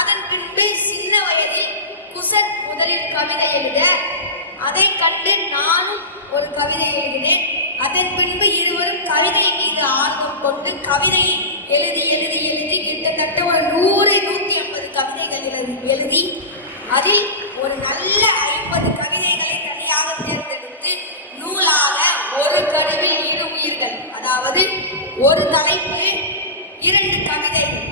அதன் பின்பு சின்ன வயதில் குசன் முதலில் கவிதை எழுத அதை கண்டு நானும் ஒரு கவிதை எழுதினேன். அதன் பின்பு இருவரும் கவிதை மீது ஆர்வம் கொண்டு கவிதையை எழுதி எழுதி எழுதி கிட்டத்தட்ட ஒரு 100-150 கவிதைகள் எழுதி அதில் ஒரு நல்ல 50 கவிதைகளை தனியாக தேர்ந்தெடுத்து நூலாக ஒரு கருவில் இரு உயிர்கள், அதாவது ஒரு தலைப்பு 2 கவிதைகள்.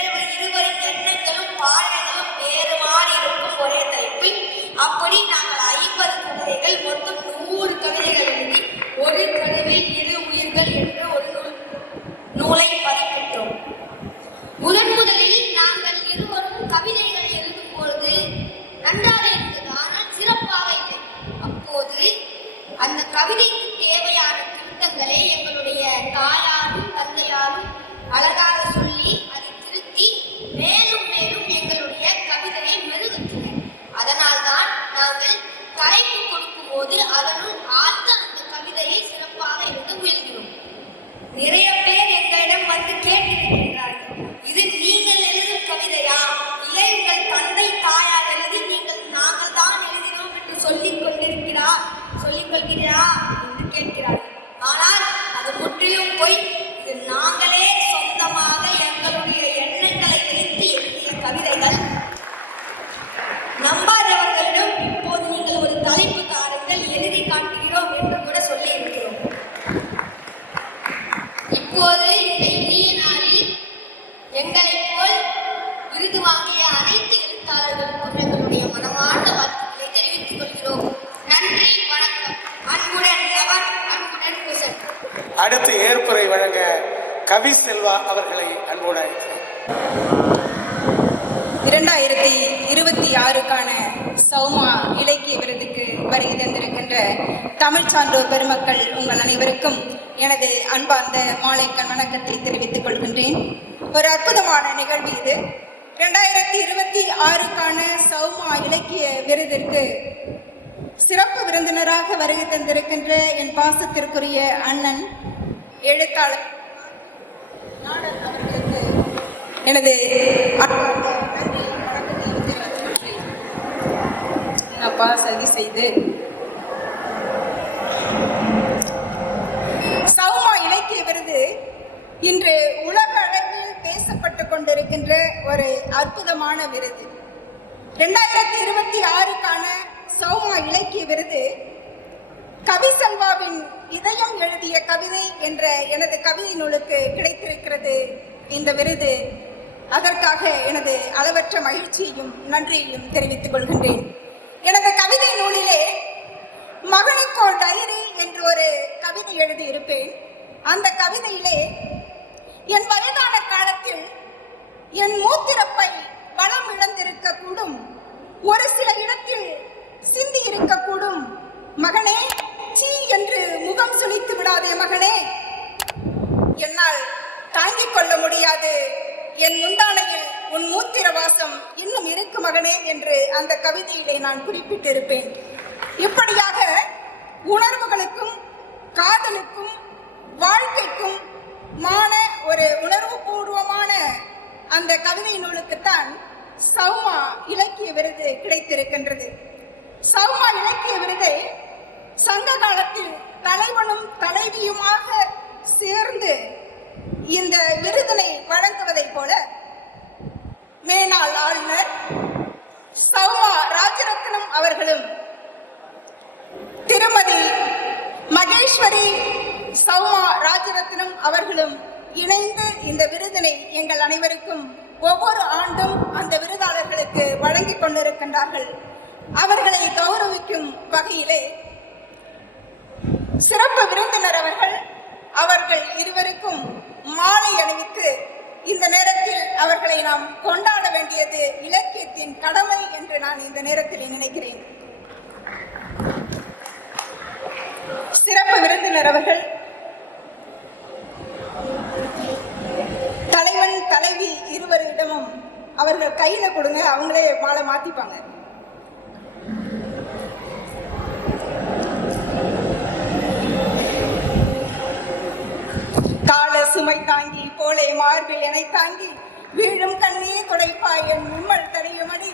எங்கள் இருவரின் எண்ணங்களும் பார்வைகளும் வேறு மாறி இருக்கும் ஒரே தலைப்பில். அப்படி நாங்கள் 50 கவிதைகள், மொத்தம் 100 கவிதைகள் எழுதி ஒரு கருவில் இரு உயிர்கள் என்று ஒரு நூலை பதிப்பிட்டோம். முதலில் நாங்கள் இருவரும் கவிதைகளை எழுதும் பொழுது நன்றாக இருந்தது, ஆனால் சிறப்பாக இல்லை. அப்போது அந்த கவிதைக்கு தேவையான திருத்தங்களை எங்களுடைய தாயாரும் தந்தையாரும் அழகாக சொல்லி அதை திருத்தி மேலும் மேலும் எங்களுடைய கவிதையை மெருகேற்றினர். அதனால்தான் நாங்கள் தலைப்பு கொடுக்கும் போது அதனுள் ஆழ்ந்த அந்த கவிதையை சிறப்பாக எழுத முயல்கிறோம். நிறைய பேர் எங்களிடம் வந்து கேட்டிருக்கிறார்கள், இது நீங்கள் எழுதும் கவிதையா, இல்லை உங்கள் தந்தை தாயார் எழுதி நாங்கள் தான் எழுதினோம் என்று சொல்லிக் கொள்கிறீரா என்று கேட்கிறார்கள். ஆனால் அது முற்றிலும் பொய். இது நாங்களே சொந்தமாக எங்களுடைய எண்ணங்களை வைத்து எழுதிய கவிதைகள். நம்பாதவர்களிடம் இப்போது நீங்கள் ஒரு தலைப்பு தாருங்கள், எழுதி காட்டுகிறோம் என்று கூட சொல்லி இருக்கிறோம். இப்போது இந்த இனிய நாளில் எங்களைப் போல் விருது வாங்கிய அனைத்து எழுத்தாளர்களுக்கும் எங்களுடைய மனமார்ந்த வாழ்த்துக்களை தெரிவித்துக் கொள்கிறோம். நன்றி, வணக்கம். அன்புடன் லவன், அன்புடன் குசன். அடுத்து ஏற்புரை வழங்க கவி செல்வா அவர்களை அன்போடு அழைக்கிறேன். 2026க்கான சௌமா இலக்கிய விருதுக்கு வருகை தந்திருக்கின்ற தமிழ் சான்றோர் பெருமக்கள் உங்கள் அனைவருக்கும் எனது அன்பார்ந்த மாலைக்கண் வணக்கத்தை தெரிவித்துக் கொள்கின்றேன். ஒரு அற்புதமான நிகழ்வு இது. 2026க்கான சௌமா இலக்கிய விருதிற்கு சிறப்பு விருந்தினராக வருகை தந்திருக்கின்ற என் பாசத்திற்குரிய அண்ணன் எழுத்தாளர் அவர்களுக்கு எனது அப்பா சதி செய்து சௌமா இலக்கிய விருது இன்று உலக அளவில் பேசப்பட்டு கொண்டிருக்கின்ற ஒரு அற்புதமான விருது. 2026க்கான சௌமா இலக்கிய விருது கவிசெல்வாவின் இதயம் எழுதிய கவிதை என்ற எனது கவிதை நூலுக்கு கிடைத்திருக்கிறது. இந்த விருது அதற்காக எனது அளவற்ற மகிழ்ச்சியையும் நன்றியையும் தெரிவித்துக் கொள்கின்றேன். எனது கவிதை நூலிலே மகனுக்கோ டைரி என்று ஒரு கவிதை எழுதியிருப்பேன். அந்த கவிதையிலே என் வயதான காலத்தில் என் மூத்திரப்பை பலம் இழந்திருக்க கூடும், ஒரு சில இடத்தில் சிந்தி இருக்கக்கூடும். மகனே, சீ என்று முகம் சுளித்து விடாதே மகனே, என்னால் தாங்கிக் கொள்ள முடியாது, என் முந்தானையில் உன் மூத்திர வாசம் இன்னும் இருக்கு மகனே என்று அந்த கவிதையிலே நான் குறிப்பிட்டிருப்பேன். இப்படியாக உணர்வுகளுக்கும் காதலுக்கும் வாழ்க்கைக்கும் மான ஒரு உணர்வு பூர்வமான அந்த கவிதை நூலுக்குத்தான் சௌமா இலக்கிய விருது கிடைத்திருக்கின்றது. சௌமா இலக்கிய விருதை சங்க காலத்தில் தலைவனும் தலைவியுமாக சேர்ந்து இந்த விருதினை வழங்குவதை போல மேனாள் ஆளுநர் சௌமா ராஜரத்னம் அவர்களும் திருமதி மகேஸ்வரி சௌமா ராஜரத்னம் அவர்களும் இணைந்து இந்த விருதினை எங்கள் அனைவருக்கும் ஒவ்வொரு ஆண்டும் அந்த விருதாளர்களுக்கு வழங்கிக் கொண்டிருக்கின்றார்கள். அவர்களை கௌரவிக்கும் வகையிலே சிறப்பு விருந்தினர் அவர்கள் இருவருக்கும் மாலை அணிவித்து இந்த நேரத்தில் அவர்களை நாம் கொண்டாட வேண்டியது இலக்கியத்தின் கடமை என்று நான் இந்த நேரத்தில் நினைக்கிறேன். சிறப்பு விருந்தினர் அவர்கள் தலைவன் தலைவி இருவரிடமும் அவர்கள் கையில கொடுங்க, அவங்களே மாலை மாத்திப்பாங்க. கால சுமை தாங்கி போலே மார்பில் எனை தாங்கி வீழும் கண்ணீர் துடைப்பாய் என் விம்மல் தடையுமடி,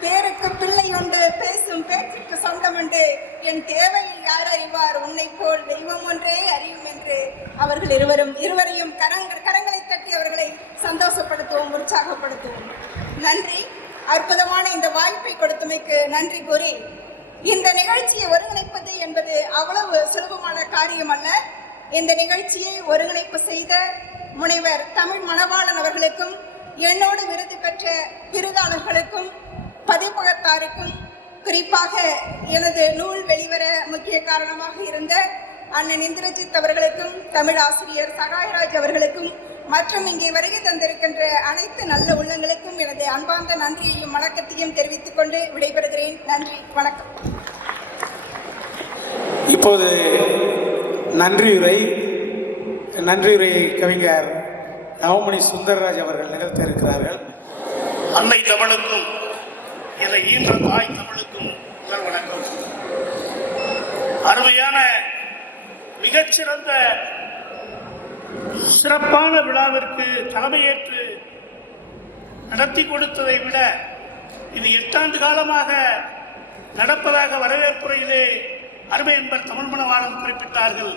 பேருக்கு பிள்ளை உண்டு பேசும் பேச்சுக்கு சொந்தமுண்டு, என் தேவையை யார் அறிவார் உன்னை போல் தெய்வம் ஒன்றே அறியும் என்று அவர்கள் இருவரையும் கரங்களை தட்டி அவர்களை சந்தோஷப்படுத்துவோம், உற்சாகப்படுத்துவோம். நன்றி. அற்புதமான இந்த வாய்ப்பை கொடுத்தமைக்கு நன்றி கூறி, இந்த நிகழ்ச்சியை ஒருங்கிணைப்பது என்பது அவ்வளவு சுலபமான காரியம் அல்ல. இந்த நிகழ்ச்சியை ஒருங்கிணைப்பு செய்த முனைவர் தமிழ் மணவாளன் அவர்களுக்கும், என்னோடு விருது பெற்ற விருதாளர்களுக்கும், பதிப்பகத்தாருக்கும், குறிப்பாக எனது நூல் வெளிவர முக்கிய காரணமாக இருந்த அண்ணன் இந்திரஜித் அவர்களுக்கும், தமிழ் ஆசிரியர் சகாயராஜ் அவர்களுக்கும் மற்றும் இங்கே வருகை தந்திருக்கின்ற அனைத்து நல்ல உள்ளங்களுக்கும் எனது அன்பார்ந்த நன்றியையும் வணக்கத்தையும் தெரிவித்துக் கொண்டு விடைபெறுகிறேன். நன்றி, வணக்கம். இப்போது நன்றியுரை கவிஞர் நவமணி சுந்தரராஜ் அவர்கள் நிகழ்த்த இருக்கிறார்கள். அன்னை தமிழுக்கும் இதை ஈன்ற தாய் தமிழுக்கும் முதல் வணக்கம். அருமையான மிகச்சிறந்த சிறப்பான விழாவிற்கு தலைமையேற்று நடத்தி கொடுத்ததை விட இது 8 ஆண்டு காலமாக நடப்பதாக வரவேற்புரையிலே அருமை என்பர் தமிழ் மணவாளன் குறிப்பிட்டார்கள்.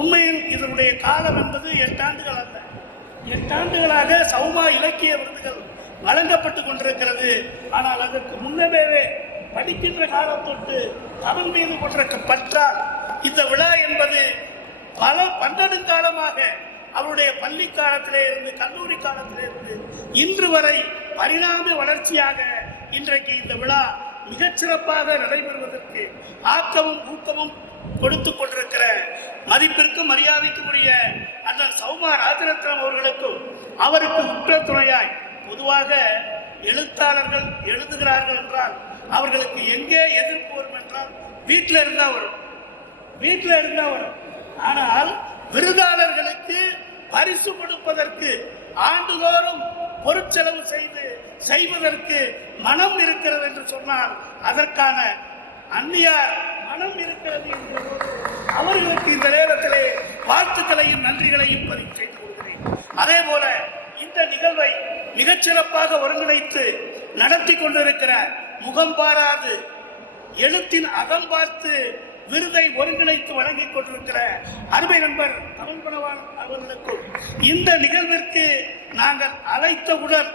உண்மையில் இதனுடைய காலம் என்பது 8 ஆண்டுகள் அல்ல. 8 ஆண்டுகளாக சௌமா இலக்கிய விருதுகள் வழங்கப்பட்டு கொண்டிருக்கிறது. ஆனால் அதற்கு முன்னவே படிக்கின்ற காலம் தொட்டு தமிழ் மீது கொண்டிருக்க பற்றால் இந்த விழா என்பது பல 12 காலமாக அவருடைய பள்ளி காலத்திலே இருந்து கல்லூரி காலத்திலே இருந்து இன்று வரை பரிணாம வளர்ச்சியாக இன்றைக்கு இந்த விழா மிகச்சிறப்பாக நடைபெறுவதற்கு ஆக்கமும் ஊக்கமும் கொடுத்து கொண்டிருக்கிற மதிப்பிற்கும் மரியாதைக்கும் உரிய அண்ணன் சௌமா ராஜரத்னம் அவர்களுக்கும் அவருக்கு உற்ற துணையாய் பொதுவாக எழுத்தாளர்கள் எழுதுகிறார்கள் என்றால் அவர்களுக்கு எங்கே எதிர்ப்பு வரும் என்றால் வீட்டில் இருந்தா வரும். ஆனால் விருதாளர்களுக்கு பரிசு கொடுப்பதற்கு ஆண்டுதோறும் பொருட்செலவு செய்வதற்கு மனம் இருக்கிறது என்று சொன்னால் அதற்கான அந்நியார் மனம் இருக்கிறது என்று அவர்களுக்கு இந்த நேரத்திலே வாழ்த்துக்களையும் நன்றிகளையும் பதிவு செய்து கொள்கிறேன். அதே போல இந்த நிகழ்வை மிகச்சிறப்பாக ஒருங்கிணைத்து நடத்தி கொண்டிருக்கிற முகம் பாராது எழுத்தின் அகம் பார்த்து விருதை ஒருங்கிணைத்து வழங்கிக் கொண்டிருக்கிற அருமை நண்பர் தமிழ் பணவான் அவர்களுக்கும் இந்த நிகழ்விற்கு நாங்கள் அழைத்தவுடன்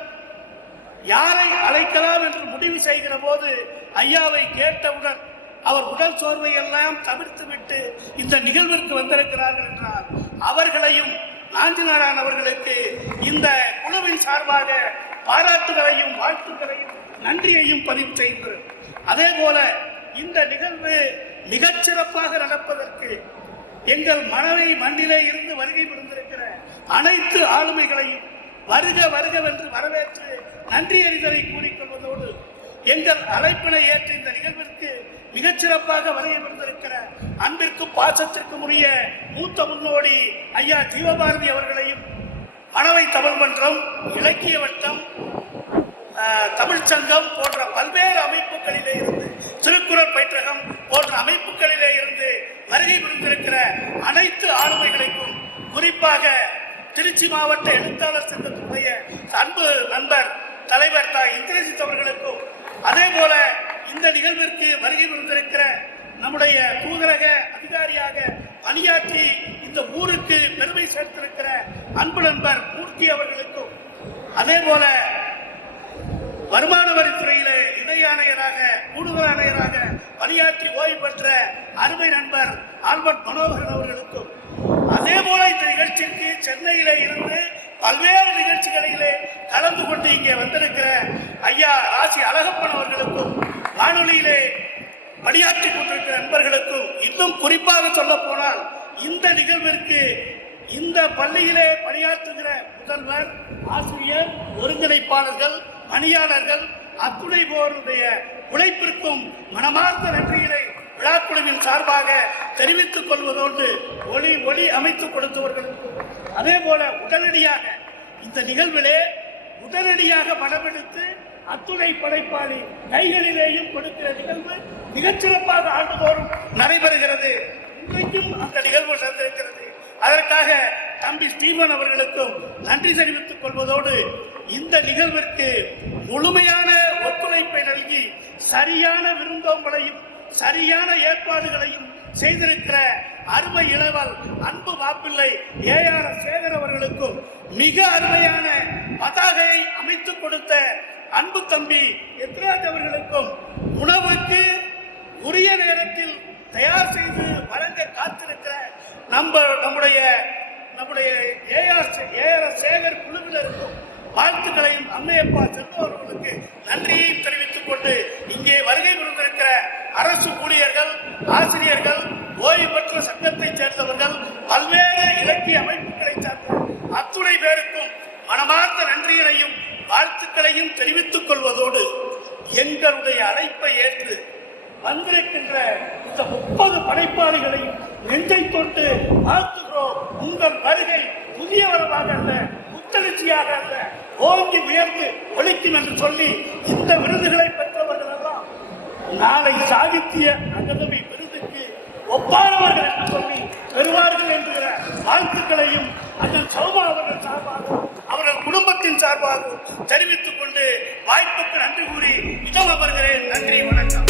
யாரை அழைக்கலாம் என்று முடிவு செய்கிற போது ஐயாவை கேட்டவுடன் அவர் உடல் சோர்வை எல்லாம் தவிர்த்துவிட்டு இந்த நிகழ்விற்கு வந்திருக்கிறார்கள் என்றால் அவர்களையும் நாஞ்சினாரான் அவர்களுக்கு இந்த குழுவின் சார்பாக பாராட்டுகளையும் வாழ்த்துக்களையும் நன்றியையும் பதிவு செய்கிறேன். அதே போல இந்த நிகழ்வு மிகச்சிறப்பாக நடப்பதற்கு எங்கள் மனவை மண்ணிலே இருந்து வருகை புரிந்திருக்கிற அனைத்து ஆளுமைகளையும் வருக வருகவென்று வரவேற்று நன்றி அறிதலை கூறிக்கொள்வதோடு எங்கள் அழைப்பினை ஏற்று இந்த நிகழ்விற்கு மிகச்சிறப்பாக வருகை புரிந்திருக்கிற அன்பிற்கும் பாசத்திற்கும் உரிய மூத்த முன்னோடி ஐயா ஜீவபாரதி அவர்களையும் மனவை தமிழ் மன்றம், இலக்கிய வட்டம், தமிழ்ச்சங்கம் போன்ற பல்வேறு அமைப்புகளிலே இருந்து, திருக்குறள் பயிற்றகம் போன்ற அமைப்புகளிலே இருந்து வருகை புரிந்திருக்கிற அனைத்து ஆளுமைகளுக்கும், குறிப்பாக திருச்சி மாவட்ட எழுத்தாளர் சங்கத்தினுடைய அன்பு நண்பர் தலைவர் இந்திரஜித் அவர்களுக்கும், அதே போல இந்த நிகழ்விற்கு வருகை புரிந்திருக்கிற நம்முடைய தூதரக அதிகாரியாக பணியாற்றி இந்த ஊருக்கு பெருமை சேர்த்திருக்கிற அன்பு நண்பர் மூர்த்தி அவர்களுக்கும், அதே போல வருமான வரித்துறையிலே இணை ஆணையராக கூடுதல் ஆணையராக பணியாற்றி ஓய்வு பெற்ற அருமை நண்பர் ஆல்பர்ட் மனோகரன் அவர்களுக்கும், அதே போல இந்த நிகழ்ச்சிக்கு சென்னையிலே இருந்து பல்வேறு நிகழ்ச்சிகளிலே கலந்து கொண்டு இங்கே வந்திருக்கிற ஐயா ராசி அழகப்பன் அவர்களுக்கும், வானொலியிலே பணியாற்றி கொண்டிருக்கிற நண்பர்களுக்கும், இன்னும் குறிப்பாக சொல்ல போனால் இந்த நிகழ்விற்கு இந்த பள்ளியிலே பணியாற்றுகிற முதல்வர், ஆசிரியர், ஒருங்கிணைப்பாளர்கள், பணியாளர்கள் அத்துணை போருடைய உழைப்பிற்கும் மனமார்ந்த நன்றிகளை விழாக்குழுவின் சார்பாக தெரிவித்துக் கொள்வதோடு ஒளி அமைத்து கொடுத்தவர்களுக்கும், அதே போல உடனடியாக இந்த நிகழ்விலே உடனடியாக படமெடுத்து அத்துணை படைப்பாளி கைகளிலேயும் கொடுக்கிற நிகழ்வு மிகச்சிறப்பாக ஆண்டுதோறும் நடைபெறுகிறது. இன்றைக்கும் அந்த நிகழ்வு நடந்திருக்கிறது. அதற்காக தம்பி ஸ்டீவன் அவர்களுக்கும் நன்றி தெரிவித்துக் கொள்வதோடு இந்த நிகழ்விற்கு முழுமையான ஒத்துழைப்பை நல்கி சரியான விருந்தோம்பலையும் சரியான ஏற்பாடுகளையும் செய்திருக்கிற அருமை இளவல் அன்பு மாப்பிள்ளை AR சேகர் அவர்களுக்கும், மிக அருமையான பதாகையை அமைத்துக் கொடுத்த அன்பு தம்பி எத்ராஜ் அவர்களுக்கும், உணவுக்கு உரிய நேரத்தில் தயார் செய்து வழங்க காத்திருக்கிற நம்முடைய AR சேகர் குழுவினருக்கும் வாழ்த்துக்களையும் அம்மையப்பா செல்வர்களுக்கு நன்றியையும் தெரிவித்துக் கொண்டு இங்கே வருகை புரிந்திருக்கிற அரசு ஊழியர்கள், ஆசிரியர்கள், ஓய்வு பெற்ற சங்கத்தைச் சேர்ந்தவர்கள், பல்வேறு இலக்கிய அமைப்புகளை சார்ந்த அத்துணை பேருக்கும் மனமார்ந்த நன்றிகளையும் வாழ்த்துக்களையும் தெரிவித்துக் கொள்வதோடு எங்களுடைய அழைப்பை ஏற்று வந்திருக்கின்ற இந்த 30 படைப்பாளிகளையும் நெஞ்சை தொட்டு வாழ்த்துகிறோம். உங்கள் வருகை புதிய வரவாக அல்ல, புத்தெழுச்சியாக அல்ல, ஓங்கி உயர்ந்து ஒழிக்கும் என்று சொல்லி இந்த விருதுகளை பெற்றவர்கள் எல்லாம் நாளை சாகித்ய அகாதமி விருதுக்கு ஒப்பானவர்கள் என்று சொல்லி பெறுவார்கள் என்கிற வாழ்த்துக்களையும் அண்ணன் சௌமா அவர்கள் சார்பாகவும் அவர்கள் குடும்பத்தின் சார்பாகவும் தெரிவித்துக் கொண்டு வாய்ப்புக்கு நன்றி கூறி இடம் அமர்கிறேன். நன்றி, வணக்கம்.